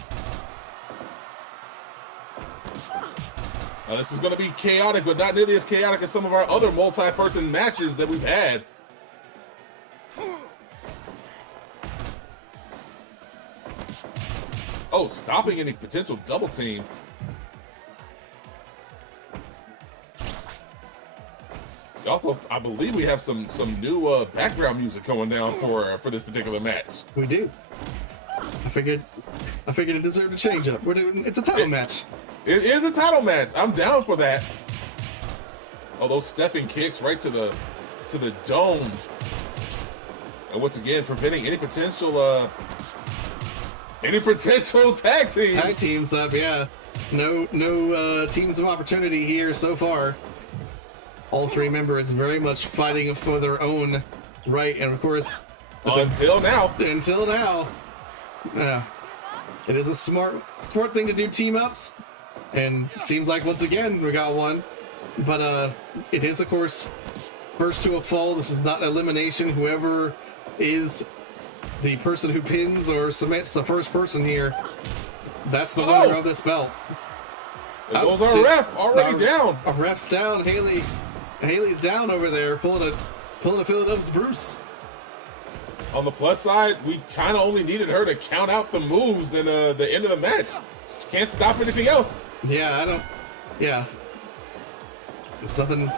Now this is going to be chaotic, but not nearly as chaotic as some of our other multi-person matches that we've had. Oh, stopping any potential double team. Also, I believe we have some new background music going down for this particular match. We do. I figured it deserved a change up. It's a title match. It is a title match. I'm down for that. Oh, those stepping kicks right to the dome. And once again, preventing any potential tag teams. Tag teams up, yeah. No teams of opportunity here so far. All three members very much fighting for their own right, and of course, until now. Yeah, it is a smart thing to do team ups, and it seems like once again we got one. But it is of course first to a fall. This is not elimination. Whoever is the person who pins or submits the first person here, that's the winner of this belt. There goes our ref already down. Our ref's down. Haley's down over there, pulling a Philadelphia's Bruce. On the plus side, we kind of only needed her to count out the moves and the end of the match. She can't stop anything else. Yeah, it's nothing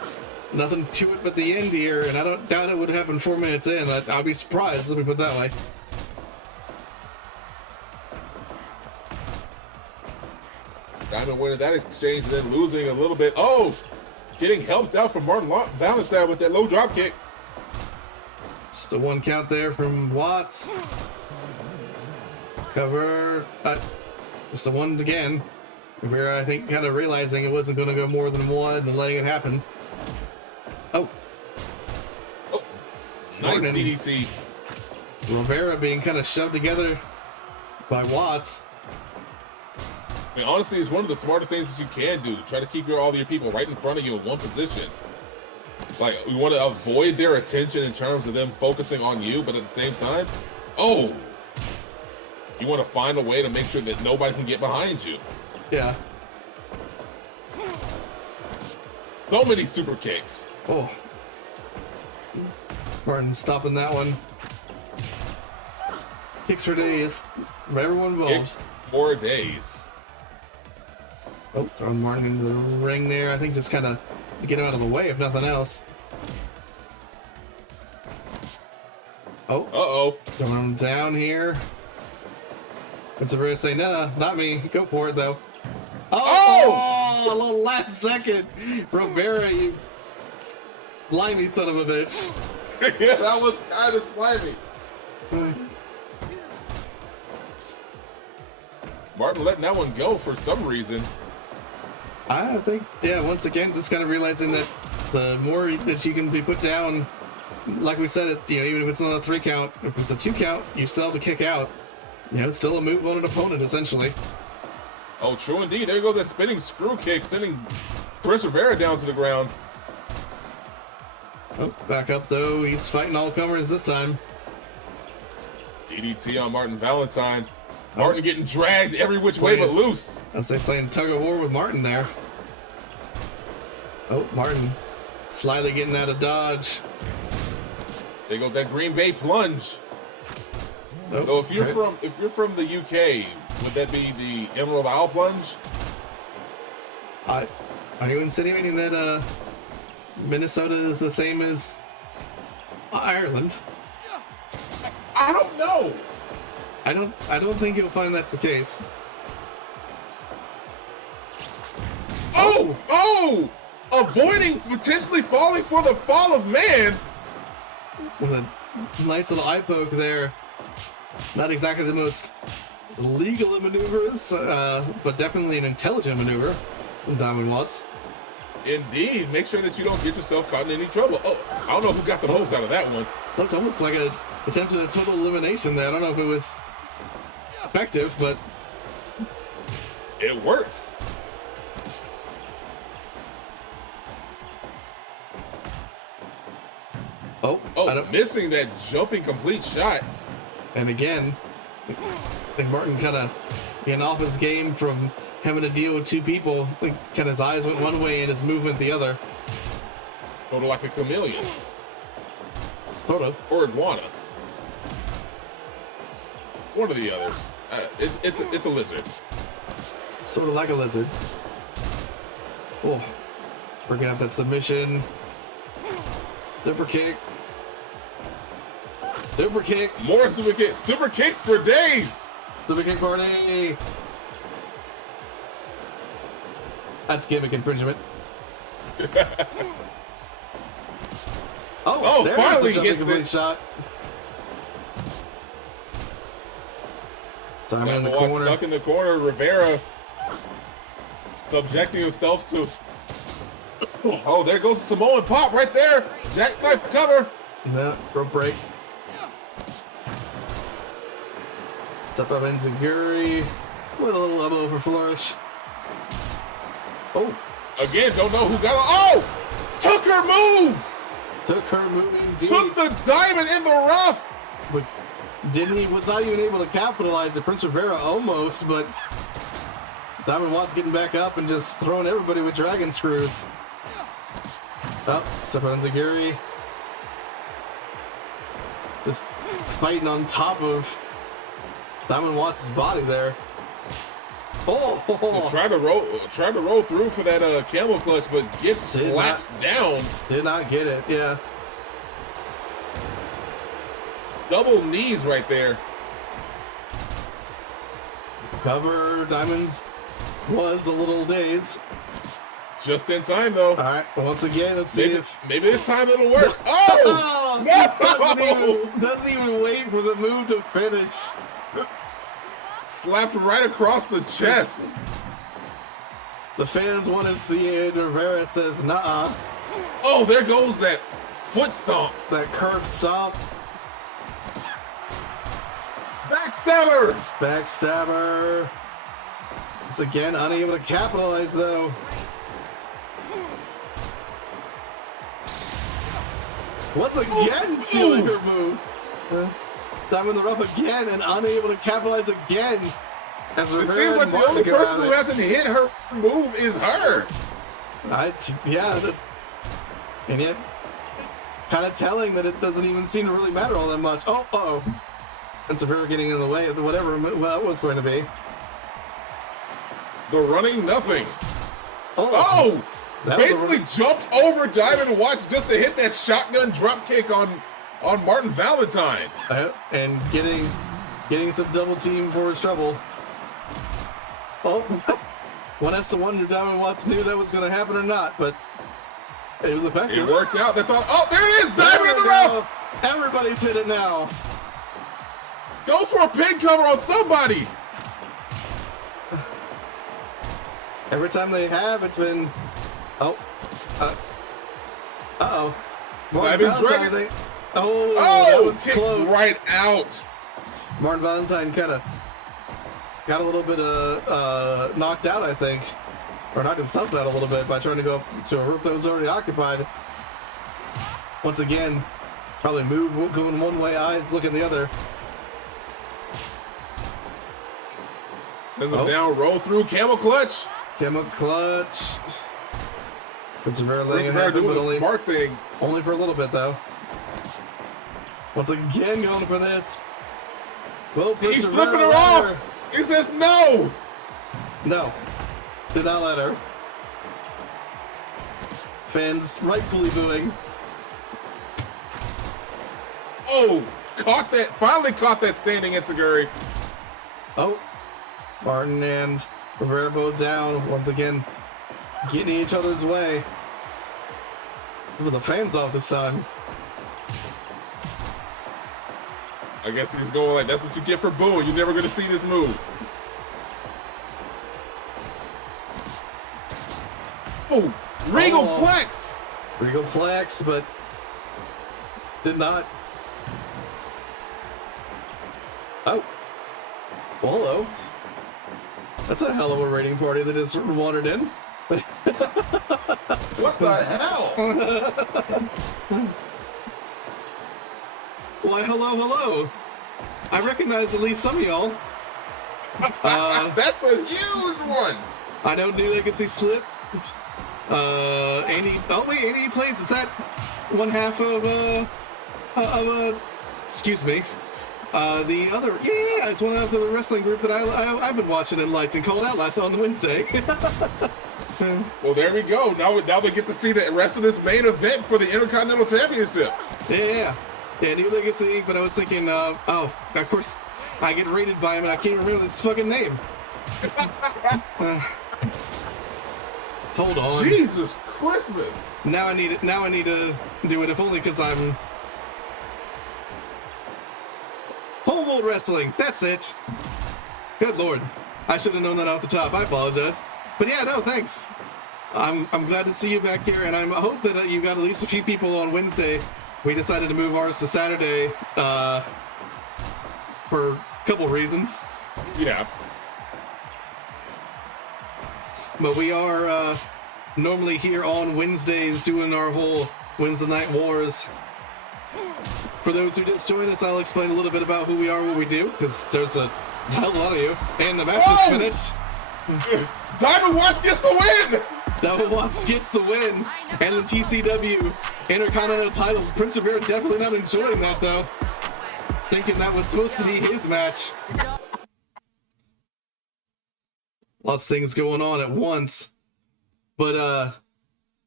to it but the end here, and I don't doubt it would happen 4 minutes in. I'd be surprised, let me put it that way. Diamond winning that exchange and then losing a little bit. Oh! Getting helped out from Martin Valentine with that low drop kick. Just a 1 count there from Watts. Cover. Just a 1 again. We're, I think, kind of realizing it wasn't going to go more than 1 and letting it happen. Oh. Nice DDT. Rivera being kind of shoved together by Watts. I mean, honestly, it's one of the smarter things that you can do. Try to keep all of your people right in front of you in one position. Like, we want to avoid their attention in terms of them focusing on you, but at the same time, you want to find a way to make sure that nobody can get behind you. Yeah. So many super kicks. Oh. Martin stopping that one. Kicks for days. For everyone involved. Kicks for days. Oh, throwing Martin into the ring there. I think just kind of to get him out of the way, if nothing else. Oh. Uh-oh. Throwing him down here. What's the say? No, not me. Go for it, though. Oh! A little last second. Rivera, you slimy son of a bitch. Yeah, that was kind of slimy. Martin letting that one go for some reason. I think, yeah, once again, just kind of realizing that the more that you can be put down, like we said, even if it's not a 3 count, if it's a 2 count, you still have to kick out. It's still a move on an opponent, essentially. Oh, true indeed. There goes that spinning screw kick, sending Prince Rivera down to the ground. Oh, back up, though. He's fighting all comers this time. DDT on Martin Valentine. Martin getting dragged every which way but loose. As they playing tug of war with Martin there. Oh, Martin slyly getting out of dodge. There goes that Green Bay plunge. Oh, so if you're from the UK, would that be the Emerald Isle plunge? Are you insinuating that Minnesota is the same as Ireland? I don't know. I don't think you'll find that's the case. Oh! avoiding potentially falling for the fall of man. With a nice little eye poke there. Not exactly the most legal of maneuvers, but definitely an intelligent maneuver from Diamond Watts. Indeed. Make sure that you don't get yourself caught in any trouble. Oh, I don't know who got the most out of that one. Looked almost like a attempt at a total elimination there. I don't know if it was effective, but it worked. Oh, missing that jumping complete shot. And again, I think Martin kind of getting off his game from having to deal with two people. I think kind of his eyes went one way and his movement the other. Sort of like a chameleon. Sort of. Or iguana. One of the others. It's a lizard. Sort of like a lizard. Oh, breaking up that submission. Super kick. Super kick. More super kicks. Super kicks for days. Super kick party. That's gimmick infringement. Oh, there finally is a gets complete it. shot. Time in the Wall corner. stuck in the corner. Rivera subjecting himself to. Oh, there goes Samoan Pop right there. Jackknife cover. Yeah, rope break. Step up Enziguri with a little elbow for flourish. Oh. Again, don't know who got it. Oh! Took her move! Took her move indeed. Took the diamond in the rough! But was not even able to capitalize it. Prince Rivera almost, but Diamond Watts getting back up and just throwing everybody with dragon screws. Oh, step up Enziguri. Just fighting on top of Diamond Watts' body there. Oh! Tried to roll through for that camel clutch, but gets slapped down. Did not get it. Yeah. Double knees right there. Cover. Diamonds was a little dazed. Just in time though. All right. Once again, let's see if maybe this time it'll work. Oh! No! Doesn't even wait for the move to finish. Slapped right across the chest. The fans want to see it. Rivera says, "Nuh-uh." Oh, there goes that foot stomp. That curb stomp. Backstabber. Backstabber. It's again unable to capitalize though. Once again, stealing her move. Diamond in the rough again and unable to capitalize again. As it seems like the only person who hasn't hit her move is her. Yeah. And yet, kind of telling that it doesn't even seem to really matter all that much. Oh, uh-oh. And Severa getting in the way of whatever that was going to be. The running nothing. Oh! Basically jumped over Diamond Watts just to hit that shotgun drop kick on Martin Valentine. And getting some double team for his trouble. Oh, one has to wonder if Diamond Watts knew that was going to happen or not, but it was effective. It worked out. That's all. Oh, there it is. Diamond in the rough. Everybody's hit it now. Go for a pin cover on somebody. Every time they have, it's been. Oh. Uh-oh. Martin Valentine, I think. Oh, that was close. Right out. Martin Valentine kind of got a little bit knocked out, I think. Or knocked himself out a little bit by trying to go up to a rope that was already occupied. Once again, probably move going one way, eyes looking the other. Sends him down, roll through, camel clutch. Camel clutch. Prince Rivera laying it happen, but only for a little bit though. Once again going for this. Well, he's flipping her off. He says no. No. Did not let her. Fans rightfully booing. Oh, finally caught that standing Enziguri. Oh. Martin and Rivera both down once again, getting each other's way. With the fans off this time. I guess he's going like, that's what you get for booing. You're never going to see this move. Oh, Regal Flex! Regal Flex, but did not. Oh. Well, hello. That's a hell of a rating party that just wandered in. What the hell? Why, hello. I recognize at least some of y'all. That's a huge one. I know New Legacy Slip. Andy. Oh wait, Andy plays. Is that one half of excuse me. The other, yeah, it's one of the wrestling group that I've been watching and liked and called out last on Wednesday. Well, there we go. Now we get to see the rest of this main event for the Intercontinental Championship. Yeah, New Legacy. But I was thinking, oh, of course, I get rated by him and I can't remember his fucking name. Hold on. Jesus Christmas. Now I need it. Now I need to do it, if only because I'm. Whole World Wrestling, that's it. Good lord. I should have known that off the top. I apologize. But yeah, no, thanks. I'm glad to see you back here, and I hope that you got at least a few people on Wednesday. We decided to move ours to Saturday for a couple reasons. Yeah. But we are normally here on Wednesdays doing our whole Wednesday Night Wars. For those who just joined us, I'll explain a little bit about who we are, what we do, because there's a hell of a lot of you. And the match is finished. Diamond Watts gets the win! Diamond Watts gets the win. And the TCW Intercontinental title. Prince Rivera definitely not enjoying that, though. Thinking that was supposed to be his match. Lots of things going on at once. But,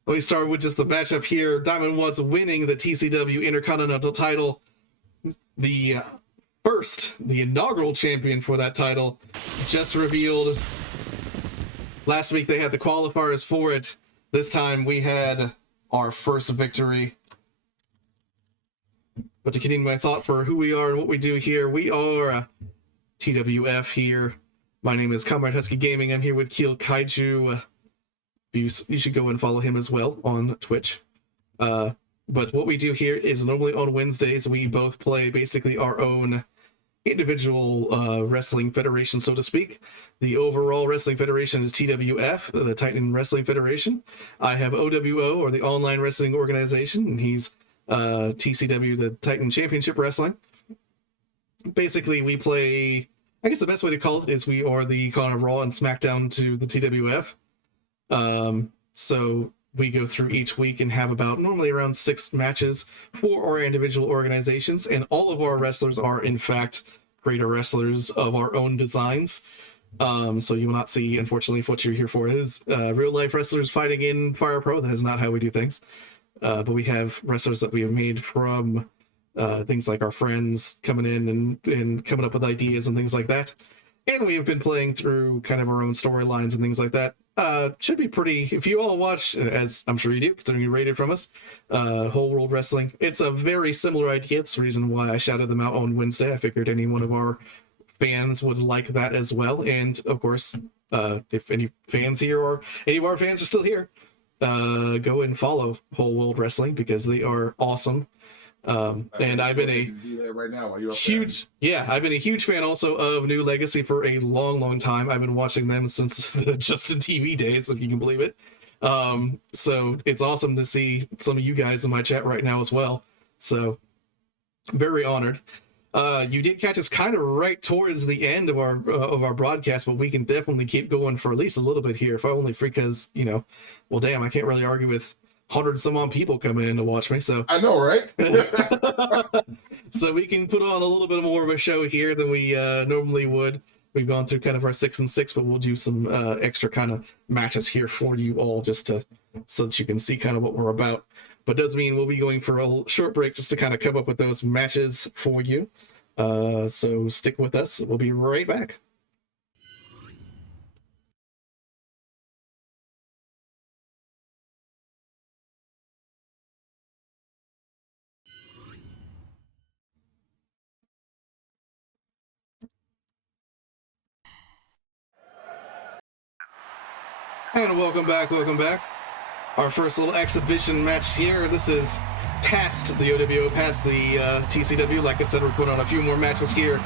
let me start with just the matchup here. Diamond Watts winning the TCW Intercontinental title. The inaugural champion for that title, just revealed. Last week they had the qualifiers for it. This time we had our first victory. But to continue my thought for who we are and what we do here, we are TWF here. My name is Comrade Husky Gaming. I'm here with Keel Kaiju. You should go and follow him as well on Twitch. But what we do here is normally on Wednesdays, we both play basically our own individual wrestling federation, so to speak. The overall wrestling federation is TWF, the Titan Wrestling Federation. I have OWO, or the Online Wrestling Organization, and he's TCW, the Titan Championship Wrestling. Basically, we play, I guess the best way to call it is we are the kind of Raw and SmackDown to the TWF. So we go through each week and have about normally around 6 matches for our individual organizations, and all of our wrestlers are in fact creator wrestlers of our own designs. So you will not see, unfortunately, if what you're here for is real life wrestlers fighting in Fire Pro. That is not how we do things. But we have wrestlers that we have made from things like our friends coming in and coming up with ideas and things like that. And we have been playing through kind of our own storylines and things like that. Should be pretty, if you all watch, as I'm sure you do, considering you rated from us, Whole World Wrestling, it's a very similar idea. That's the reason why I shouted them out on Wednesday. I figured any one of our fans would like that as well. And of course, if any fans here or any of our fans are still here, go and follow Whole World Wrestling because they are awesome. And I've been a huge fan also of New Legacy for a long time. I've been watching them since the Justin TV days, if you can believe it. So it's awesome to see some of you guys in my chat right now as well. So very honored. You did catch us kind of right towards the end of our broadcast, but we can definitely keep going for at least a little bit here, if only because, well, damn, I can't really argue with 100 some odd people coming in to watch me, so I know, right? So we can put on a little bit more of a show here than we normally would. We've gone through kind of our 6 and 6, but we'll do some extra kind of matches here for you all so that you can see kind of what we're about. But does mean we'll be going for a short break just to kind of come up with those matches for you. So stick with us. We'll be right back. And welcome back, welcome back. Our first little exhibition match here. This is past the OWO, past the TCW. Like I said, we're putting on a few more matches here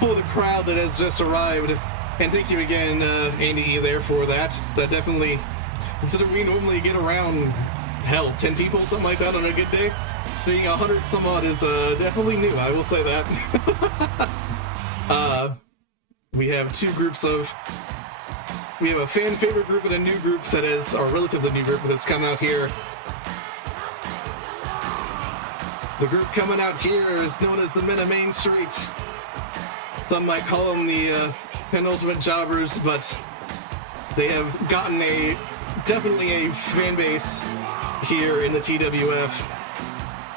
for the crowd that has just arrived. And thank you again, Andy, there for that. That definitely, considering we normally get around, hell, 10 people, something like that on a good day, seeing 100 some odd is definitely new, I will say that. We have two groups of... We have a fan favorite group and a new group that is, or relatively new group that's come out here. The group coming out here is known as the Men of Main Street. Some might call them the penultimate jobbers, but they have gotten definitely a fan base here in the TWF.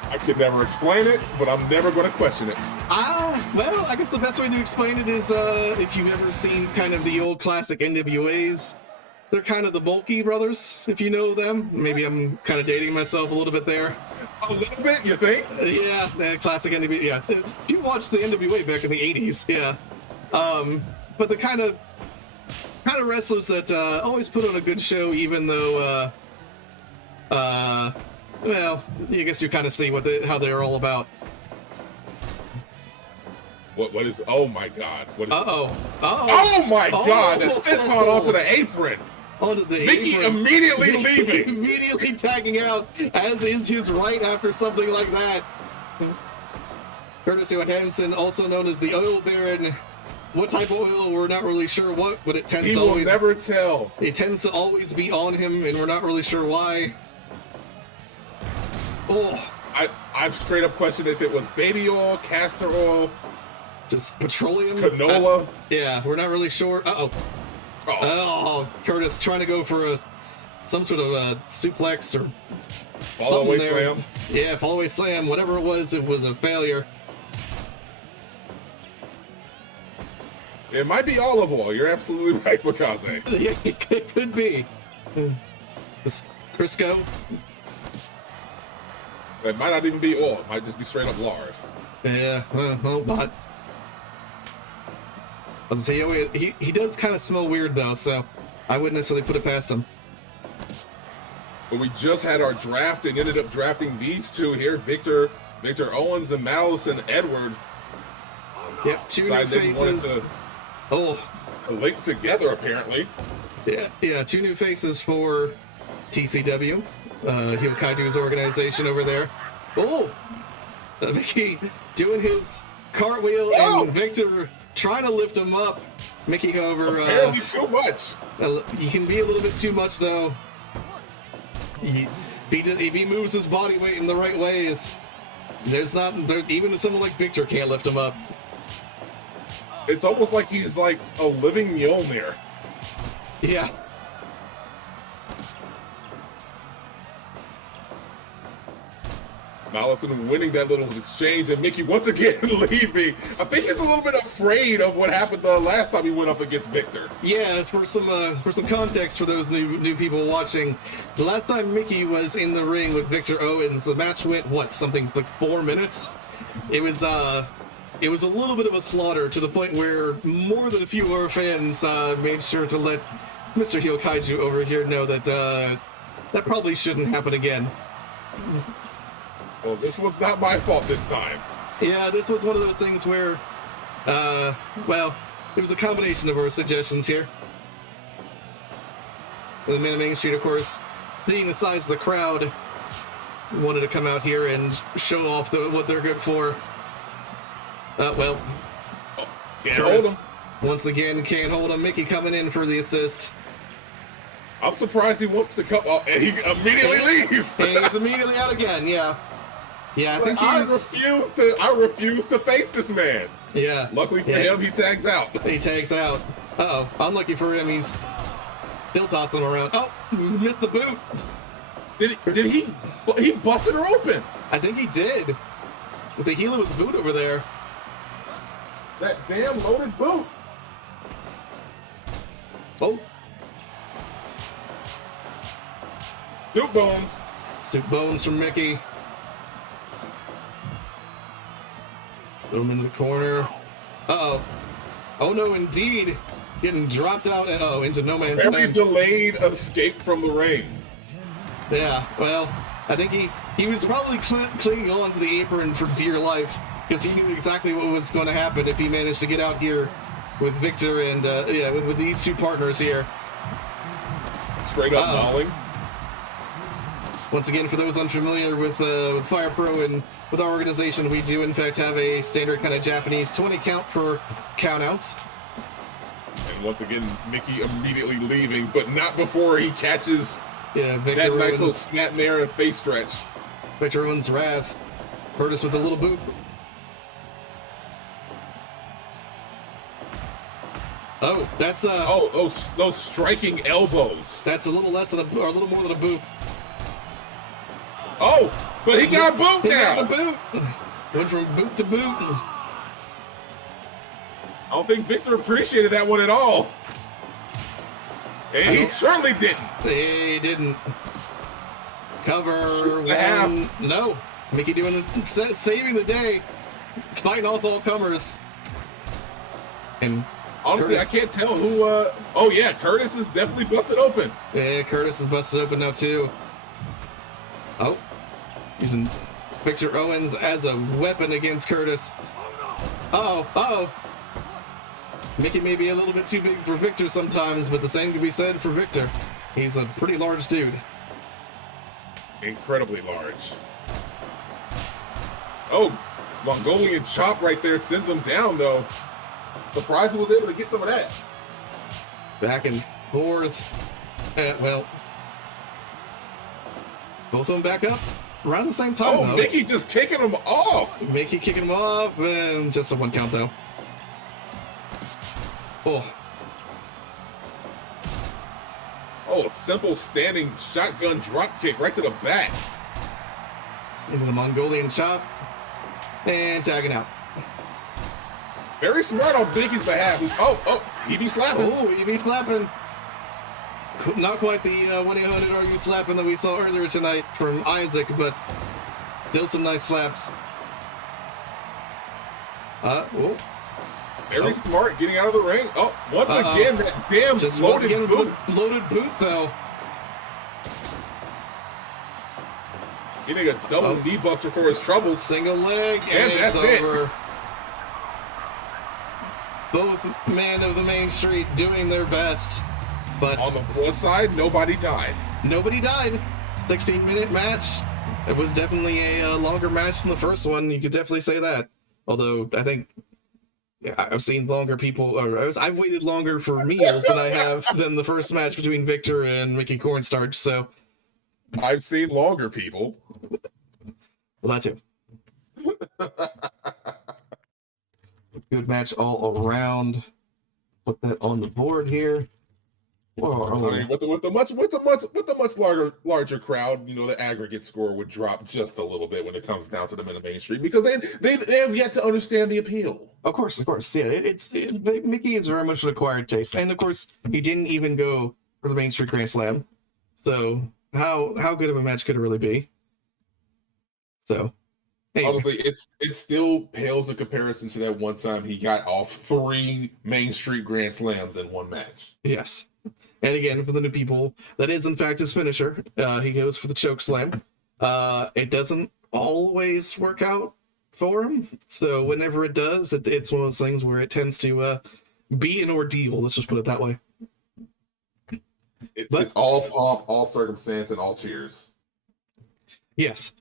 I could never explain it, but I'm never going to question it. Well, I guess the best way to explain it is if you've ever seen kind of the old classic NWAs, they're kind of the bulky brothers, if you know them. Maybe I'm kind of dating myself a little bit there. A little bit, you think? Yeah, classic NWA. Yeah, if you watched the NWA back in the 80s, yeah. But the kind of wrestlers that always put on a good show, even though, well, I guess you kind of see how they're all about. What is? Oh my God! What is? Oh my God! The senton onto the apron. Onto the Mickey apron. immediately leaving. Immediately tagging out, as is his right after something like that. Curtis Johansson, also known as the Oil Baron. What type of oil? We're not really sure what, but it tends to always... He will never tell. It tends to always be on him, and we're not really sure why. Oh. I've straight up questioned if it was baby oil, castor oil, just petroleum, canola. Yeah, we're not really sure. Oh, Curtis trying to go for some sort of a suplex or something there. Slam. Yeah, fall away slam. Whatever it was a failure. It might be olive oil. You're absolutely right, Makaze. Yeah, it could be. This Crisco. It might not even be oil. It might just be straight up lard. Yeah, well, not. I was gonna say, he does kind of smell weird though, so I wouldn't necessarily put it past him. But we just had our draft and ended up drafting these two here, Victor Owens and Madison Edward. Yep, two new faces. To link together apparently. Yeah, two new faces for TCW, Heel Kaiju's organization over there. Mickey doing his cartwheel and Victor trying to lift him up. Mickey, however, apparently too much. He can be a little bit too much though. If he moves his body weight in the right ways, even someone like Victor can't lift him up. It's almost like he's like a living Mjolnir. Yeah. Madison winning that little exchange, and Mickey once again leaving. I think he's a little bit afraid of what happened the last time he went up against Victor. Yeah, that's for some context for those new people watching. The last time Mickey was in the ring with Victor Owens, the match went something like 4 minutes. It was a little bit of a slaughter, to the point where more than a few of our fans made sure to let Mr. Heel Kaiju over here know that that probably shouldn't happen again. Well, this was not my fault this time. Yeah, this was one of those things where, well, it was a combination of our suggestions here. The Men of Main Street, of course, seeing the size of the crowd, wanted to come out here and show off what they're good for. Well, can't hold him. Once again, can't hold him. Mickey coming in for the assist. I'm surprised he wants to come out, and he immediately leaves. And he's immediately out again, yeah. Yeah, I think I refuse to face this man. Yeah. Luckily for him, he tags out. He tags out. Uh-oh. Unlucky for him, he's still tossing him around. Oh, missed the boot. Did he busted her open? I think he did. With the heel of his boot over there. That damn loaded boot. Oh. Soup bones. Soup bones from Mickey. Throw him into the corner. Uh-oh. Oh no, indeed. getting dropped out into no man's Very land. delayed escape from the ring. Yeah, well, I think he was probably clinging on to the apron for dear life because he knew exactly what was going to happen if he managed to get out here with Viktor and with these two partners here. Straight up mauling. Once again, for those unfamiliar with Fire Pro and with our organization, we do in fact have a standard kind of Japanese 20 count for countouts. And once again, Mickey immediately leaving, but not before he catches Viktor that nice Owens, little snapmare and face stretch. Viktor Owens' wrath. Curtis with a little boop. Oh, that's those striking elbows. That's a little less than or a little more than a boop. Oh, but he got a boot He now. got the boot. Went from boot to boot. I don't think Viktor appreciated that one at all. And he certainly didn't. He didn't. Cover Shoots the half. No. Mickey doing this, saving the day. Fighting off all comers. And honestly, Curtis, I can't tell who. Oh yeah, Curtis is definitely busted open. Yeah, Curtis is busted open now too. Oh, using Viktor Owens as a weapon against Curtis. Uh-oh. Mickey may be a little bit too big for Viktor sometimes, but the same can be said for Viktor. He's a pretty large dude. Incredibly large. Oh, Mongolian chop right there sends him down though. Surprised he was able to get some of that. Back and forth. Well, both of them back up around the same time. Oh, Mickey just kicking him off. Mickey kicking him off, and just a 1 count though. Oh, a simple standing shotgun drop kick right to the back. Into the Mongolian chop. And tagging out. Very smart on Mickey's behalf. He be slapping. Oh, he be slapping. Not quite the 1-800-RU slapping that we saw earlier tonight from Isaac, but still some nice slaps. Very smart getting out of the ring. Once again, that damn just loaded once again boot. Loaded boot, though. Getting a double knee buster for his troubles. Single leg, and it's that's it. over. Both men of the main street doing their best. But on the plus side, nobody died. Nobody died. 16-minute match. It was definitely a longer match than the first one. You could definitely say that. Although I think I've seen longer people, I've waited longer for meals than the first match between Viktor and Mickey Cornstarch. So I've seen longer people. Well, that too. Good match all around. Put that on the board here. Whoa. I mean, with the much larger crowd, the aggregate score would drop just a little bit when it comes down to them in the main street because they have yet to understand the appeal. Of course. Yeah, Mickey is very much an acquired taste, and of course he didn't even go for the Main Street Grand Slam. So how good of a match could it really be? So. Hey. Honestly, it still pales in comparison to that one time he got off 3 Main Street Grand Slams in one match. Yes. And again, for the new people, that is in fact his finisher. He goes for the choke slam. It doesn't always work out for him. So whenever it does, it's one of those things where it tends to be an ordeal. Let's just put it that way. It's all pomp, all circumstance, and all cheers. Yes.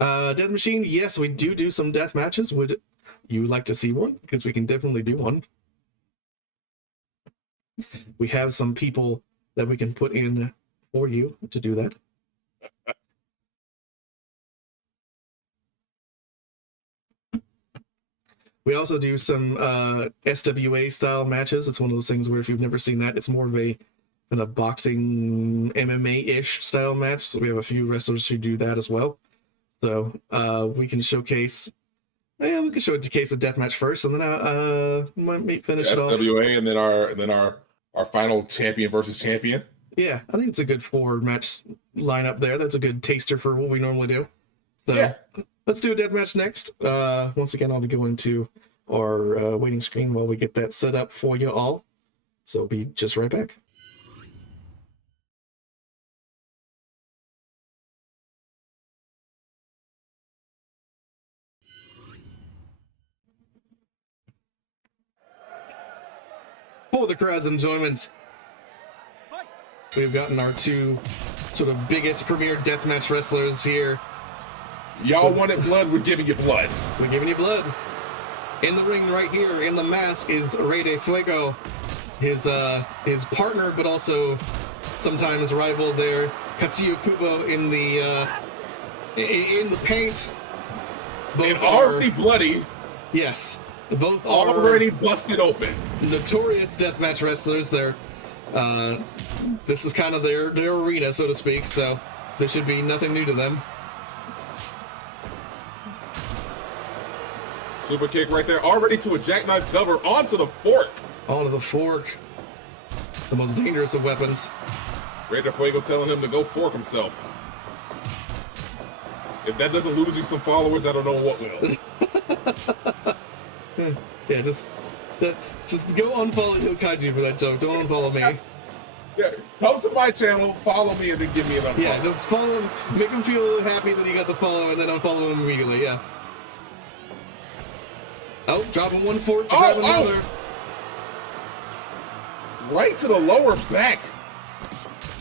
Death Machine, yes, we do some death matches. Would you like to see one? Because we can definitely do one. We have some people that we can put in for you to do that. We also do some SWA style matches. It's one of those things where if you've never seen that, it's more of a kind of boxing MMA-ish style match. So we have a few wrestlers who do that as well. So we can showcase. Yeah, we can showcase a death match first, and then might finish it off. SWA, and then our final champion versus champion. Yeah, I think it's a good 4-match lineup there. That's a good taster for what we normally do. So yeah. Let's do a death match next. Once again, I'll be going to our waiting screen while we get that set up for you all. So be just right back. For the crowd's enjoyment, we've gotten our two sort of biggest premier deathmatch wrestlers here. Y'all wanted blood, we're giving you blood. We're giving you blood. In the ring right here, in the mask, is Rey de Fuego, his partner, but also sometimes rival there, Katsuyo Kubo in the paint. Both already bloody. Yes. Both are already busted open. Notorious deathmatch wrestlers. They're this is kind of their arena, so to speak, so there should be nothing new to them. Super kick right there, already to a jackknife cover, onto the fork. Onto the fork. The most dangerous of weapons. Rey de Fuego telling him to go fork himself. If that doesn't lose you some followers, I don't know what will. Yeah, just go unfollow Kaiju for that joke. Don't unfollow me. Yeah, come to my channel, follow me, and then give me an unfollow. Yeah, just follow him, make him feel happy that he got the follow, and then unfollow him immediately. Yeah. Oh, dropping one fork to grab another. Right to the lower back.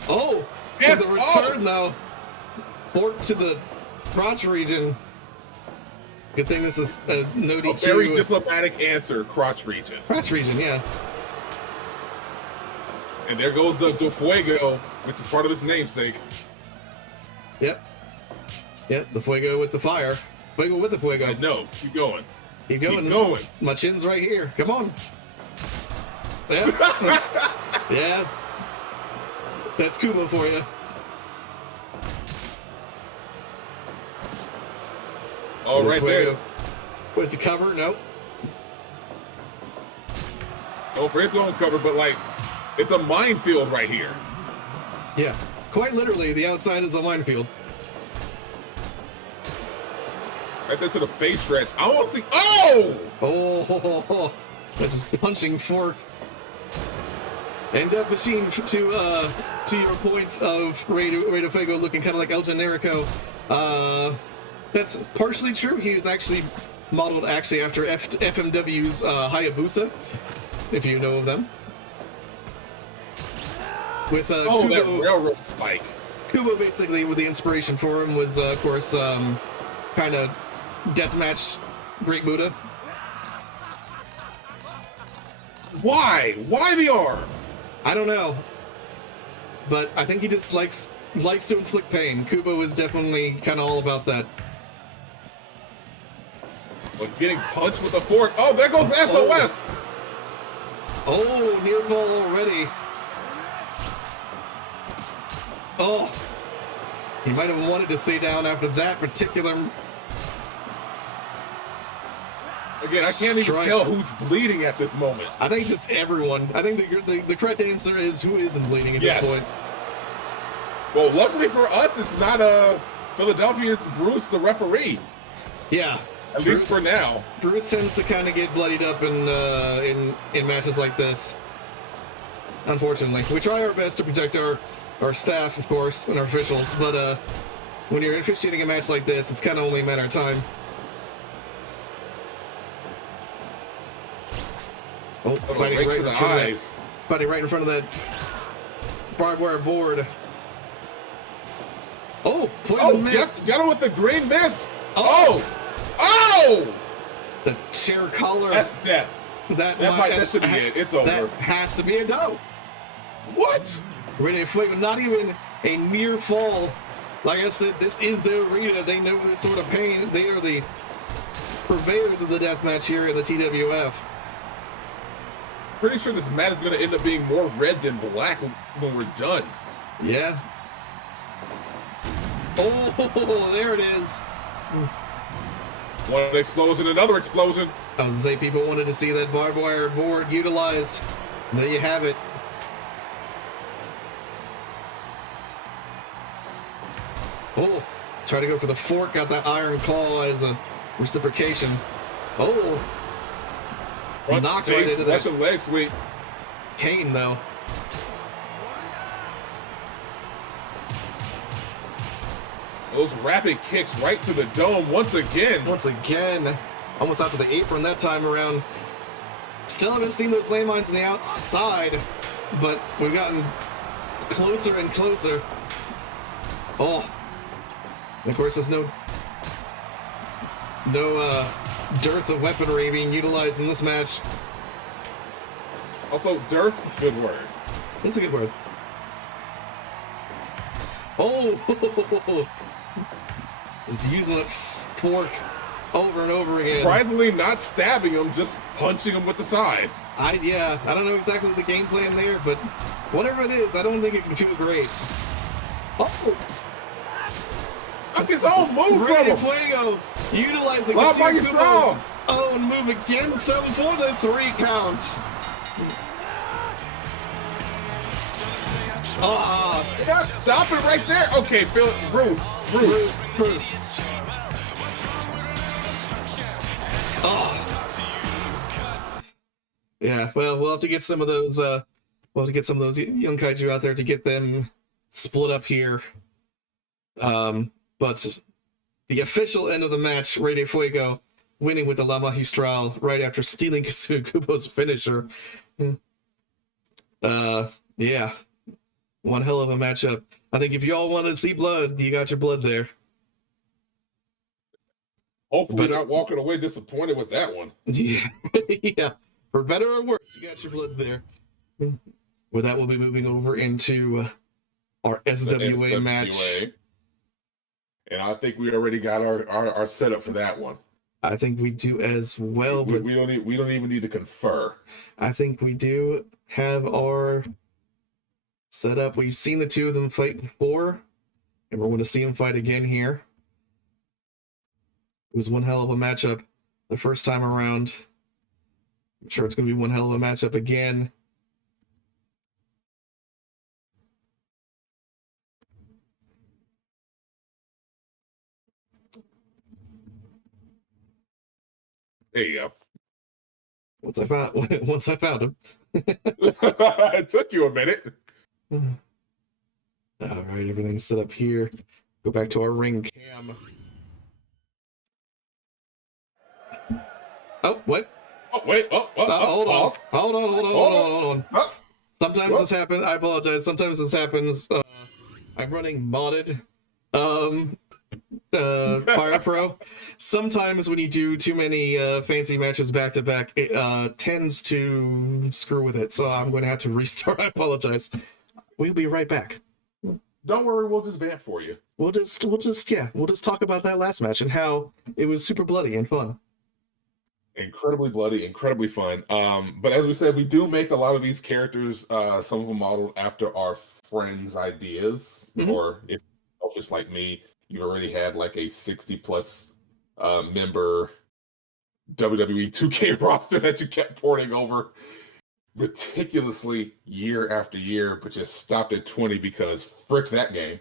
Oh, and the return though. Fork to the crotch region. Good thing this is a no DQ. A very diplomatic answer, crotch region. Crotch region, yeah. And there goes the Fuego, which is part of his namesake. Yep. Yep, the Fuego with the fire. Fuego with the Fuego. No, keep going. Keep going. Keep going. My chin's right here. Come on. Yeah. Yeah. That's Kuma for you. Oh, right there. With the cover, nope. No, Fred's going to cover, but like, it's a minefield right here. Yeah, quite literally, the outside is a minefield. Right there to the face stretch. I want to see. Oh! Oh, that's just punching fork. And Death Machine, to your points of Rey de Fuego looking kind of like El Generico. That's partially true. He was actually modeled after FMW's Hayabusa, if you know of them. With Kubo, that railroad spike. Kubo basically, with the inspiration for him was, of course, kind of deathmatch Great Buddha. Why? Why the arm? I don't know, but I think he just likes to inflict pain. Kubo is definitely kind of all about that. Well, getting punched with a fork. Oh, there goes SOS. Oh, near ball already. Oh, he might have wanted to stay down after that particular. Again, I can't even tell who's bleeding at this moment. I think just everyone. I think the correct answer is who isn't bleeding at this point. Well, luckily for us, it's not Philadelphia. It's Bruce, the referee. Yeah. At least for now. Bruce tends to kind of get bloodied up in matches like this. Unfortunately, we try our best to protect our staff, of course, and our officials. But when you're officiating a match like this, it's kind of only a matter of time. Oh, fighting right in front of that. Fighting right in front of that barbed wire board. Oh, poison mist. Got him with the green mist. Oh! The chair collar. That's death. That should be it. It's over. That has to be a no. What? Rey de Fuego, not even a near fall. Like I said, this is the arena. They know this sort of pain. They are the purveyors of the deathmatch here in the TWF. Pretty sure this mat is going to end up being more red than black when we're done. Yeah. Oh, there it is. One explosion, another explosion. I was going to say, people wanted to see that barbed wire board utilized. There you have it. Oh, try to go for the fork, got that iron claw as a reciprocation. Oh. Knocked right into that. That's a leg sweep. Kane, though. Those rapid kicks right to the dome once again. Once again. Almost out to the apron that time around. Still haven't seen those landmines on the outside, but we've gotten closer and closer. Oh. And of course, there's no dearth of weaponry being utilized in this match. Also, dearth, good word. That's a good word. Oh! Just using that fork over and over again. Surprisingly, not stabbing him, just punching him with the side. I don't know exactly the game plan there, but whatever it is, I don't think it can feel great. Oh! Took his own move from him. Fuego, utilizing Kubo's own move against him for the 3 count. Yeah, stop it right there. Okay, Phil, Bruce. Yeah, well, we'll have to get some of those. We'll have to get some of those young kaiju out there to get them split up here. But the official end of the match, Rey de Fuego winning with the La Magistral right after stealing Kubo's finisher. Yeah, one hell of a matchup. I think if y'all want to see blood, you got your blood there. Hopefully not walking away disappointed with that one. Yeah, yeah. For better or worse, you got your blood there. With that, we'll be moving over into our SWA match. And I think we already got our setup for that one. I think we do as well. We don't even need to confer. I think we do have our setup. We've seen the two of them fight before, and we're going to see them fight again here. It was one hell of a matchup the first time around. I'm sure it's going to be one hell of a matchup again. There you go. Once I found him. It took you a minute. All right, everything's set up here. Go back to our ring cam. Oh, what? Oh, wait. Hold on. Sometimes this happens. I apologize. Sometimes this happens. I'm running modded Fire Pro. Sometimes when you do too many fancy matches back to back, it tends to screw with it. So I'm going to have to restart. I apologize. We'll be right back. Don't worry, we'll just vamp for you. We'll just talk about that last match and how it was super bloody and fun. Incredibly bloody, incredibly fun. But as we said, we do make a lot of these characters, some of them modeled after our friends' ideas. Mm-hmm. Or if you're just like me, you already had like a 60+ member WWE 2K roster that you kept porting over meticulously year after year, but just stopped at 20 because frick that game.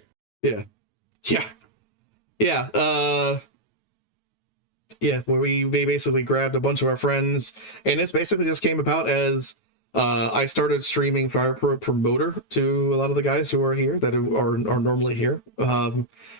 Yeah, where we basically grabbed a bunch of our friends, and this basically just came about as I started streaming Fire Pro Promoter to a lot of the guys who are here that are normally here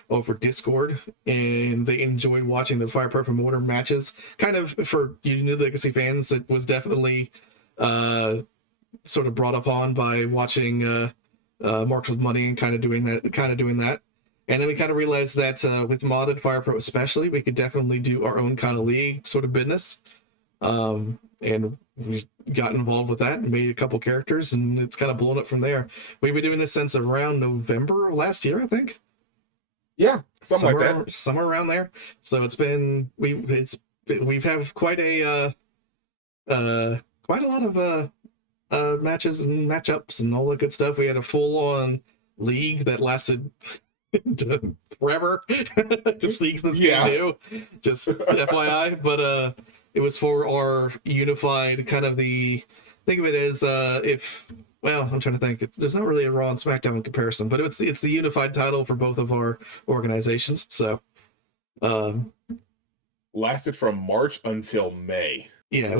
over Discord, and they enjoyed watching the Fire Pro Promoter matches. Kind of for New Legacy fans, it was definitely sort of brought up on by watching Marks with Money and kind of doing that. And then we kind of realized that with modded Fire Pro especially, we could definitely do our own kind of league sort of business. And we got involved with that and made a couple characters, and it's kind of blown up from there. We've been doing this since around November of last year, I think. Yeah, somewhere like that. Somewhere around there. So it's been we've had quite a lot of matches and matchups and all that good stuff. We had a full-on league that lasted forever because leagues in this game do, just FYI. But it was for our unified kind of think of it as I'm trying to think. There's not really a Raw and SmackDown in comparison, but it's the unified title for both of our organizations. So lasted from March until May. Yeah, it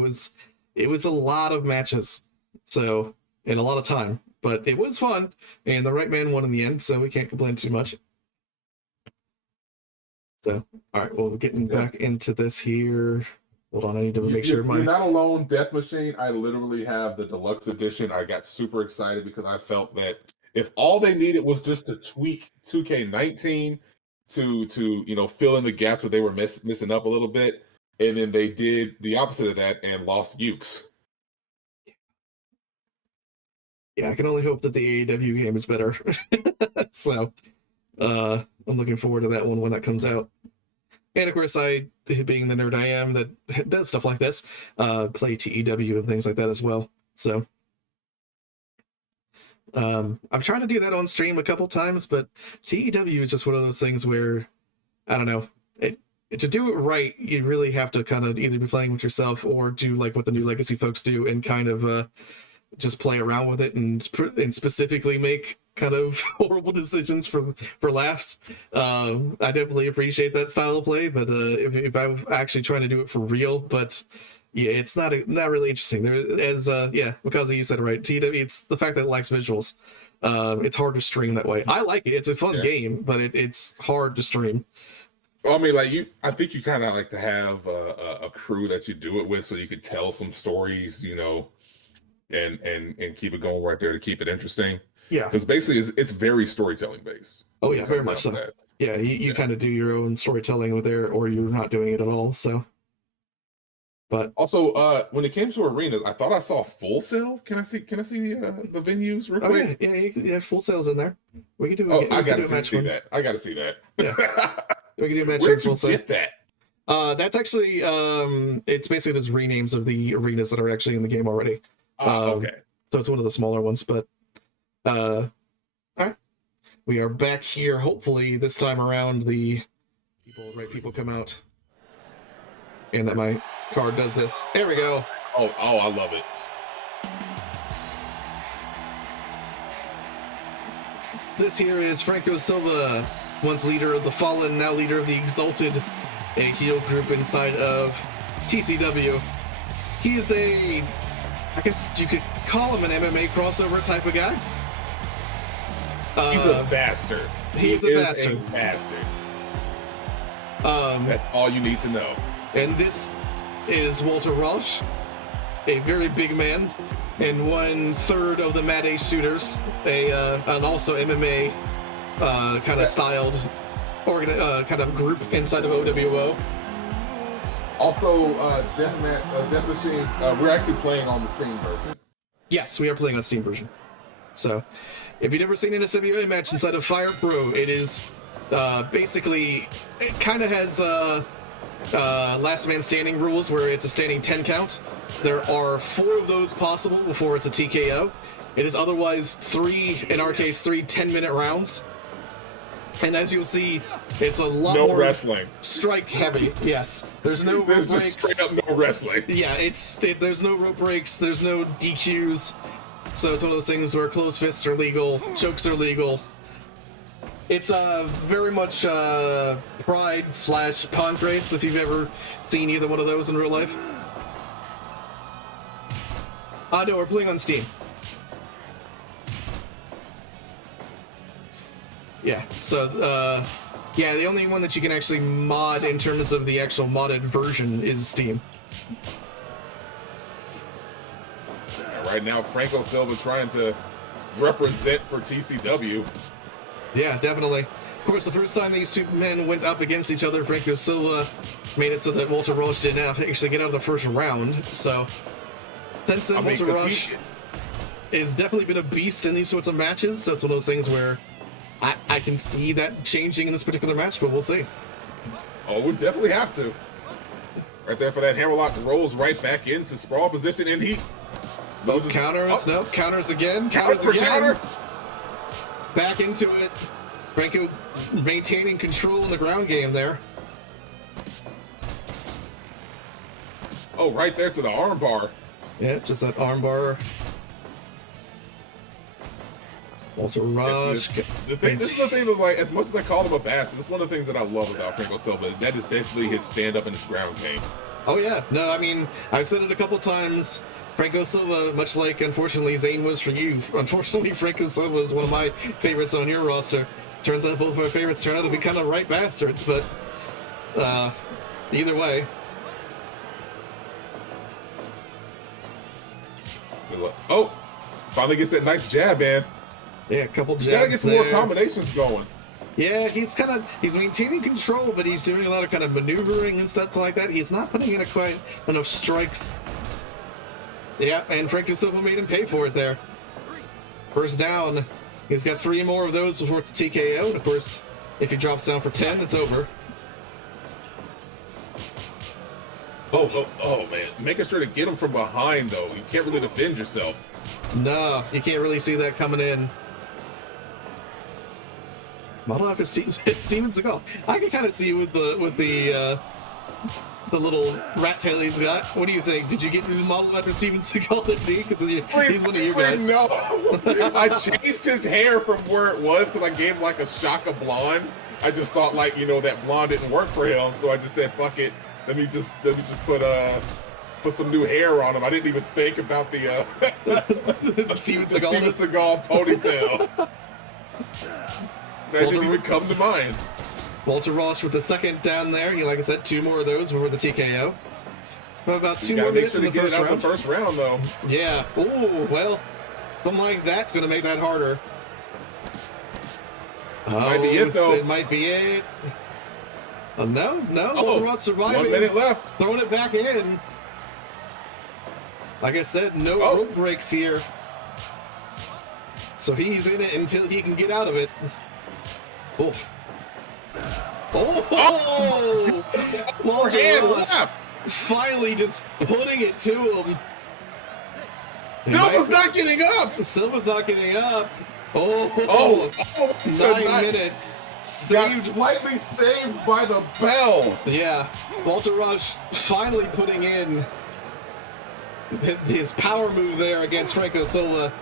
was it was a lot of matches, so, and a lot of time, but it was fun, and the right man won in the end, so we can't complain too much. So, all right, well, we're getting back into this here. Hold on, I need to make sure You're not alone, Death Machine. I literally have the deluxe edition. I got super excited because I felt that if all they needed was just to tweak 2K19 to fill in the gaps where they were missing up a little bit, and then they did the opposite of that and lost Ukes. Yeah, I can only hope that the AEW game is better. So, I'm looking forward to that one when that comes out. And of course, I, being the nerd I am that does stuff like this, play TEW and things like that as well. So, I've tried to do that on stream a couple times, but TEW is just one of those things where, I don't know, to do it right, you really have to kind of either be playing with yourself or do like what the New Legacy folks do and kind of just play around with it and specifically make kind of horrible decisions for laughs. I definitely appreciate that style of play, but if I'm actually trying to do it for real, but yeah, it's not really interesting. There, as because you said it right, TW, it's the fact that it lacks visuals. It's hard to stream that way. I like it; it's a fun game, but it's hard to stream. Well, I mean, I think you kind of like to have a crew that you do it with, so you could tell some stories, and keep it going right there to keep it interesting. Yeah, because basically it's very storytelling based. Oh yeah, very much so. That. Yeah, you kind of do your own storytelling with there, or you're not doing it at all. So, but also when it came to arenas, I thought I saw Full Sail. Can I see the venues real quick? Yeah, Full Sail's in there. We can do. I gotta see that. I gotta see that. Yeah. We can do a match. Where'd you get that? That's actually it's basically just renames of the arenas that are actually in the game already. Okay. So it's one of the smaller ones, but all right. We are back here. Hopefully this time around the right people come out. And that my card does this. There we go. Oh, I love it. This here is Franco Silva, once leader of the Fallen, now leader of the Exalted, a heel group inside of TCW. He is I guess you could call him an MMA crossover type of guy. He's a bastard. He's a bastard. That's all you need to know. And this is Walter Rasch, a very big man, and 1/3 of the Mad Ace Shooters, and also MMA kind of styled kind of group inside of OWO. Also, Death Machine, we're actually playing on the Steam version. Yes, we are playing on Steam version. So, if you've never seen an SWA match inside of Fire Pro, it is basically, it kind of has last man standing rules where it's a standing 10 count. There are 4 of those possible before it's a TKO. It is otherwise 3, in our case, 3 10-minute rounds. And as you'll see, it's a lot more wrestling. Strike heavy. Yes, there's no rope breaks. Straight up no wrestling. Yeah, there's no rope breaks. There's no DQs. So it's one of those things where closed fists are legal, chokes are legal. It's very much Pride/Pond Race, if you've ever seen either one of those in real life. No, we're playing on Steam. Yeah, so, the only one that you can actually mod in terms of the actual modded version is Steam. Right now, Franco Silva trying to represent for TCW. Yeah, definitely. Of course, the first time these two men went up against each other, Franco Silva made it so that Walter Rasch did not actually get out of the first round. So, since then, Walter Rasch has definitely been a beast in these sorts of matches. So it's one of those things where I can see that changing in this particular match, but we'll see. Oh, we definitely have to. Right there for that hammerlock, rolls right back into sprawl position, and he counters. Nope, counters again. Counters again. Counter. Back into it. Franco maintaining control in the ground game there. Oh, right there to the armbar. Yeah, just that armbar. Walter Rasch. This is the thing of, like, as much as I call him a bastard, it's one of the things that I love about Franco Silva. That is definitely his stand-up and his ground game. Oh yeah, no, I mean, I've said it a couple times. Franco Silva, much like unfortunately Zayn was for you. Unfortunately, Franco Silva is one of my favorites on your roster. Turns out both my favorites turn out to be kind of right bastards, but either way. Oh, finally gets that nice jab in. Yeah, a couple jabs. You gotta get some more combinations going. Yeah, he's maintaining control, but he's doing a lot of kind of maneuvering and stuff like that. He's not putting in quite enough strikes. Yeah, and Franco Silva made him pay for it there. First down. He's got 3 more of those before it's a TKO, and of course, if he drops down for 10, it's over. Oh, man. Making sure to get him from behind, though. You can't really defend yourself. No, you can't really see that coming in. Model after Steven Seagal. I can kind of see with the little rat tail he's got. What do you think? Did you get the model after Steven Seagal that D? Because he's one of you guys. No, I changed his hair from where it was because I gave him like a shock of blonde. I just thought like that blonde didn't work for him, so I just said fuck it. Let me just put some new hair on him. I didn't even think about the Steven Seagal ponytail. That didn't even come to mind. Walter Rasch with the second down there. Like I said, 2 more of those before the TKO. About 2 more minutes in the first round. The first round, though. Yeah. Oh, well, something like that's going to make that harder. This might be it, though. It might be it. No. Walter Rasch surviving. 1 minute left. Throwing it back in. Like I said, no rope breaks here. So he's in it until he can get out of it. Oh! Walter Rasch finally just putting it to him. Silva's not getting up! Silva's not getting up. 9 minutes. Saved. Slightly saved by the bell. Yeah. Walter Rasch finally putting in his power move there against Franco Silva.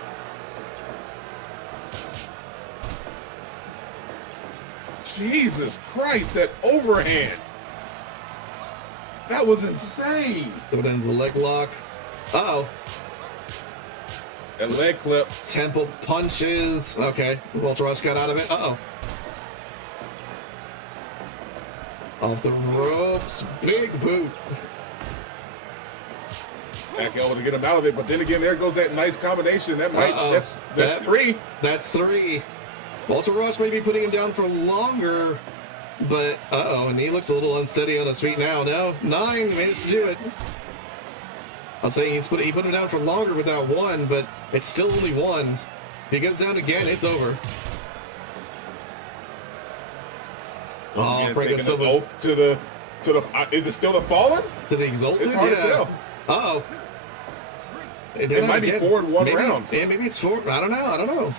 Jesus Christ, that overhand. That was insane. Put into the leg lock. Uh-oh. That leg clip. Temple punches. Okay. Walter Rasch got out of it. Uh-oh. Off the ropes. Big boot. Back able to get him out of it, but then again, there goes that nice combination. That might, that's 3. That's 3. Walter Rasch may be putting him down for longer, but and he looks a little unsteady on his feet now. No, 9 managed to do it. I'll say he put him down for longer with that 1, but it's still only 1. If he goes down again, it's over. Franco Silva oath to the is it still the Fallen? To the Exalted? It's hard to tell. Uh-oh. It might be 4 in 1 round. Yeah, maybe it's 4. I don't know.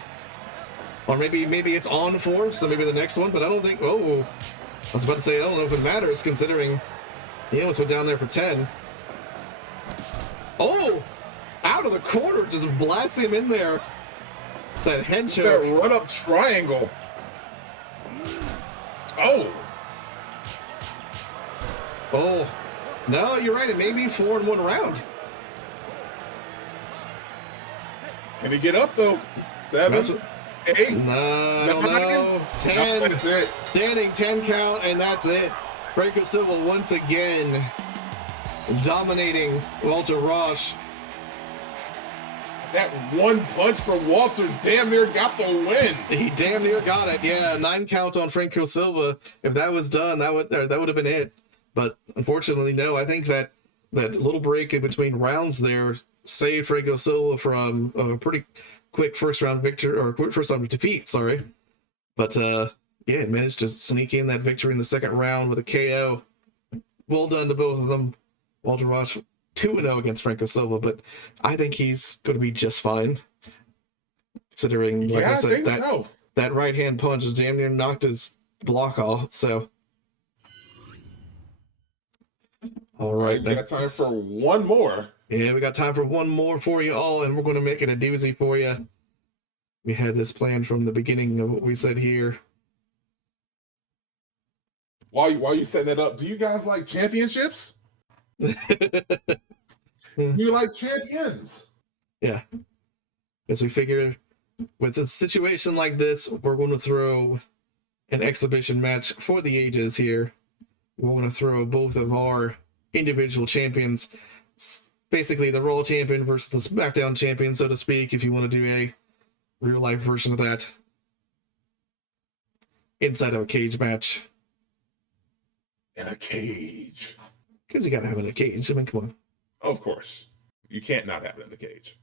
Or maybe it's on 4, so maybe the next one, but I don't think... Oh, I was about to say, I don't know if it matters, considering he almost went down there for 10. Oh! Out of the corner, just blasting him in there. That head choke. That run-up triangle. Oh! No, you're right, it may be 4 in 1 round. Can he get up, though? 7? 8? No, I don't know. 10. No, that's it. Standing 10 count, and that's it. Franco Silva once again dominating Walter Rasch. That 1 punch from Walter damn near got the win. He damn near got it. Yeah, 9 count on Franco Silva. If that was done, that would have been it. But unfortunately, no. I think that little break in between rounds there saved Franco Silva from a pretty quick first round defeat, sorry. But it managed to sneak in that victory in the second round with a KO. Well done to both of them. Walter Rasch 2-0 against Franco Silva, but I think he's going to be just fine. Considering, like I said, that right hand punch damn near knocked his block off, so. All right. We got time for 1 more. Yeah, we got time for 1 more for you all, and we're going to make it a doozy for you. We had this planned from the beginning of what we said here. While you setting that up, do you guys like championships? You like champions. Yeah. As we figure, with a situation like this, we're going to throw an exhibition match for the ages here. We're going to throw both of our individual champions, basically the Raw champion versus the SmackDown champion, so to speak, if you want to do a real-life version of that, inside of a cage match. In a cage. Because you got to have it in a cage. I mean, come on. Of course. You can't not have it in the cage.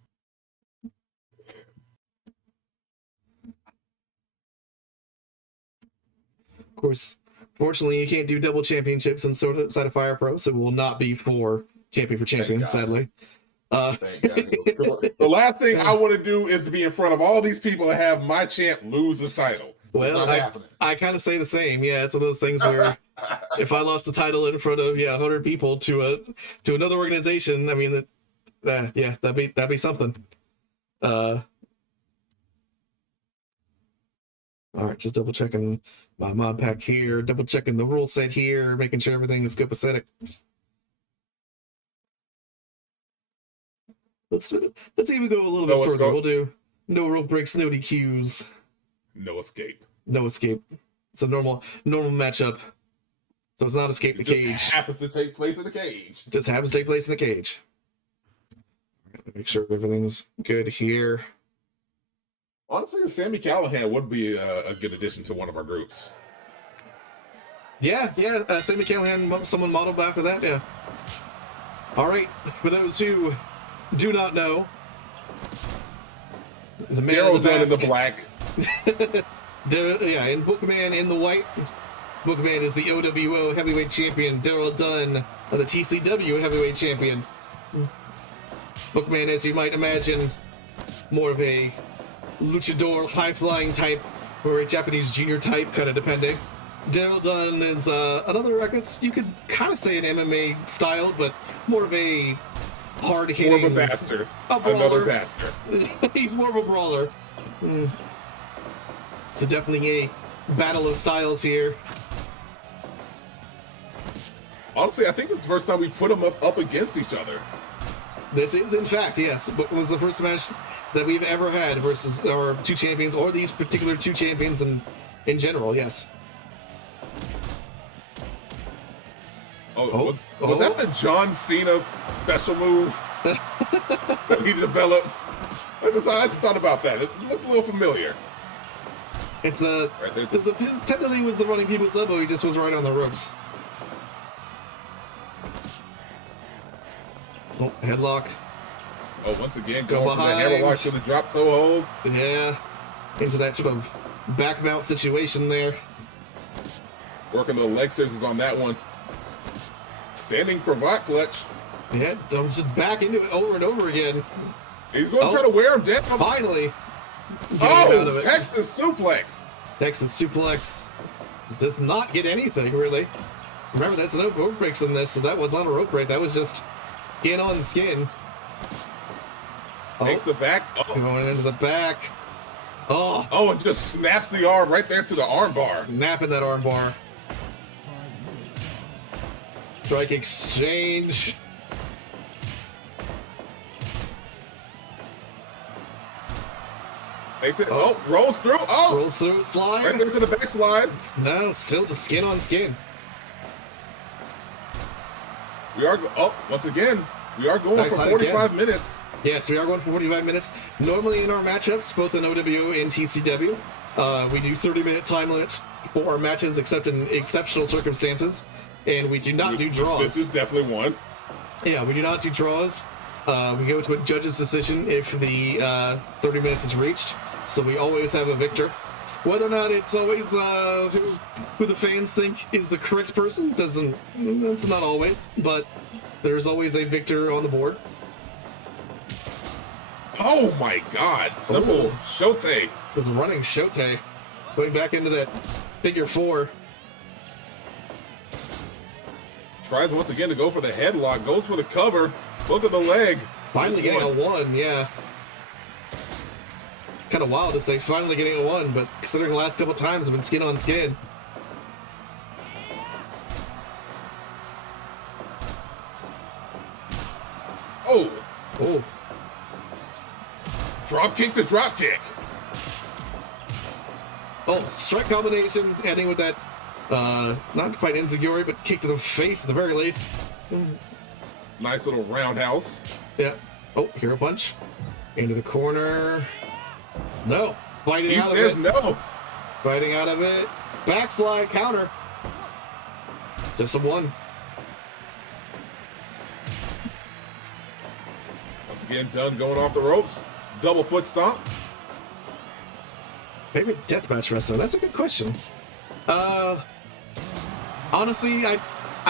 Of course, fortunately, you can't do double championships inside of Fire Pro, so it will not be for champion, sadly. Thank God. The last thing I want to do is to be in front of all these people and have my champ lose his title. Well, I kind of say the same. Yeah, it's one of those things where if I lost the title in front of 100 people to another organization, I mean, that'd be something. All right, just double checking my mod pack here, double checking the rule set here, making sure everything is copacetic. Let's even go a little bit further. We'll do no rope breaks, no DQs. No escape. No escape. It's a normal matchup. So it's not escape the cage. It just happens to take place in the cage. Just happens to take place in the cage. Make sure everything's good here. Honestly, Sami Callihan would be a good addition to one of our groups. Yeah. Sami Callihan, someone modeled after that, yeah. All right, for those who do not know, the man Daryl Dunn in the black. And Bookman in the white. Bookman is the OWO heavyweight champion. Daryl Dunn, the TCW heavyweight champion. Bookman, as you might imagine, more of a luchador, high-flying type, or a Japanese junior type, kind of depending. Daryl Dunn is another, I guess you could kind of say an MMA style, but more of a hard-hitting... More of a bastard. Another bastard. He's more of a brawler. So definitely a battle of styles here. Honestly, I think this is the first time we put them up against each other. This is, in fact, yes. But was the first match that we've ever had versus our two champions, or these particular two champions in general, yes. Was that the John Cena special move that he developed? I just thought about that. It looks a little familiar. It's technically it was the running people's elbow. He just was right on the ropes. Oh, headlock. Oh, once again, going from the hammerlock to the drop toe hold. Yeah, into that sort of back mount situation there. Working the leg scissors on that one. Standing cravat clutch. Yeah, just back into it over and over again. He's going to try to wear him down. Finally. Texas suplex. Texas suplex does not get anything, really. Remember, that's no rope breaks in this, so that was not a rope break. That was just skin on skin. Takes the back. Going into the back. And just snaps the arm right there to the arm bar. Snapping that arm bar. Strike exchange. Takes it. Rolls through. Rolls through. Slide. Right there to the back slide. No, still just skin on skin. Once again, we are going for 45 minutes. Yes, we are going for 45 minutes. Normally in our matchups, both in OWO and TCW, we do 30-minute time limits for our matches, except in exceptional circumstances. And we do not do draws. This is definitely one. Yeah, we do not do draws. We go to a judge's decision if the 30 minutes is reached. So we always have a victor. Whether or not it's always who the fans think is the correct person, that's not always. But there's always a victor on the board. Oh my God! Simple Shote. This is running Shote. Going back into that figure four. Tries once again to go for the headlock. Goes for the cover. Look at the leg. Finally getting a one, yeah. Kind of wild to say finally getting a one, but considering the last couple times have been skin on skin. Oh, Oh, drop kick to drop kick. oh, strike combination, ending with that, not quite enziguri, but kick to the face at the very least. Nice little roundhouse. Yeah. Oh, hero punch. Into the corner. No. Fighting He out of says it. no. Fighting out of it. Backslide counter. Just a one. Once again, Dunn going off the ropes. Double foot stomp. Favorite deathmatch wrestler? That's a good question. Honestly, I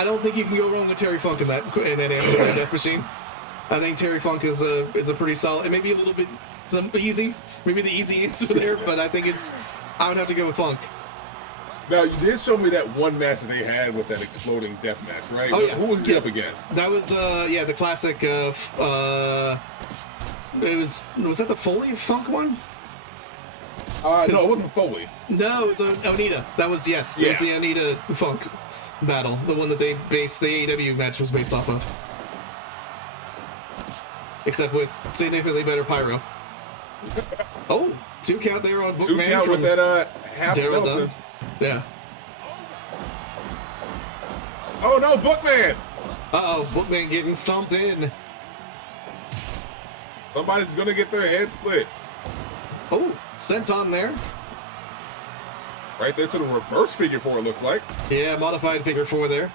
don't think you can go wrong with Terry Funk in that answer, that Death Machine. I think Terry Funk is a pretty solid. It may be a little bit easy, maybe the easy answer there, but I think I would have to go with Funk. Now, you did show me that one match that they had with that exploding death match, right? Oh, yeah. Who was he up against? That was the classic. Was that the Foley Funk one? No, it wasn't Foley. No, it was Onita. That was It was the Onita Funk battle, the one that they based the AEW match was based off of. Except with significantly better pyro. Oh, 2 count there on Bookman. 2 count with that half Nelson. Yeah. Oh no, Bookman! Uh-oh, Bookman getting stomped in. Somebody's gonna get their head split. Oh, senton there. Right there to the reverse figure 4, it looks like. Yeah, modified figure 4 there.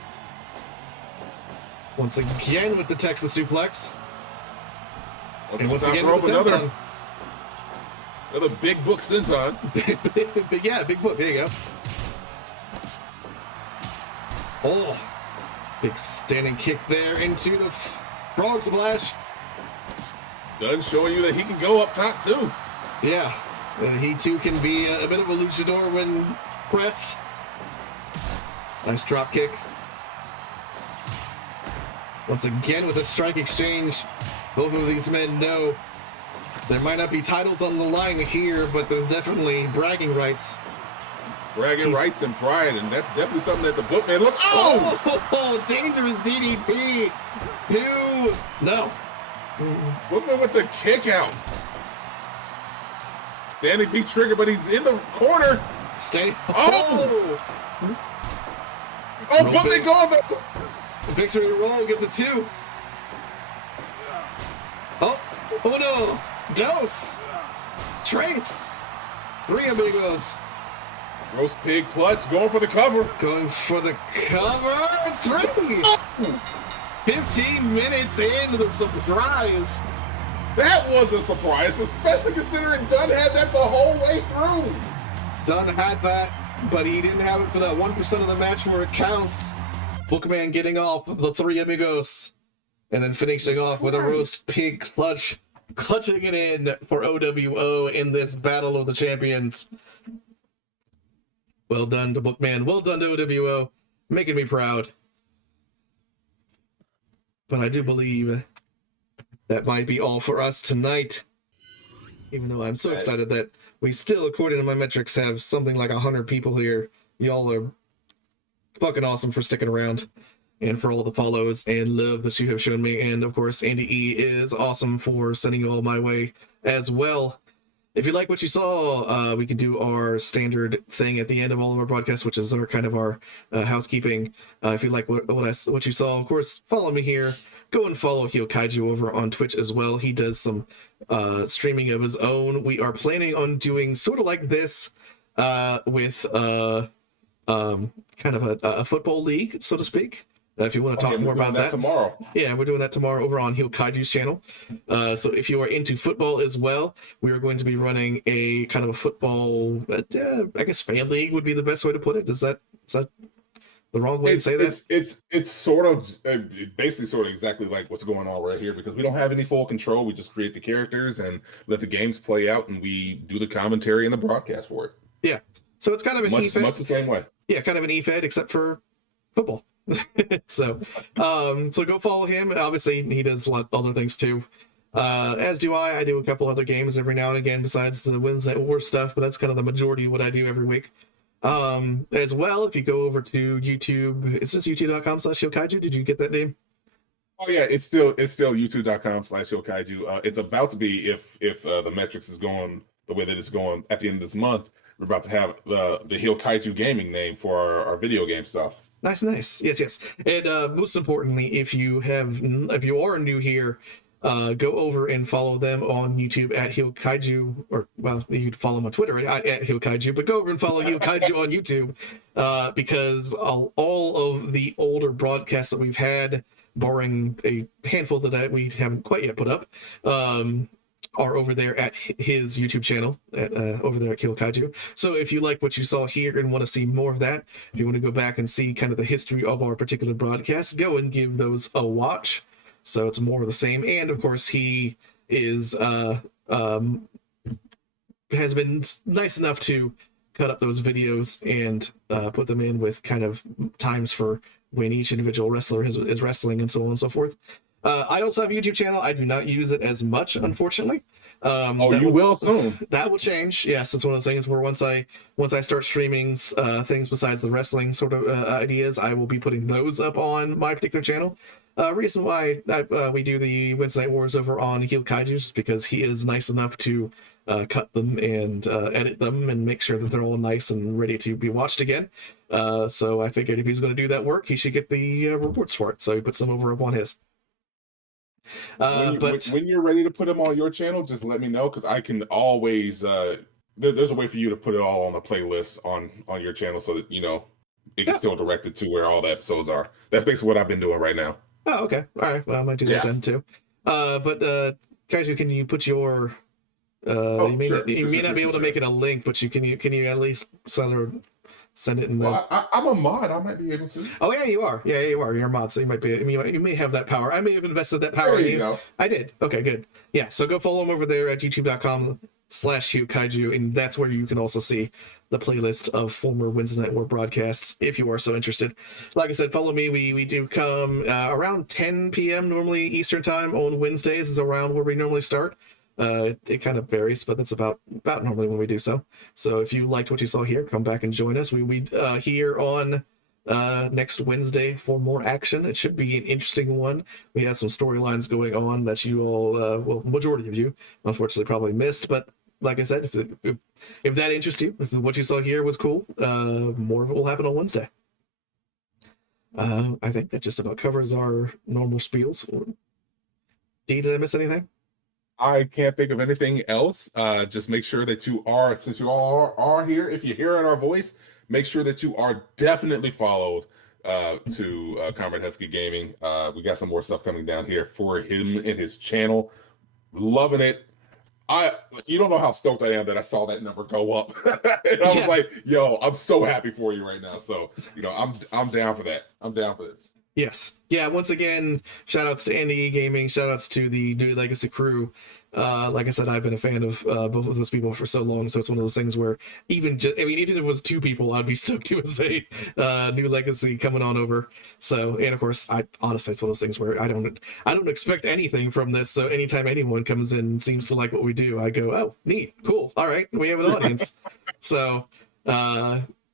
Once again with the Texas suplex. And once again with the senton. Another big book senton. Big book. There you go. Oh, big standing kick there into the frog splash. Dunn showing you that he can go up top too. Yeah, he too can be a bit of a luchador when pressed. Nice drop kick. Once again with a strike exchange. Both of these men know there might not be titles on the line here, but there's definitely bragging rights. Bragging rights and pride, and that's definitely something that the Bookman looks. Oh, dangerous DDP. No. Bookman with the kick out. Standing feet trigger, but he's in the corner. Oh, Bookman going though. Victory roll, get the 2. Oh no. Dose. Trace. 3 amigos. Roast pig clutch going for the cover. Going for the cover. 3. 15 minutes into the surprise. That was a surprise, especially considering Dunn had that the whole way through. Dunn had that, but he didn't have it for that 1% of the match where it counts. Bookman getting off the 3 amigos. And then finishing off with a roast pig clutch. Clutching it in for OWO in this Battle of the Champions. Well done to Bookman. Well done to OWO. Making me proud. But I do believe that might be all for us tonight. Even though I'm so excited that we still, according to my metrics, have something like 100 people here. Y'all are fucking awesome for sticking around. And for all the follows and love that you have shown me. And of course, Andy E is awesome for sending you all my way as well. If you like what you saw, we can do our standard thing at the end of all of our broadcasts, which is our kind of our housekeeping. If you like what you saw, of course, follow me here. Go and follow Hio Kaiju over on Twitch as well. He does some streaming of his own. We are planning on doing sort of like this with kind of a football league, so to speak. If you want to talk more about that tomorrow. Yeah, we're doing that tomorrow over on Hio Kaiju's channel. So if you are into football as well, we are going to be running a kind of a football, I guess fan league would be the best way to put it. Is that the wrong way to say that? It's sort of, it's basically sort of exactly like what's going on right here, because we don't have any full control. We just create the characters and let the games play out, and we do the commentary and the broadcast for it. Yeah. So it's kind of an EFED. Much the same way. Yeah, kind of an EFED, except for football. So go follow him. Obviously, he does a lot of other things too. As do I. I do a couple other games every now and again besides the Wednesday War stuff, but that's kind of the majority of what I do every week. As well, if you go over to YouTube, it's just youtube.com/Hio Kaiju. Did you get that name? Oh yeah, it's still youtube.com/hillkaiju. It's about to be if the metrics is going the way that it's going at the end of this month. We're about to have the Hill Kaiju gaming name for our video game stuff. Nice, nice. Yes, yes. And most importantly, if you are new here, go over and follow them on YouTube at Hill Kaiju, or well, you can follow them on Twitter at Hill Kaiju, but go over and follow Hill Kaiju on YouTube, because all of the older broadcasts that we've had, barring a handful that we haven't quite yet put up, are over there at his YouTube channel, over there at Hill Kaiju. So if you like what you saw here and want to see more of that, if you want to go back and see kind of the history of our particular broadcast, go and give those a watch. So it's more of the same. And of course, he is has been nice enough to cut up those videos and put them in with kind of times for when each individual wrestler is wrestling and so on and so forth. I also have a YouTube channel. I do not use it as much, unfortunately. You will soon. That will change. Yes, it's one of those things where once I start streaming things besides the wrestling sort of ideas, I will be putting those up on my particular channel. Reason why we do the Wednesday Night Wars over on Hill Kaiju is because he is nice enough to cut them and edit them and make sure that they're all nice and ready to be watched again. So I figured if he's going to do that work, he should get the rewards for it. So he puts them over up on his. When you're ready to put them on your channel, just let me know, because I can always there's a way for you to put it all on the playlist on your channel so that it can still direct it to where all the episodes are. That's basically what I've been doing right now. Oh, okay. All right. Well, I might do that then too. But Kaiju, can you put your you may not be able to make it a link, but can you at least sort of send it in the... Well, I'm a mod. I might be able to. Oh yeah, you are. Yeah, you are. You're a mod, so you might be. You may have that power. I may have invested that power in you. Go. I did. Okay, good. Yeah, so go follow him over there at youtube.com/HillKaiju, and that's where you can also see the playlist of former Wednesday Night War broadcasts if you are so interested. Like I said, follow me. We do come around 10 p.m. normally Eastern time on Wednesdays is around where we normally start. It kind of varies, but that's about normally when we do so. So if you liked what you saw here, come back and join us. We here on next Wednesday for more action. It should be an interesting one. We have some storylines going on that you all, well, majority of you, unfortunately, probably missed. But like I said, if that interests you, if what you saw here was cool, more of it will happen on Wednesday. I think that just about covers our normal spiels. D, did I miss anything? I can't think of anything else. Just make sure that since you all are here, if you're hearing our voice, make sure that you are definitely followed to Comrade Husky Gaming. We got some more stuff coming down here for him and his channel. Loving it. You don't know how stoked I am that I saw that number go up. And I was like, yo, I'm so happy for you right now. So, I'm down for that. I'm down for this. Yes. Yeah, once again, shout outs to Andy Gaming, shout outs to the New Legacy crew. Like I said, I've been a fan of both of those people for so long, so it's one of those things where even if it was two people, I'd be stoked to say New Legacy coming on over. So, and of course, honestly, it's one of those things where I don't expect anything from this, so anytime anyone comes in and seems to like what we do, I go, oh, neat, cool, all right, we have an audience. So,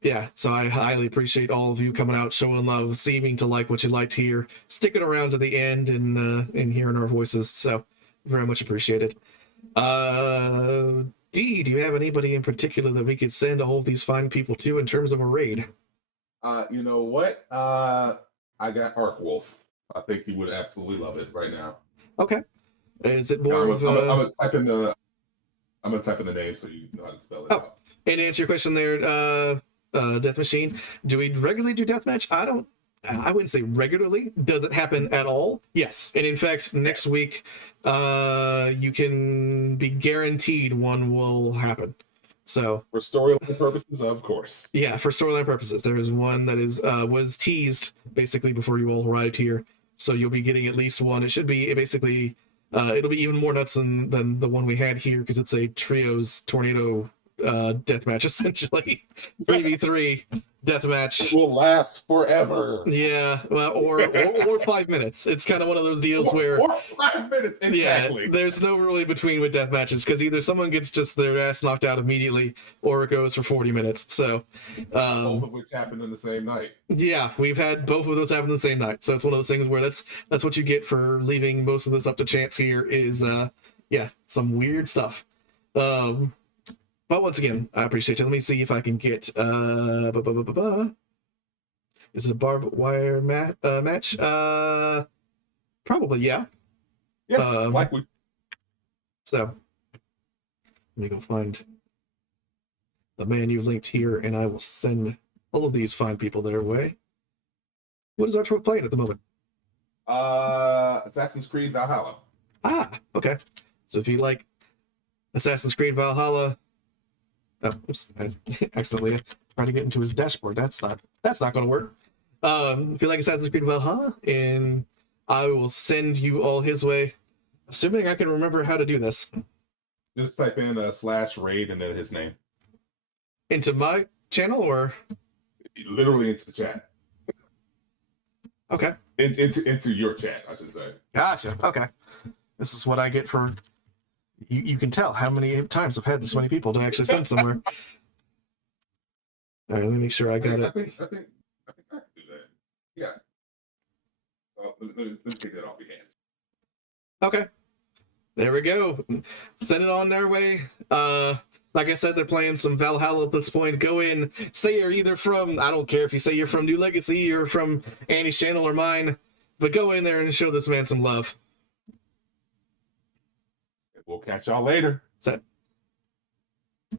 yeah, so I highly appreciate all of you coming out, showing love, seeming to like what you liked here, sticking around to the end and hearing our voices. So very much appreciated. D, do you have anybody in particular that we could send all of these fine people to in terms of a raid? You know what? I got Arc Wolf. I think he would absolutely love it right now. Okay. Is it more of I'm gonna type in the name so you know how to spell it out. And to answer your question there, Death Machine, do we regularly do deathmatch? I wouldn't say regularly. Does it happen at all? Yes. And in fact, next week, you can be guaranteed one will happen. So for storyline purposes, of course. Yeah, for storyline purposes, there is one that was teased basically before you all arrived here. So you'll be getting at least one. It should be basically, it'll be even more nuts than the one we had here because it's a trios tornado deathmatch, essentially. 3v3 deathmatch. It will last forever. Yeah, well, or 5 minutes. It's kind of one of those deals where... Or 5 minutes, exactly. Yeah, there's no really between with death matches, because either someone gets just their ass knocked out immediately, or it goes for 40 minutes. So, both of which happened in the same night. Yeah, we've had both of those happen the same night. So it's one of those things where that's what you get for leaving most of this up to chance here is, yeah, some weird stuff. But once again, I appreciate it. Let me see if I can get, is it a barbed wire match? Probably, yeah. Yeah, likely. So, let me go find the man you linked here, and I will send all of these fine people their way. What is Archwood playing at the moment? Assassin's Creed Valhalla. Ah, okay. So if you like Assassin's Creed Valhalla, oh, oops, I accidentally tried to get into his dashboard. That's not going to work. If you like Assassin's Creed Valhalla, and I will send you all his way, assuming I can remember how to do this. Just type in /raid and then his name. Into my channel, or literally into the chat. Okay. Into your chat, I should say. Gotcha. Okay. This is what I get for. You can tell how many times I've had this many people to actually send somewhere. All right, let me make sure I got it. I think I can do that. Yeah. Let me take that off your hands. Okay. There we go. Send it on their way. Like I said, they're playing some Valhalla at this point. Go in, say you're either from, I don't care if you say you're from New Legacy or from Annie's channel or mine, but go in there and show this man some love. We'll catch y'all later. Is that